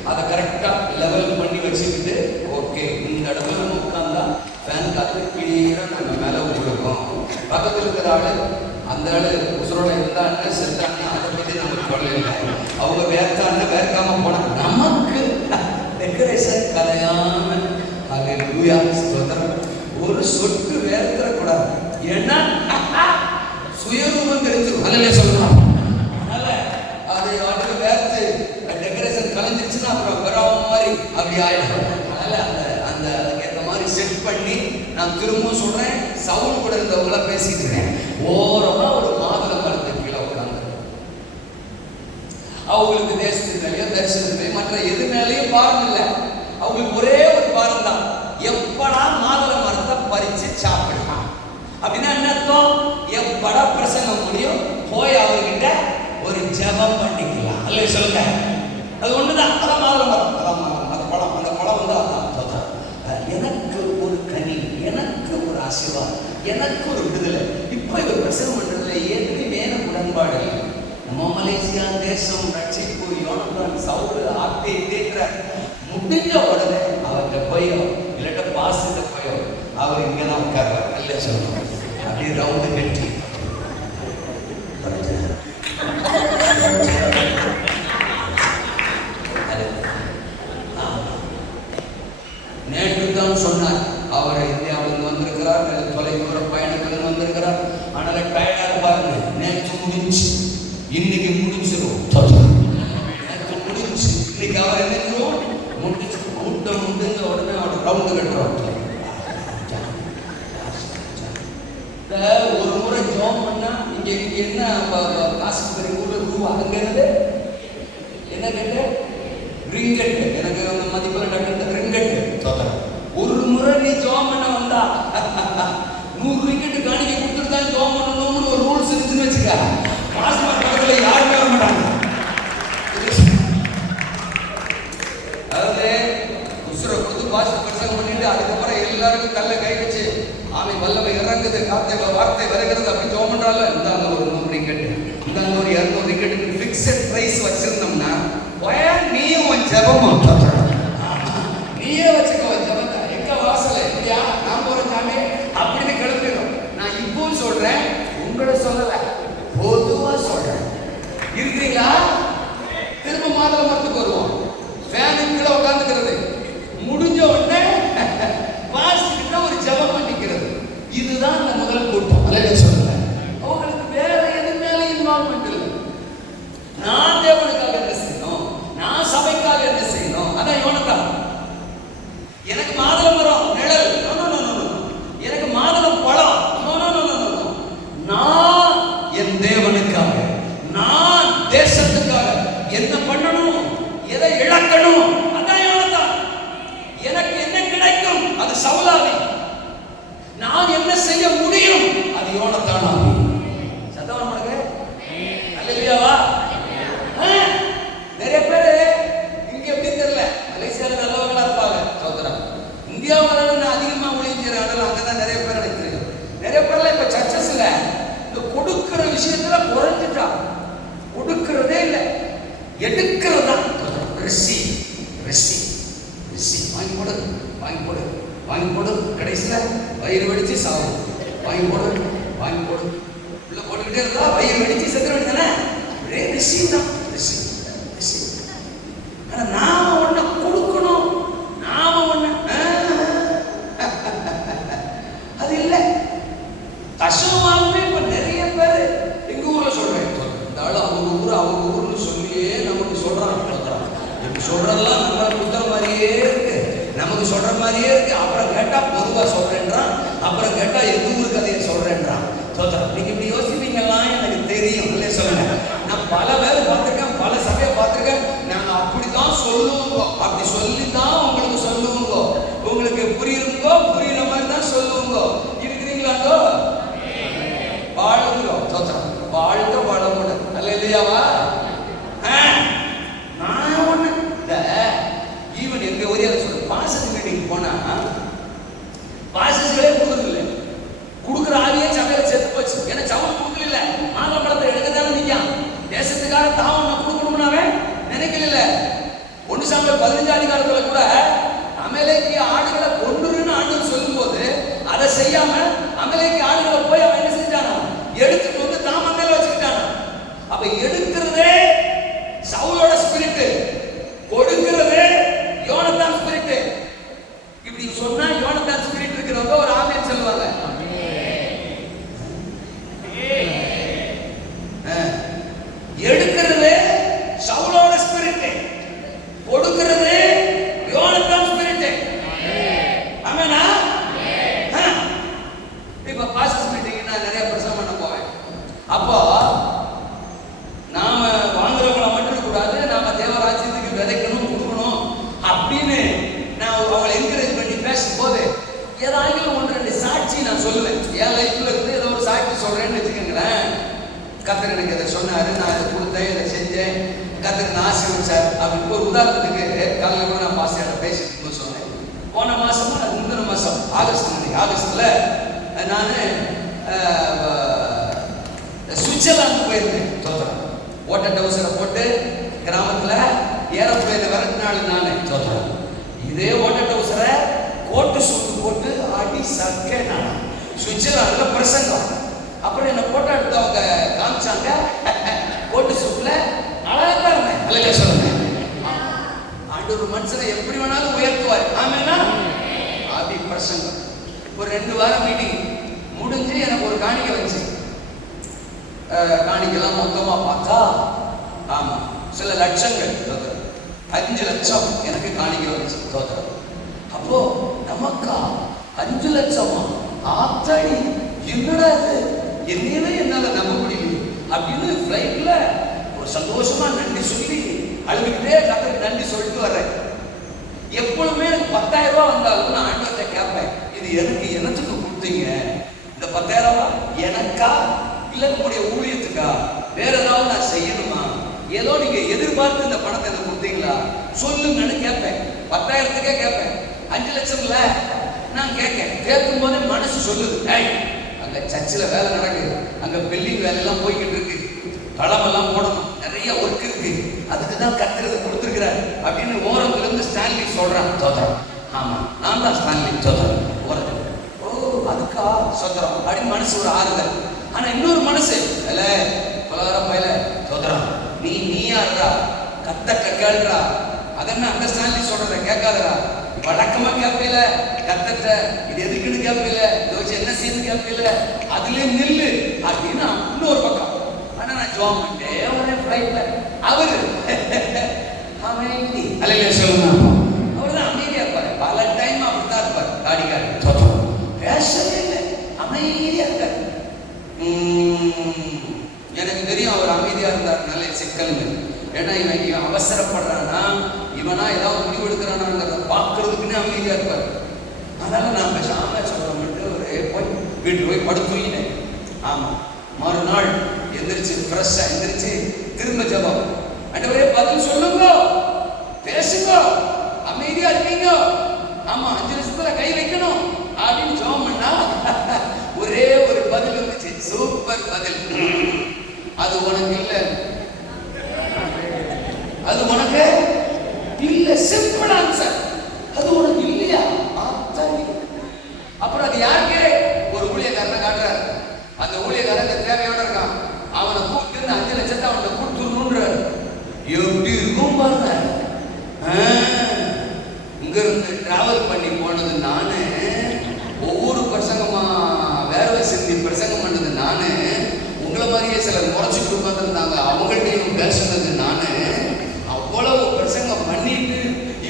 அதை கரெக்டா லெவல் பண்ணி வச்சுக்கிட்டு, ஓகே இந்த இடத்துல நம்ம உட்கார்ந்தா ஃபேன் காற்று கிளியரா நம்ம மேல விழுகும். பக்கத்துல இருக்கிற ஆளு, அந்த ஆளு உசுரோட இருந்தான்னு செத்தான்னு அதை பத்தி நமக்கு கவலை இல்லை. அவங்க வேர்த்தான்னு வேர்க்காம போனாங்க. நமக்கு டெக்கரேஷன் கலையான அல்லேலூயா ஸ்தோத்திரம். ஒரு சொட்டு வேர்த்தரக்கூடாது. ஏன்னா சுயரூபம் தெரிஞ்சிடும். அல்லையே சொல்லலாம். அதனால அதை வாட்டுக்கு வேர்த்து டெக்கரேஷன் கலைஞ்சிருச்சுன்னா அப்புறம் வெறாம மாதிரி அப்படி ஆயிடும். அதனால அந்த அதுக்கேற்ற மாதிரி செட் பண்ணி நான் திரும்பவும் சொல்றேன், சவுண்ட் கூட இருந்தவங்கள பேசிட்டு இருக்கேன். ஓரமா ஒரு மாதுளை மரத்துக்கு கீழே உட்காந்து அவங்களுக்கு தேசத்து மேலேயோ தரிசனத்து மேலே மற்ற எது மேலேயும் பாரம் இல்லை. அவங்களுக்கு ஒரே ஒரு பாரம் தான், எப்படா மாதுளை மரத்தை பறிச்சு சாப்பிடலாம். அப்படின்னா என்ன அர்த்தம்? எப்படா பிரசங்கம் முடியும், போய் அவர்கிட்ட ஒரு ஜெபம் பண்ணிக்கலாம். அல்ல சொல்லுங்க, அது ஒண்ணுதான். அதான் மாதுளை மரம், அதான் அந்த பழம், அந்த பழம் வந்து அதான் எனக்கு ஒரு கனி, எனக்கு ஒரு ஆசீர்வாதம், எனக்கு ஒரு விடுதலை. இப்ப இவர் பிரசங்கம் பண்றதுல ஏற்கனவே வேற உடன்பாடு இல்லை. நம்ம மலேசியா தேசம் ரட்சிப்பு யோனத்தான் சவுல் ஆட்டை தேற்ற முடிஞ்ச உடனே அவர்கிட்ட போயோ இல்லாட்ட பாசிட்ட போயோ அவர் இங்கதான் உட்கார்வார். இல்ல சொல்லுவாங்க அப்படியே ரவுண்டு கட்டி நேற்று தான் சொன்னார். அவர் இந்தியாவிலிருந்து வந்திருக்கிறார், தொலைதூர பயணத்தில் வந்திருக்கிறார். ஆனால் டயர்டா பாருங்க, நேற்று முடிஞ்சு இன்னைக்கு முடிஞ்சிடும். நேற்று முடிஞ்சு இன்னைக்கு அவர் என்ன முடிஞ்சு கூட்டம் முடிஞ்ச உடனே அவர் ரவுண்டு கட்டுறார். ஒரு முறை ஜோம் பண்ணா இங்க என்ன காசு பெரிய ரூபா அங்க என்னது என்ன கேட்டு ரிங்கெட், எனக்கு அந்த மதிப்புல டாக்டர் ரிங்கெட். ஒரு முறை நீ ஜோம் பண்ண வந்தா 100 ரிங்கெட் காணிக்க கொடுத்துட்டு தான் ஜோம் பண்ணணும்னு ஒரு ரூல்ஸ் இருந்துச்சுன்னு வச்சுக்க, பாஸ்போர்ட் பக்கத்துல யாருமே வர மாட்டாங்க. அதாவது உசுரை கொடுத்து பாஸ்போர்ட் பிரசங்கம் பண்ணிட்டு அதுக்கப்புறம் எல்லாருக்கும் கல்ல கை வச்சு ஆமை வல்லமை இறங்குது, காத்தை வார்த்தை வருகிறது அப்படி ஜோம் பண்றால, இந்தாங்க ஒரு 100 ரிங்கெட், இந்தாங்க ஒரு 200 ரிங்கெட் ஃபிக்ஸட் பிரைஸ் வச்சிருந்தோம்னா நீயும் ஜபமும் நீயே வச்சுக்கோ. ஜபத்தை எங்க வாசல இல்லையா, நான் போறேன் சாமி அப்படின்னு கிளம்பிடும். நான் இப்பவும் சொல்றேன், உங்களை சொல்லல, பொதுவா சொல்றேன். இருக்கிறீங்களா? திரும்ப மாதவ மரத்துக்கு வருவோம். ஃபேனுக்குள்ள உட்காந்துக்கிறது முடிஞ்ச உடனே பாஸ்கிட்ட ஒரு ஜபம் பண்ணிக்கிறது. இதுதான் அந்த முதல் கூட்டம். அல்ல சொல்லுங்க, அவங்களுக்கு வேற எது மேல இன்வால்வ்மெண்ட் இல்லை. நான் தேவனுக்காக என்ன செய்யணும், நான் சபைக்காக என்ன செய்யணும். அதான் யோனத்தான். எனக்கு மாதுளை மரம் நிழல், எனக்கு மாதுளம் பழம் குறைஞ்சிட்டா, கொடுக்கிறதே இல்லை, எடுக்கிறது தான். Receive receive receive. வாங்கி போடு வாங்கி போடு வாங்கி போடு. கடைசியில் வயிறு வெடிச்சு சாகும். வாங்கி போடு வாங்கி போடு. உள்ள போட்டுக்கிட்டே இருந்தா வயிறு வெடிச்சு செத்துற வேண்டியதானே. ஒரே ரிசீவ் தான், ரிசீவ் ரிசீவ். ஆனால் நாம ஒண்ணு கொடுக்கணும், நாம ஒண்ணு அது இல்லை. தசமாகவே இப்ப நிறைய பேர் எங்க ஊர்ல சொல்றேன், இந்த ஆளு அவங்க ஊர்னு சொல்லியே நமக்கு சொல்றாங்க. சொல்றதெல்லாம் நம்ம குத்துற மாதிரியே இருக்கு, நமக்கு சொல்ற மாதிரியே இருக்கு. அப்புறம் கேட்டா பொதுவா சொல்றேன்றான், அப்புறம் கேட்டா எந்த ஊரு கதையை சொல்றேன்றான். நீங்க இப்படி யோசிப்பீங்கலாம் எனக்கு தெரியும் இல்லையே. சொல்லுங்க, நான் பல பேர் பார்த்திருக்கேன், பல சபையை பார்த்திருக்கேன். நாங்க அப்படித்தான் சொல்லுவோங்க, அப்படி சொல்லித்தான் உங்களுக்கு சொல்லுவோங்க, உங்களுக்கு புரியுங்கோ, புரியுற மாதிரி தான் சொல்லுவோங்க. இருக்கிறீங்களாங்கோ? வாழ்கிறோம். வாழ்க வளமுடன். அல்ல இல்லையாவா? நான் ஒண்ணு இந்த ஈவன் எங்க ஒரே சொல்ற பாசஸ் மீட்டிங் போனா பாசஸ்களே கொடுக்கல, கொடுக்குற ஆவியே சபையில செத்து போச்சு. ஏன்னா சவுண்ட் கொடுக்கல, மாலை படத்தை எடுக்க தானே நிற்கான். தேசத்துக்காக தான் ஒண்ணு கொடுக்கணும்னாவே நினைக்கல. 1 சாமுவேல் 15 அதிகாரத்துல கூட அமலேக்கிய ஆடுகளை கொன்றுன்னு ஆண்டவர் சொல்லும் போது அதை செய்யாம அமலேக்கிய ஆடுகளை போய் அவன் என்ன செஞ்சானா, எடுத்துட்டு வந்து தான் மண்டையில வச்சுக்கிட்டானா. அப்ப எடுக்கிறதே சவுலோட ஸ்பிரிட், கொடுக்கிறதே யோனத்தான் ஸ்பிரிட். இப்படி சொன்னா யோனத்தான் ஸ்பிரிட் இருக்கிறவங்க ஒரு ஆமென் சொல்லுவாங்க. எடுக்கிறதே சவுலோட ஸ்பிரிட், கொடுக்கிறதே யோனத்தான் ஸ்பிரிட். ஆமெனா? இப்ப பாஸ்டர்ஸ் மீட்டிங் நான் நிறைய பிரசங்கம் பண்ண போவேன். அப்போ நாம வாங்குறவங்கள மட்டும் கூடாது, நாம தேவராஜ்யத்துக்கு விதைக்கணும், கொடுக்கணும் அப்படின்னு நான் அவங்களை என்கரேஜ் பண்ணி பேசும்போது ஏதாவது 1-2 சாட்சி நான் சொல்லுவேன். என் லைஃப்ல இருந்து ஏதோ ஒரு சாட்சி சொல்றேன்னு வச்சுக்கோங்களேன். கர்த்தர் எனக்கு இதை சொன்னாரு, நான் இதை கொடுத்தேன், இதை செஞ்சேன், கர்த்தர் நான் ஆசீர்வதிச்சார் அப்படின்னு. ஒரு உதாரணத்துக்கு காலையில் கூட நான் பாஸ்டர்ட்ட பேசிட்டு சொன்னேன். போன மாசமா அது முந்தின மாசம் ஆகஸ்ட்ல நான் சுவிட்சர்லாந்து போயிருந்தேன். ஓட்ட டவுசரை போட்டு கிராமத்துல ஏரோப்ளேனை விரட்டினாலும் நானே தோற்றேன். இதே ஓட்ட டவுசரை கோட்டு சூட்டு போட்டு ஆடி சக்க நான் சுவிட்சர்லாந்துல பிரசங்கம். அப்புறம் என்ன போட்டோ எடுத்து அவங்க காமிச்சாங்க. கோட்டு சூட்ல அழகா இருந்தேன். அழகா சொல்லுங்க, ஆண்டவர் மனுஷனை எப்படி வேணாலும் உயர்த்துவார். ஆமெனா? அப்படி பிரசங்கம். ஒரு 2 வாரம் மீட்டிங் முடிஞ்சு எனக்கு ஒரு காணிக்கை வந்துச்சு. காணிக்கெல்லாம் மொத்தமா பார்த்தா ஆமா சில லட்சங்கள், 5 லட்சம் எனக்கு காணிக்கை வந்துச்சு. தோத்திரம். அப்போ நமக்கா 5 லட்சமா? ஆத்தாடி, என்னடா இது, என்னையவே என்னால நம்ப முடியல அப்படின்னு ஃபிளைட்ல ஒரு சந்தோஷமா நன்றி சொல்லி அழுதுகிட்டே கர்த்தருக்கு நன்றி சொல்லிட்டு வர்றேன். எப்பொழுதுமே எனக்கு 10,000 ரூபாய் வந்தாலும் நான் ஆண்டவர்கிட்ட கேட்பேன், இது எனக்கு என்னத்துக்கு கொடுத்தீங்க? இந்த 10,000 ரூபாய் எனக்கா இல்ல நம்முடைய ஊழியத்துக்கா, வேற ஏதாவது நான் செய்யணுமா? ஏதோ நீங்க எதிர்பார்த்து இந்த பணத்தை எனக்கு கொடுத்தீங்களா சொல்லுங்கன்னு கேட்பேன். 10,000த்துக்கே கேட்பேன். 5 லட்சம்ல நான் கேட்கும் போதே மனசு சொல்லுது, அங்க சர்ச்சில் வேலை நடக்குது, அங்க பில்டிங் வேலையெல்லாம் போய்கிட்டு இருக்கு, களமெல்லாம் போடணும், நிறைய ஒர்க் இருக்கு, அதுக்கு தான் கர்த்தர் கொடுத்துருக்கிறார் அப்படின்னு ஓரத்துல இருந்து ஸ்டான்லி சொல்றான். தோத்திரம். ஆமா, நான் தான் ஸ்டான்லி. தோத்திரம். ஓரத்தில் ஓ அதுக்கா சொந்தரம் அப்படின்னு மனசு ஒரு ஆறுதல். ஆனா இன்னொரு மனசு இல்ல பலவர பயில தோத்திரம், நீயா இருக்கா, கத்தட்ட கேள்றா, அதென்ன அந்த ஸ்டான்லி சொல்றத கேட்காதரா, வழக்கமா கேட்பீல, கத்தட்ட இது எதுக்குன்னு கேட்பீல, யோசிச்சு என்ன செய்யணும் கேட்பீல, அதுல நில்லு அப்படின்னு இன்னொரு பக்கம். ஆனா நான் ஜோம் பண்ணிட்டே ஒரு ஃபிளைட்ல அவரு அமைதி அல்லையா சொல்லுங்க, அவர்தான் அமைதியா இருப்பாரு. பல டைம் அப்படித்தான் இருப்பாரு. தாடிக்காரு பேசவே இல்லை, அமைதியா இருக்காரு. எனக்கு தெரியும் அவர் அமைதியா இருந்தார் நல்ல சிக்கல்னு. ஏன்னா இவன் அவசரப்படுறானா, இவனா ஏதாவது முடிவு எடுக்கிறானாங்கிறத பார்க்கறதுக்குன்னே அமைதியா இருப்பாரு. அதனால நான் பேசாம சொல்றேன், ஒரே போய் வீட்டுக்கு போய் படுத்துயினேன். ஆமா, மறுநாள் எந்திரிச்சு ஃப்ரெஷ்ஷா எந்திரிச்சு திரும்ப ஜெபம். ஆண்டவரே பதில் சொல்லுங்க, பேசுங்க, அமைதியா இருக்கீங்க, ஆமா 5 நிமிஷத்துல கை வைக்கணும் அப்படின்னு ஜெபம் பண்ணா ஒரே ஒரு பதில் வந்துச்சு, சூப்பர் பதில். அது உனக்கு இல்லை, அது உனக்கு இல்ல. Simple answer. அது உனக்கு இல்லையா? அப்புறம் அது யாருக்கு? ஒரு ஊழியக்காரனை காட்டுறாரு. அந்த ஊழியக்காரன் தேவையோட இருக்கான். அவனை கூப்பிட்டு 5 லட்சத்தை அவனை கொடுத்துடணுன்ற எப்படி இருக்கும் பாருங்க. இங்க இருந்து டிராவல் பண்ணி போனது நானு, ஒவ்வொரு பிரசங்கமா வேர்வை சிந்தி பிரசங்கம் பண்ணது நானு, உங்களை மாதிரியே சிலர் முறைச்சிட்டு உட்காந்துருந்தாங்க, அவங்கள்ட்டையும் பேசுனது நானு. அவ்வளவு பிரசங்கம் பண்ணிட்டு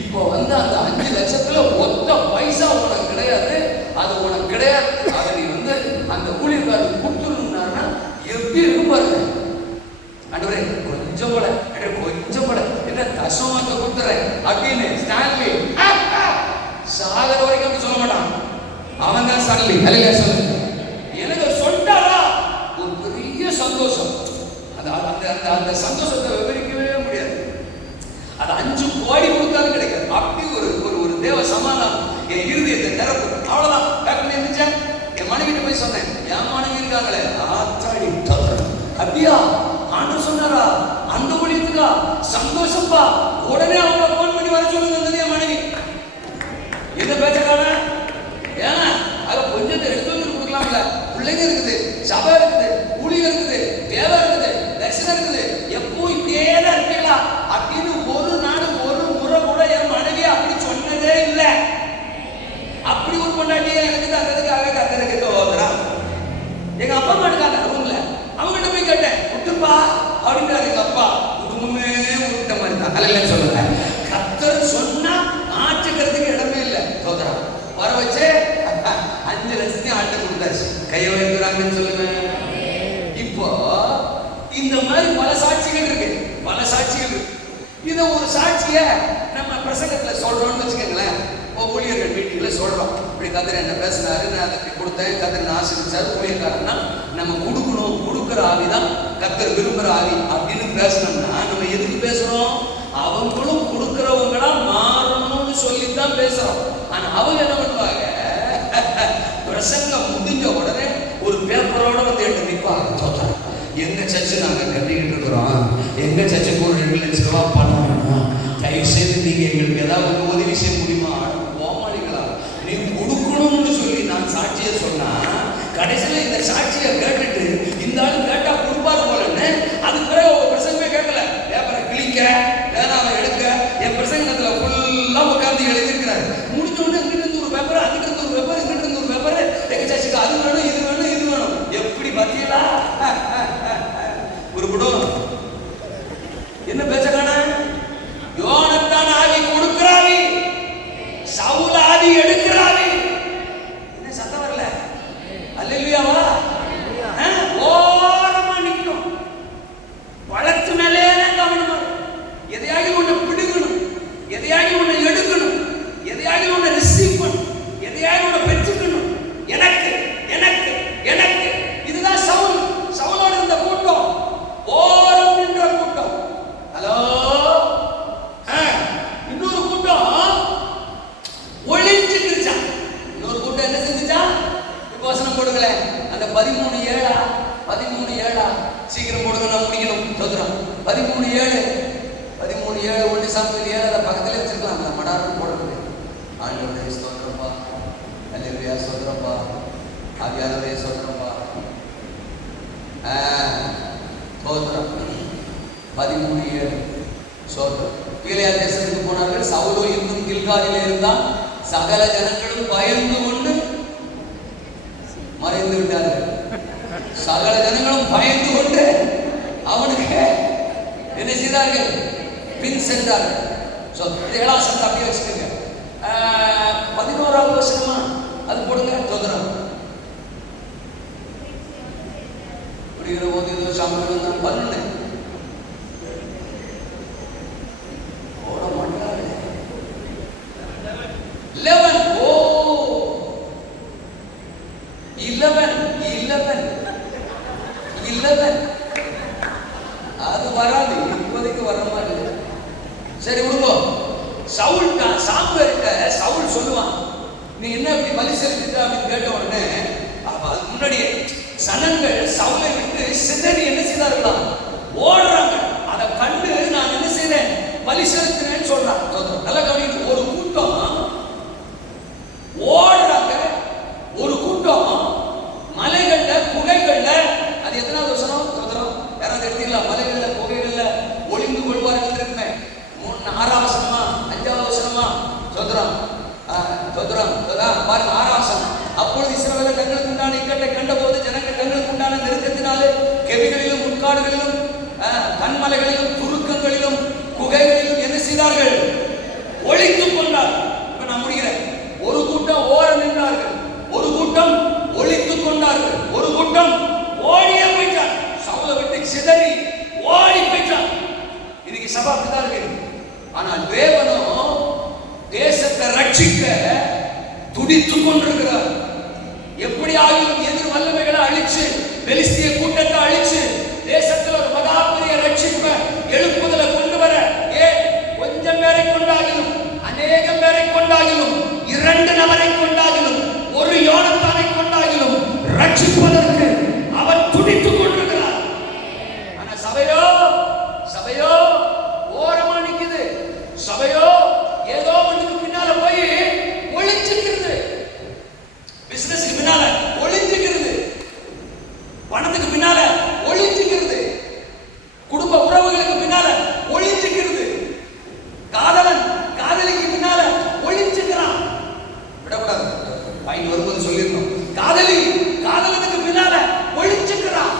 இப்போ வந்து அந்த 5 லட்சத்துல ஒத்த பைசா உனக்கு கிடையாது, அது உனக்கு கிடையாது, அதை நீ வந்து அந்த ஊழியக்காரருக்கு கொடுத்துருந்தாருன்னா எப்படி இருக்கும் பாருங்க. ஆண்டவரே கொஞ்சம் கூட என்ன தசமத்தை கொடுத்துறேன் அப்படின்னு ஸ்டான்லி சாகர வரைக்கும் அப்படி சொல்ல மாட்டான். அவன் தான் ஸ்டான்லி. அல்ல சொல்லுங்க, எனக்கு சொல்லிட்டாரா ஒரு பெரிய சந்தோஷம். அந்த சந்தோஷத்தை விவரிக்கவே முடியாது. அது 5 கோடி கொடுத்தாலும் கிடைக்காது. அப்படி ஒரு தேவ சமாதானம் என் இருதயத்தை நிரப்பும். அவ்வளவுதான். பேக் பண்ணி இருந்துச்சேன். என் மனைவிட்டு போய் சொன்னேன், என் மனைவி இருக்காங்களே ஆத்தாடி அப்படியா ஆண்டவர் சொன்னாரா அந்த ஊழியத்துக்கா சந்தோஷப்பா, உடனே அவங்க போன் பண்ணி வர சொல்லுங்க. என் மனைவி என்ன பேச்சக்கான ஏன்னா அதை கொஞ்சத்தை எடுத்து வந்து கொடுக்கலாம்ல. பிள்ளைங்க இருக்குது, சபை இருக்குது, ஊழியம் இருக்குது, தேவை இருக்குது, தரிசனம் இருக்குது, எப்போ இப்படியே தான் இருக்கீங்களா அப்படின்னு ஒரு நாடு ஒரு முறை கூட என் மனைவி அப்படி சொன்னதே இல்லை. அப்படி ஒரு கொண்டாட்டியே எனக்கு தந்ததுக்காக கத்தருக்கு தோதுறா. எங்க அப்பா அம்மா இருக்காங்க ரூம்ல, அவங்ககிட்ட போய் கேட்டேன் விட்டுப்பா அப்படின்றாரு. எங்க அப்பா குடும்பமே விட்ட மாதிரி தான். அல்ல சொல்லுங்க, கத்தர் சொன்னா ஆச்சுக்கிறதுக்கு இடமே இல்லை. தோதுறா வர வச்சு 5 லட்சத்தையும் ஆட்டு கொடுத்தாச்சு. கையை வைக்கிறாங்கன்னு சொல்லுவேன். இப்போ இந்த மாதிரி பல சாட்சிகள் இருக்கு, பல சாட்சிகள் இருக்கு. இதை ஒரு சாட்சிய நம்ம பிரசங்கத்துல சொல்றோம்னு வச்சுக்கோங்களேன். ஊழியர்கள் மீட்டிங்ல சொல்றோம், இப்படி கத்தர் என்ன பேசினாரு, நான் அதை கொடுத்தேன், கத்தர் ஆசீர்வதிச்சாரு. ஊழியக்காரன்னா நம்ம கொடுக்கணும், கொடுக்குற ஆவிதான் கத்தர் விரும்புகிற ஆவி அப்படின்னு பேசணும்னா நம்ம எதுக்கு பேசுறோம்? அவங்களும் கொடுக்குறவங்களா மாறணும்னு சொல்லித்தான் பேசுறோம். ஆனா அவங்க என்ன பண்ணுவாங்க, பிரசங்கம் முடிஞ்ச உடனே ஒரு பேப்பரோட வந்து எடுத்து நிற்பாங்க. எங்க சர்ச்சு நாங்க கட்டிக்கிட்டு இருக்கிறோம், எங்க சர்ச்சுக்கு ஒரு 2 லட்சம் ரூபாய் பண்ணணும், தயவு செய்து நீங்க எங்களுக்கு ஏதாவது உதவி செய்ய முடியுமா? ஓமாளிகளா, நீ கொடுக்கணும்னு சொல்லி நான் சாட்சியை சொன்னா கடைசியில இந்த சாட்சியை கேட்டுட்டு இந்த ஆளு கேட்டா கொடுப்பாரு போலன்னு அதுக்கு பிறகு ஒரு பிரசங்கமே கேட்கல. பேப்பரை கிழிக்க, பேனாவை எடுக்க, என் பிரசங்கத்துல ஃபுல்லா உட்கார்ந்து எழுதியிருக்கிறாரு. முடிஞ்ச உடனே இங்கிட்டு இருந்து ஒரு பேப்பர், அங்கிட்டு இருந்து ஒரு பேப்பர், இங்கிட்டு இருந்து ஒரு பேப்பர், எங்க சர்ச்சுக்கு அது வேணும், இது வேணும், இது வேணும். எப்படி பார்த்தீங்களா ஒரு குடம் என்ன பேச்சக்கான? யோனத்தான் ஆவி கொடுக்கிறாவி, சவுல் ஆவி எடுக்கிறாவி. என்ன சத்தம் வரல? அல்லேலூயாவா? ஓரமா நிற்கும், வளர்ச்சி மேலே கவனமா. எதையாகி ஒண்ணு பிடிக்கணும், எதையாகி ஒண்ணு எடுக்கணும், எதையாகி ஒண்ணு ரிசீவ் பண்ணணும், எதையாகி ஒண்ணு பெற்றுக்கணும். எனக்கு எனக்கு எனக்கு இதுதான் சவுல். சவுலோட இந்த கூட்டம் ஓரம் நின்ற கூட்டம். ஹலோ, இன்னொரு கூட்டம் ஒளிஞ்சுக்கிருச்சான். இன்னொரு கூட்டம் என்ன செஞ்சுச்சா? இப்போ வசனம் போடுங்களேன், அந்த 13:7 சீக்கிரம் போடுங்க, நான் முடிக்கணும். சொல்றோம் 13:7 1 சாமுவேல் 7 அதை பக்கத்துல வச்சிருக்கலாம். அந்த மடாரம் போடுறது. ஆண்டவரே ஸ்தோத்திரப்பா, அல்லேலூயா ஸ்தோத்திரப்பா, ஆவியானவரே ஸ்தோத்திரப்பா, ஸ்தோத்திரம். 13:7 ஸ்தோத்திரம். கீலேயா தேசத்துக்கு போனார்கள். சவுலோ இன்னும் கில்காலிலே இருந்தான். சகல ஜனங்களும் பயந்து கொண்டு மறைந்து விட்டார்கள். சகல ஜனங்களும் பயந்து கொண்டு அவனுக்கு என்ன செய்தார்கள்? பின் சென்றார்கள். 7ஆம் வசனத்தை அப்படியே வச்சுக்கோங்க. 11ஆவது வசனமா அது போடுங்க. தோதரம் முடிகிற போது ஏதோ சம்பளம் தான் 11 போட மாட்டாரு. 11 அது வராது, இப்போதைக்கு வர மாதிரி. சரி விடுங்க. சவுல் சாமுவேல்கிட்ட சவுல் சொல்லுவான், நீ என்ன இப்படி பலி செலுத்திட்ட அப்படின்னு கேட்ட உடனே அது முன்னாடியே சனங்கள் சவுலை விட்டு சிதறி என்ன செய்தார்களாம்? துடித்துக் கொண்டிருக்கிறார். எப்படியாகிலும் எதிர் வல்லமைகளை அழிச்சு, பெலிஸ்திய கூட்டத்தை அழிச்சு, தேசத்தில் ஒரு மகா பெரிய ரட்சிப்பை எழுப்புதலை கொண்டு வர, கொஞ்சம் பேரை கொண்டாகிலும், அநேகம் பேரை கொண்டாகிலும், 2 நபரை கொண்டாகிலும், ஒரு யோனத்தானை கொண்டாகிலும் ரட்சிப்பதற்கு அவர் துடித்துக் கொண்டிருக்கிறார். ஆனா சபையோ ஓரமா நிக்குது. சபையோ ஏதோ ஒண்ணுக்கு பின்னால போய் ஒளிஞ்சுக்கிறது. பிசினஸ்க்கு பின்னால ஒளிஞ்சுக்கிறது, பணத்துக்கு பின்னால ஒளிஞ்சுக்கிறது, குடும்ப உறவுகளுக்கு பின்னால ஒளிஞ்சுக்கிறது, காதலிக்கு பின்னால ஒளிஞ்சுக்கிறான். விடக்கூடாது, பாயிண்ட் வரும்போது சொல்லிருக்கோம். காதலனுக்கு பின்னால ஒளிஞ்சுக்கிறான்.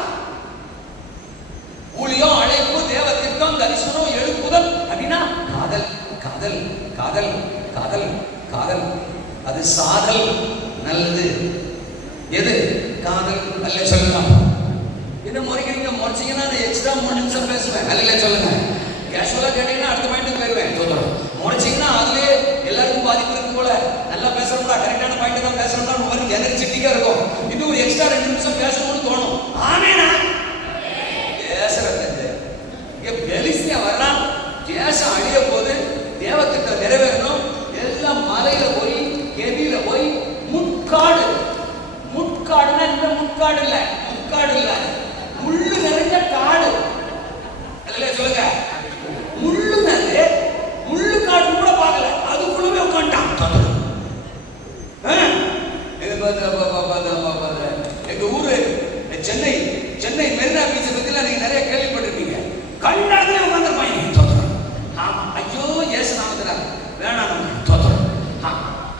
ஊழியம், அழைப்பு, தேவ திட்டம், தரிசனம், எழுப்புதல் அப்படின்னா காதல் காதல் காதல் காதல் காதல். அது சாதல் நல்லது. எது காதல்? அல்ல சொல்லலாம். என்ன முறைக்கிறீங்க? முறைச்சிங்கன்னா எக்ஸ்ட்ரா 3 நிமிஷம் பேசுவேன். அல்ல சொல்லுங்க. கேஷுவலா கேட்டீங்கன்னா அடுத்த பாயிண்ட் போயிருவேன். முறைச்சிங்கன்னா அதுலயே எல்லாருக்கும் பாதிப்பு இருக்கும் போல. நல்லா பேசுறோம்டா, கரெக்டான பாயிண்ட் தான் பேசுறோம்டா, உங்களுக்கு எனர்ஜெட்டிக்கா இருக்கும். இன்னும் ஒரு எக்ஸ்ட்ரா 2 நிமிஷம் பேசணும்னு தோணும். ஆமேனா? பேசுறது பெலிஸ்தியா வர்றான், தேசம் அழிய போது, தேவத்திட்டம் நிறைவேறணும். எல்லாம் மலையில போய், கெபியில போய், முட்காடுனா இந்த முட்காடு இல்ல, முள்ளு நிறைஞ்ச காடு. அதுல சொல்லுங்க, முள்ளு நிறைய முள்ளு காடு கூட பார்க்கல, அதுக்குள்ளவே உட்காந்துட்டான். எங்க ஊரு சென்னை மெரினா பீச்சை பத்தி நீங்க நிறைய கேள்விப்பட்டிருப்பீங்க. கண்டாதே உட்காந்துருப்பாங்க. ஐயோ ஏசு நாமத்துல வேணாம்,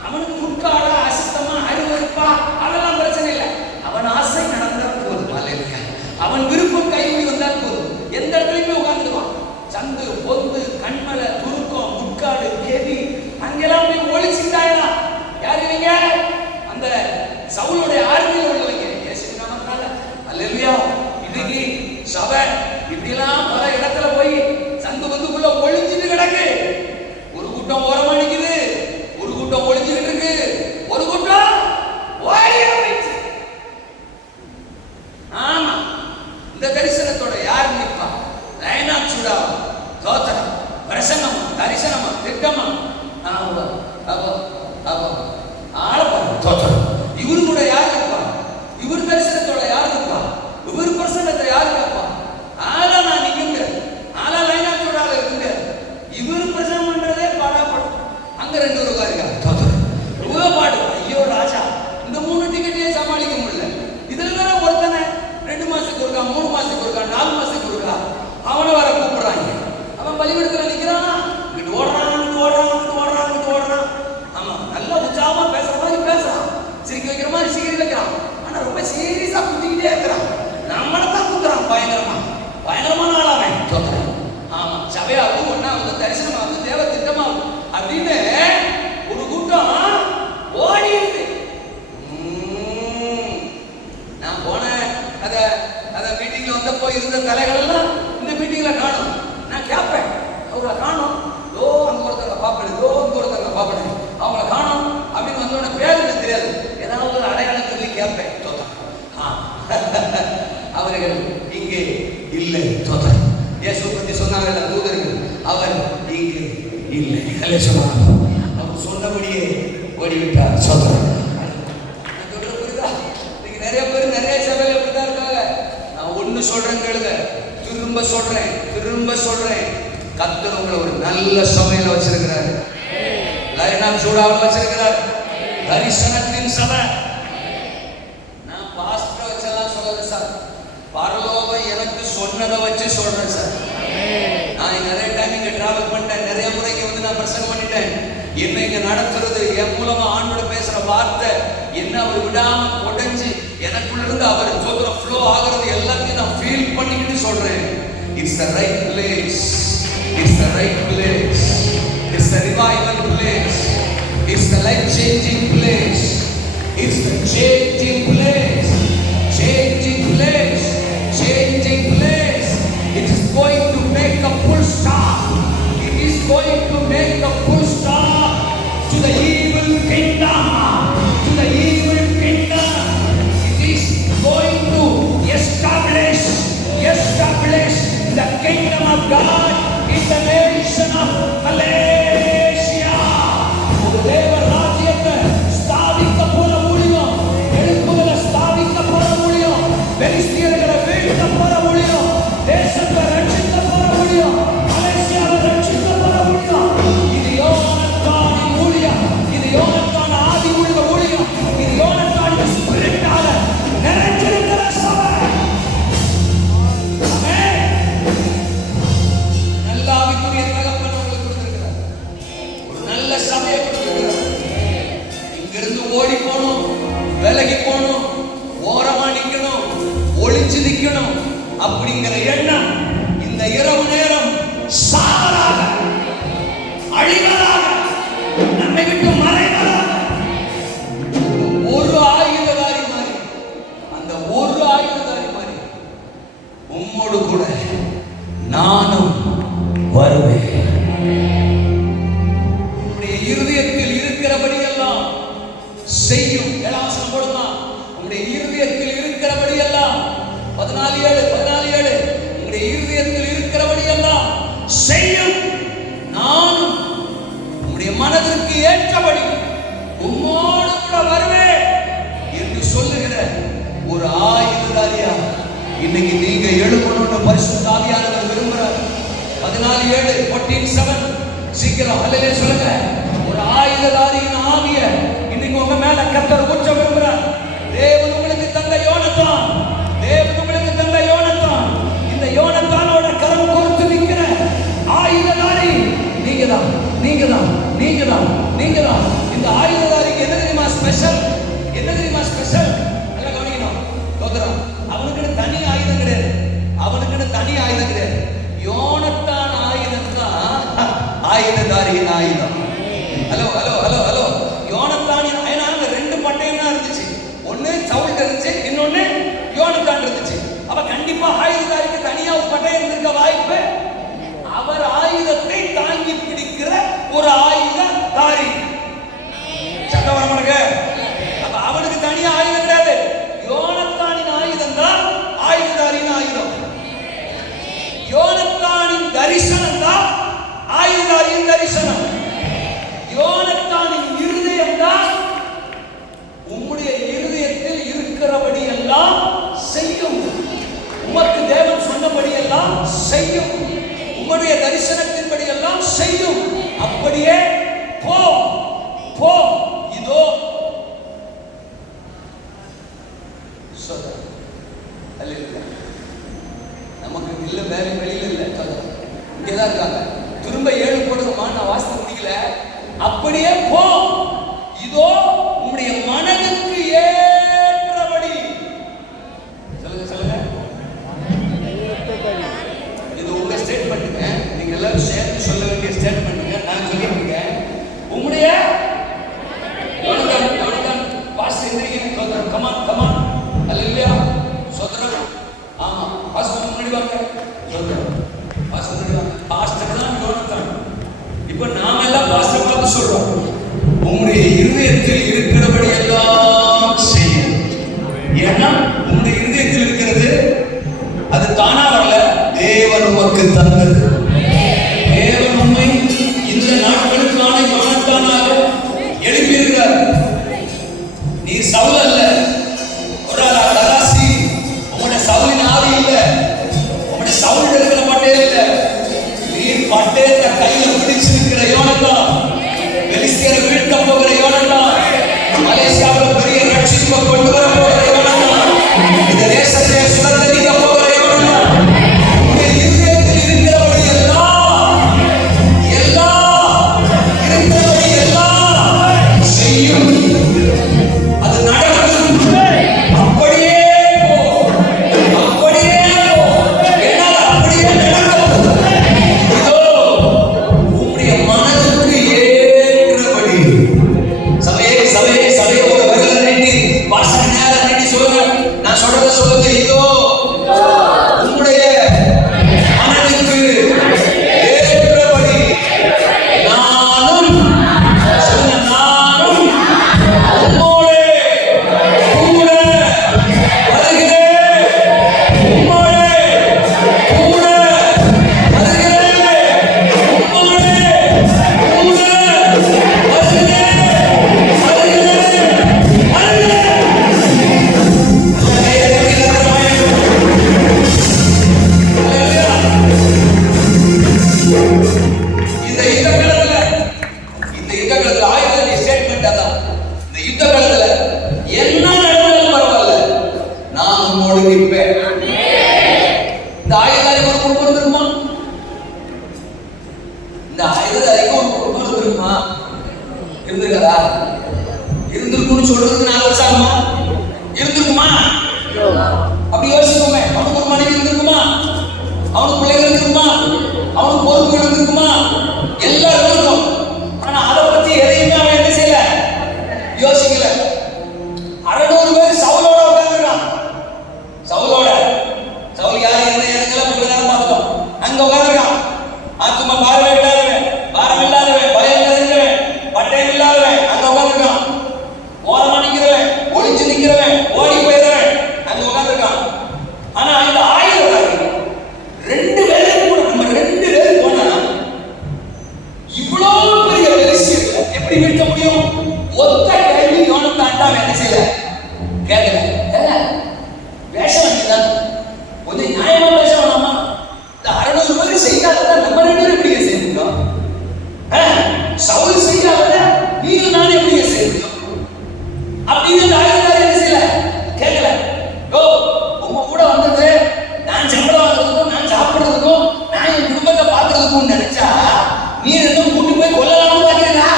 அவனுக்கு முட்காடா, அசுத்தமா, அறிவறுப்பா, அதெல்லாம் பிரச்சனை இல்லை. அவன் ஆசை நடந்தால் போதும். அவன் விருப்பம் கைவிடி வந்தால் போதும். எந்த இடத்துலயுமே உட்கார்ந்துருவான். சந்து, பொந்து, கண்மலை, துருக்கம், முட்காடு, கேதி, அங்கெல்லாம் போய் ஒளிச்சுட்டாயா. யாரு நீங்க? அந்த சவுலுடைய ஆர்மியில் உள்ளவங்க. இயேசு நாமத்தால அல்லேலூயா. இன்னைக்கு சபை இப்படிலாம் பல இடத்துல போய் சந்து பந்துக்குள்ள ஒளிஞ்சிட்டு கிடக்கு. ஒரு கூட்டம் ஓரமா நிக்குது, ஒரு கூட்டம் ஒளிஞ்சுக்கிட்டு இருக்கு, ஒரு கூட்டம் ஓடியா போயிடுச்சு. ஆமா, இந்த தரிசனத்தோட யார் நிற்பா? லைனா சூடா, தோத்திரம், பிரசங்கமா, தரிசனமா, திட்டமா, ஆளப்பா தோத்திரம். இவரு கூட யார் நிற்பா? இவர் தரிசனத்தோட யார் நிற்பா? இவர் பிரசங்கத்தை யார் நிற்பா? ஆளா நான் நிற்க, ஆளா லைனா சூடால இருக்குங்க. இவர் பிரசங்கம் பண்றதே பாடாப்படும். அங்க 2 ரூபாய் பாடு. ஐயோ ராஜா, இந்த 3 டிக்கெட்டையே சமாளிக்க முடியல. இதுல வேற ஒருத்தனை 2 மாசத்துக்கு இருக்கா, 3 மாசத்துக்கு இருக்கா, 4 மாசத்துக்கு இருக்கா, அவனை வர கூப்பிடுறாங்க. அவன் பலிபீடத்துல நிக்கிறானா, இங்கிட்டு ஓடுறான். ஆமா, நல்லா உற்சாகமா பேசுற மாதிரி பேசுறான், சிரிக்க வைக்கிற மாதிரி சிரிக்க வைக்கிறான். ஆனா ரொம்ப சீரியஸா குத்திக்கிட்டே இருக்கிறான். நம்மளத்தான் குத்துறான். பயங்கரமான ஆளாவன். ஆமா, சபையாவது, ஒன்னாவது, தரிசனமாவது, தேவ திட்டமாவது அப்படின்னு ஒரு கூட்டம் ஓடி இருக்கு. நான் போனேன், அத மீட்டிங்ல வந்தப்போ இருந்த தலைகள் எல்லாம் இந்த மீட்டிங்ல காணும். நான் கேட்பேன், அவங்கள காணும். அங்க ஒருத்தவங்க பாப்பேன், அவங்கள காணும் அப்படின்னு வந்தோட பேர் எனக்கு தெரியாது. ஏதாவது ஒரு அடையாளம் சொல்லி கேட்பேன். அவர்கள் இங்கே இல்லை. இயேசு பத்தி சொன்னார்கள் தூதர்கள், அவர் இங்கே இல்லை. அவர் சொன்னபடியே ஓடிவிட்டார். புரியுதா? இன்னைக்கு நிறைய பேர் நிறைய சபையில அப்படிதான் இருக்காங்க. நான் ஒண்ணு சொல்றேன் கேளுங்க, திரும்ப சொல்றேன். கர்த்தர் உங்களை ஒரு நல்ல சபையில வச்சிருக்கிறார். லைனா சூடாவில் வச்சிருக்கிறார். தரிசனத்தின் சபை. நான் பாஸ்டர் வச்செல்லாம் சொல்லல சார், பரலோகம் எனக்கு சொன்னதை வச்சு சொல்றேன் சார். நான் நிறைய டைம் இங்க டிராவல் பண்ணிட்டேன், நிறைய முறை இங்க வந்து நான் பிரசங்கம் பண்ணிட்டேன். என்ன இங்க நடத்துறது, என் மூலமா ஆண்டோட பேசுற வார்த்தை என்ன அவர் விடாம உடைஞ்சு எனக்குள்ள இருந்து அவர் சொல்ற ஃப்ளோ ஆகுறது எல்லாத்தையும் நான் ஃபீல் பண்ணிக்கிட்டு சொல்றேன். It's the right place, it's the right place, it's the revival place, it's the life changing place, it's the changing place, changing place, changing place. It is going to make a full stop. It is going to make a full stop to the evil kingdom. பெலிஸ்தியர்களை வீழ்த்த போற முடியும், தேசத்தை ரட்சிக்க போற முடியும், மலேசியாவை ரட்சிக்க போற முடியும். இது யோனத்தானின் ஊழியம், இது யோனத்தான ஆதி உலக ஊழியம், இது யோனத்தானின் ஸ்பிரிட்டால நிறைஞ்சிருக்கிற சபை. நல்ல ஆவிக்குரிய தகப்பன் உங்களுக்கு கொடுத்திருக்கிறார், ஒரு நல்ல சபையை கொடுத்திருக்கிறார். இங்கிருந்து ஓடி போகணும், விலகி போகணும், ஓரமா நிக்கணும், ஒளிச்சு நிக்கணும் அப்படிங்கிற எண்ணம் இந்த இரவு நேரம் சாவராக, அழிவராக, நம்மை விட்டு மறைவராக ஒரு ஆயுததாரி மாதிரி, அந்த ஒரு ஆயுததாரி மாதிரி உம்மோடு கூட நானும் வருவேன். உங்களுடைய இருதயத்தில் இருக்கிறபடி எல்லாம் செய்யும். ஏழாம் போடுமா, உங்களுடைய இருதயத்தில் இருக்கிறபடி எல்லாம் 14:7 உங்களுடைய இருதயத்தில் இருக்கிறபடி எல்லாம் செய்யும். நானும் உங்களுடைய மனதிற்கு ஏற்றபடி உம்மோடு கூட வருவேன் என்று சொல்லுகிற ஒரு ஆயுததாரியா இன்னைக்கு நீங்க எழுப்பணும்னு பரிசுத்த ஆவியானவர் விரும்புறார். 14:7 சீக்கிரம் அல்லேலூயா சொல்லுங்க. ஒரு ஆயுததாரியின் ஆவிய இன்னைக்கு உங்க மேல கர்த்தர் ஊற்ற விரும்புறார். தேவன் உங்களுக்கு தந்த யோனத்தான், தேவன் உங்களுக்கு தந்த யோனத்தான், இந்த யோனத்தானோட கரம் கோர்த்து நிக்கிற ஆயுததாரி நீங்கதான், நீங்கதான், நீங்கதான், நீங்கதான். இந்த ஆயுததாரிக்கு என்ன தெரியுமா ஸ்பெஷல்? என்ன தெரியுமா ஸ்பெஷல்? நல்லா கவனிக்கணும். தோதரம் அவனுக்கு தனி ஆயுதம் கிடையாது, அவனுக்கு தனி ஆயுதம் கிடையாது. யோனத்தான் ஆயுதம் தான் ஆயுததாரியின் ஆயுதம். ஹலோ ஹலோ ஹலோ ஹலோ யோனத்தானின் ஆயுதம் ரெண்டு பட்டயம் தான் இருந்துச்சு. ஒன்னு சவுல் இருந்துச்சு, இன்னொன்னு யோனத்தான் இருந்துச்சு. அப்ப கண்டிப்பா ஆயுததாரிக்கு தனியா ஒரு பட்டயம் இருந்திருக்க வாய்ப்பு. அவர் ஆயுதத்தை தாங்கி பிடிக்கிற ஒரு ஆயுததாரி. சக்கரவர்மனுக்கு அப்ப அவனுக்கு தனியா ஆயுதம் கிடையாது. யோனத்தானின் ஆயுதம் தான் ஆயுததாரியின் ஆயுதம். யோனத்தானின் தரிசனம் தான் ஆயுததாரியின் தரிசனம். யோனத்தானின் இருதயம் தான் உம்முடைய இருதயத்தில் இருக்கிறபடி எல்லாம் செய்யும். உமக்கு தேவன் சொன்னபடி எல்லாம் செய்யும். உம்முடைய தரிசனத்தின்படி எல்லாம் செய்யும். அப்படியே போ போ. இதோ நமக்கு இல்ல, வேற வெளியில இல்ல, இங்கதான் இருக்காங்க. திரும்ப 7 போடுங்கம்மா, நான் வாசித்து முடிக்கல. அப்படியே போ, இதோ உங்களுடைய மனதுக்கு ஏற்றபடி. சொல்லுங்க சொல்லுங்க, இது உங்க ஸ்டேட்மெண்ட்டுங்க. நீங்க எல்லாரும் சேர்த்து சொல்ல வேண்டிய ஸ்டேட்மெண்ட்டுங்க. நான் சொல்லிட்டு இருக்கேன். உங்களுடைய பாஸ்டர் எந்திரிங்க, கமான் கமான், அல்லேலூயா, சோதரம். ஆமா, பாஸ்டர் முன்னாடி வாங்க, சோதரம், பாஸ்டர் முன்னாடி வாங்க. பாஸ்டர் தான் யோனத்தான். இப்போ நாம எல்லாம் பாஸ்டர் பார்த்து சொல்றோம், உங்களுடைய இருதயத்தில் இருக்கிறபடி எல்லாம் செய்யும். ஏன்னா உங்களுடைய இருதயத்தில் இருக்கிறது அது தானா வரல, தேவன் உமக்கு தந்தது. தேவன் உண்மை இந்த நாட்களுக்கான யோனத்தானாக எழுப்பியிருக்கிறார். நீ சவுல் அல்ல, ஒரு கராசி. உங்களுடைய சவுலின் ஆவி இல்ல, உங்களுடைய சவுல் இருக்கிற பட்டயம் இல்ல. நீ பட்டயத்தை கையில பிடிச்சிருக்கிற யோனத்தான், பெலிஸ்தியரை வீழ்த்த போகிற யோனத்தான், மலேசியாவில் பெரிய ரட்சிப்பை கொண்டு வர போகிற யோனத்தான், இந்த தேசத்தை சுதந்திரிக்க போகிற யோனத்தான். உங்களுடைய இருதயத்தில் இருக்கிறபடி எல்லாம் இருக்கிறபடி எல்லாம் செய்யும். அது நடக்கும். அப்படியே போ, அப்படியே போ, என்னால் அப்படியே நடக்கும். இதோ உங்களுடைய மனதுக்கு ஏற்றபடி. சபையே சபையே சபையே, ஒரு வரல நீட்டி வாசனை நேரம் நீட்டி சொல்லுங்க. நான் சொல்றத சொல்லுங்க. இதோ ஒழிப்பேன். இந்த ஆயுததாரிக்கு ஒரு குடும்பம் இருக்குமா? இந்த ஆயுததாரிக்கு ஒரு குடும்பம் இருந்திருக்குமா? இருந்திருக்கா? இருந்திருக்குன்னு சொல்றதுக்கு 4 வருஷம் ஆகுமா? இருந்திருக்குமா? அப்படி யோசிக்கோமே. அவனுக்கு ஒரு மனைவி இருந்திருக்குமா? அவனுக்கு பிள்ளைகள் இருந்திருக்குமா? அவனுக்கு பொறுப்புகள் இருந்திருக்குமா? எல்லாரும் இருக்கும். ஆனா அதை பத்தி எதையுமே அவன் என்ன செய்யல, யோசிக்கல. 600 பேர் சவுலோட உட்கார்ந்துருக்கான். சவுலோட, சவுல் யாரு என்ன எனக்கெல்லாம் இப்படிதான் பார்த்தோம். அங்க உட்கார்ந்துருக்கான். ஆத்துமா பாரம் இல்லாதவன், பயம் நிறைஞ்சவன், பட்டயம் இல்லாதவன் அங்க உட்கார்ந்துருக்கான். ஓரமா நிக்கிறவன், ஒளிஞ்சு நிக்கிறவன், ஓடி போயிடுறவன் அங்க உட்கார்ந்துருக்கான். ஆனா இந்த ஆயுததாரி 2 பேருக்கு கூட, நம்ம 2 பேர் போனா இவ்வளவு பெரிய ரகசியத்தை எப்படி நிறுத்த முடியும்? ஒத்த கேள்வி யோனத்தான்டா என்ன செய்யல, கேட்கல. பேச வேண்டியதான், கொஞ்சம் நியாயமா பேச வேணாமா? இந்த 600 பேர் செய்யாத நம்ம 2 பேரும் எப்படி செய்ய முடியும்? சவுல் செய்யாத நீங்க நானே எப்படி செய்ய முடியும்? அப்படின்னு அந்த ஆயுததாரி என்ன செய்யல, கேட்கல. ஓ, உங்க கூட வந்தது நான் சம்பளம் வாங்குறதுக்கும், நான் சாப்பிடுறதுக்கும், நான் என் குடும்பத்தை பார்க்கறதுக்கும் நினைச்சா நீ என்ன கூட்டு போய் கொல்லலாம்னு பாக்கிறீங்களா?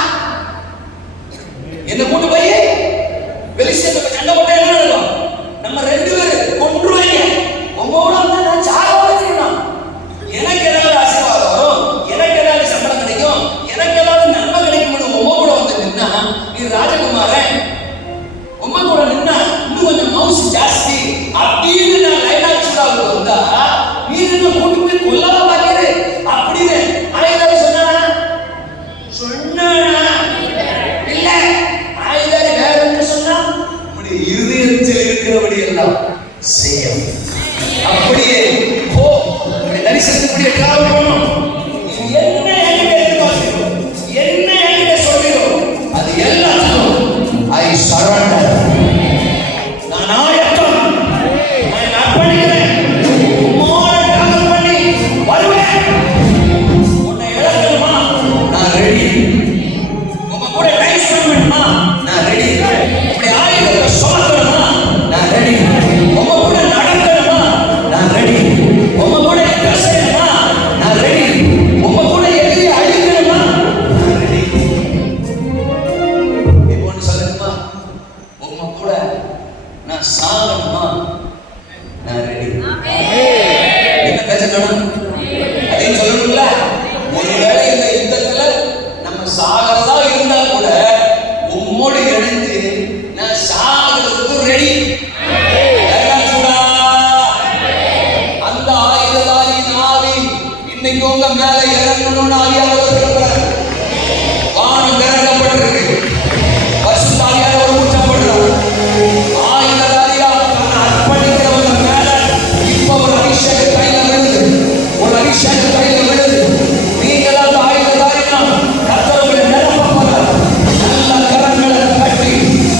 என்ன கூட்டு போய் வெளிச்சத்துக்கு சண்டை போட்டா என்ன நடக்கும்? நம்ம 2 பேரும் கொன்றுவாங்க. உங்க கூட வந்தா நான் சாக வச்சிருக்கணும். எனக்கு ஏதாவது ஆசீர்வாதம் வரும், எனக்கு ஏதாவது சம்பளம் கிடைக்கும், எனக்கு ஏதாவது நன்மை கிடைக்கும். உங்க கூட வந்து நின்னா நீ ராஜகுமாரன், உங்க கூட நின்னா இன்னும் கொஞ்சம் மவுசு ஜாஸ்தி அப்படின்னு நான் லைனாச்சுடாவுக்கு வந்தா நீ என்ன கூட்டு போய் கொல்லவா பாக்கிறே அப்படின்னு ஆயுதாரி சொன்னானா? இல்ல. ஆயுதாரி வேற என்ன சொன்னா? நம்முடைய இருதயத்தில் இருக்கிறபடி எல்லாம் செய்யும். அப்படியே போ, தரிசனத்துக்குரிய காலம் போகணும். என்ன என்கிட்ட எதிர்பார்க்கிறோம், என்ன என்கிட்ட சொல்கிறோம், அது எல்லாத்துக்கும் ஐ சரண்டர். நான் ஆயத்தம், நான் அர்ப்பணிக்கிறேன். உம்மோட காதல் பண்ணி வருவேன். உன்னை இழக்கணுமா? நான் ரெடி. உங்க கூட டைம் ஸ்பெண்ட் பண்ணணுமா? நான் ரெடி. இப்படி ஆயுதத்தை சுமக்கணுமா? நான் ரெடி. உங்க கூட நடக்கணுமா? நான் ரெடி. உங்க கூட பேசணுமா? நான் ரெடி. உங்க கூட எதிரி அழிக்கணுமா? நான் ரெடி. இப்போ சொல்லணுமா? உங்க கூட நான் சாகணுமா? நான் ரெடி. என்ன பேசணும்? அதையும் சொல்லணும்ல. ஒருவேளை இந்த யுத்தத்துல நம்ம சாகிறதா இருந்தா கூட உம்மோடு இணைஞ்சு நான் சாகிறதுக்கு ரெடி. அந்த ஆயுததாரியின் ஆவி இன்னைக்கு உங்க மேல இறங்கணும்னு ஆவியானவர் இருக்கிறார். வானம் இறங்கப்பட்டிருக்கு. பரிசுத்த ஆவியானவர் ஊற்றப்படுறார். ஆயுததாரியா தன்னை அர்ப்பணிக்கிறவங்க மேல இப்ப ஒரு அபிஷேக தைலம் விழுது, ஒரு அபிஷேக தைலம் விழுது. நீங்கள் அந்த ஆயுததாரினா கர்த்தர் உங்களை நிரப்பப் போறார். நல்ல கரங்களை கட்டி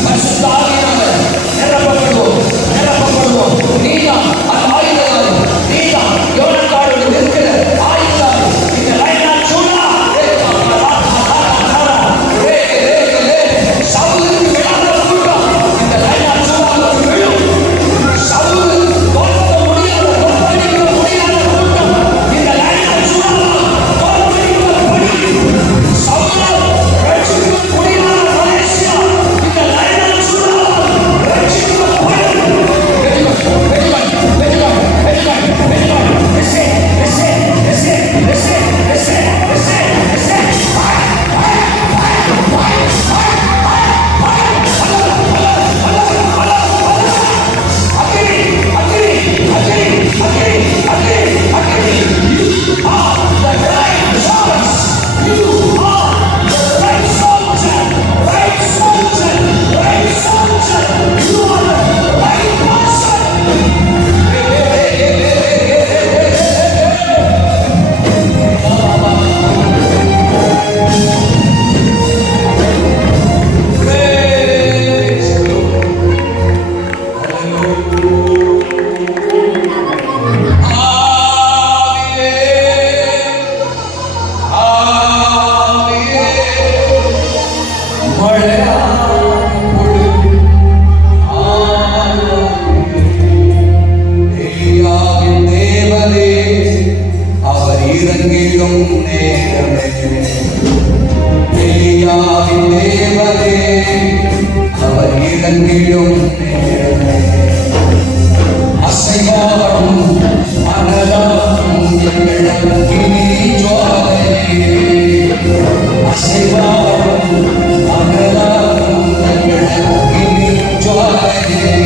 பரிசுத்த ஆவியானவர் நிரப்பப்படுவோம். நீதான் அந்த ஆயுததாரி, நீதான் யோனத்தாரோடு இருக்கிற ஆயுததாரி. இந்த லைனா சூடா இறங்கிடும் நேரமே எலியாவின் தேவனே அவர் இறங்கிடும் நேரமே அசைவாடும் அனலாடும் எங்கள் அக்கினி ஜுவாலையே அசைவாடும் அனலாடும் எங்கள் அக்கினி ஜுவாலையே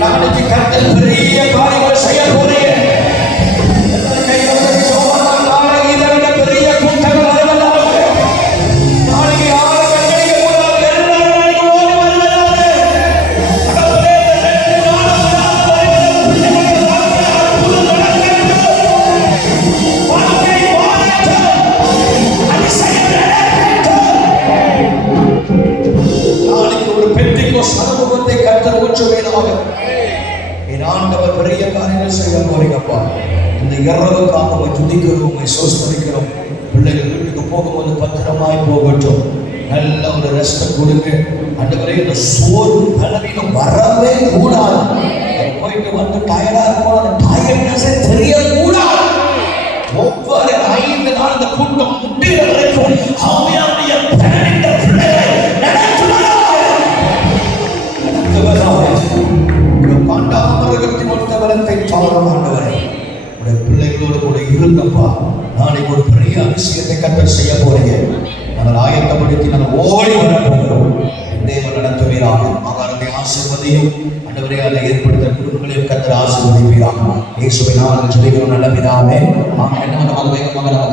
நாளைக்கு கர்த்தர் பெரிய காரியங்கள் செய்ய போறீங்க. நாளைக்கு இதை விட பெரிய கூட்டங்கள் வருவதாக. நாளைக்கு யாரும் கண்களிக்க கூடாது. எல்லாரும் ஓடி வருவதாக. நாளைக்கு ஒரு பெந்தெகோஸ்து அனுபவத்தை கர்த்தர் ஊற்றுவீராக. ஆண்டவர் பெரிய காரியங்கள் செய்ய போறீங்கப்பா. இந்த இரவுக்காக உம்மை துதிக்கிறோம், உம்மை சோஸ்தரிக்கிறோம். பிள்ளைகள் வீட்டுக்கு போகும்போது பத்திரமாய் போகட்டும். நல்ல ஒரு ரெஸ்ட் கொடுங்க ஆண்டவரே. இந்த சோர்வு பலவீனம் வரவே கூடாது. போயிட்டு வந்து டயர்டா இருக்கும், அந்த டயர்ட்னஸே தெரியக்கூடாது. ஒவ்வொரு 5 நாள் இந்த கூட்டம் முட்டிற வரைக்கும் ஆவியானுடைய பலனிட்ட பிள்ளைகளை நடத்துவதாக. பிள்ளைகளோடு கூட இருந்தப்பா. நாளைக்கு ஒரு பெரிய அதிசயத்தை கர்த்தர் செய்ய போறீங்க. நாங்கள் ஆயத்தப்படுத்தி நாங்கள் ஓடி வர போகிறோம். தேவன் நடத்துவீராக. ஆகாரத்தை ஆசீர்வதி. தேசத்தையும் ஆண்டவரே அதை ஏற்படுத்த குடும்பங்களையும் கர்த்தர் ஆசீர்வதிப்பீராக. இயேசுவின் நாமத்தில் ஜெபிக்கிறோம் நல்ல பிதாவே. ஆமென். நம்ம வேகமாக நம்ம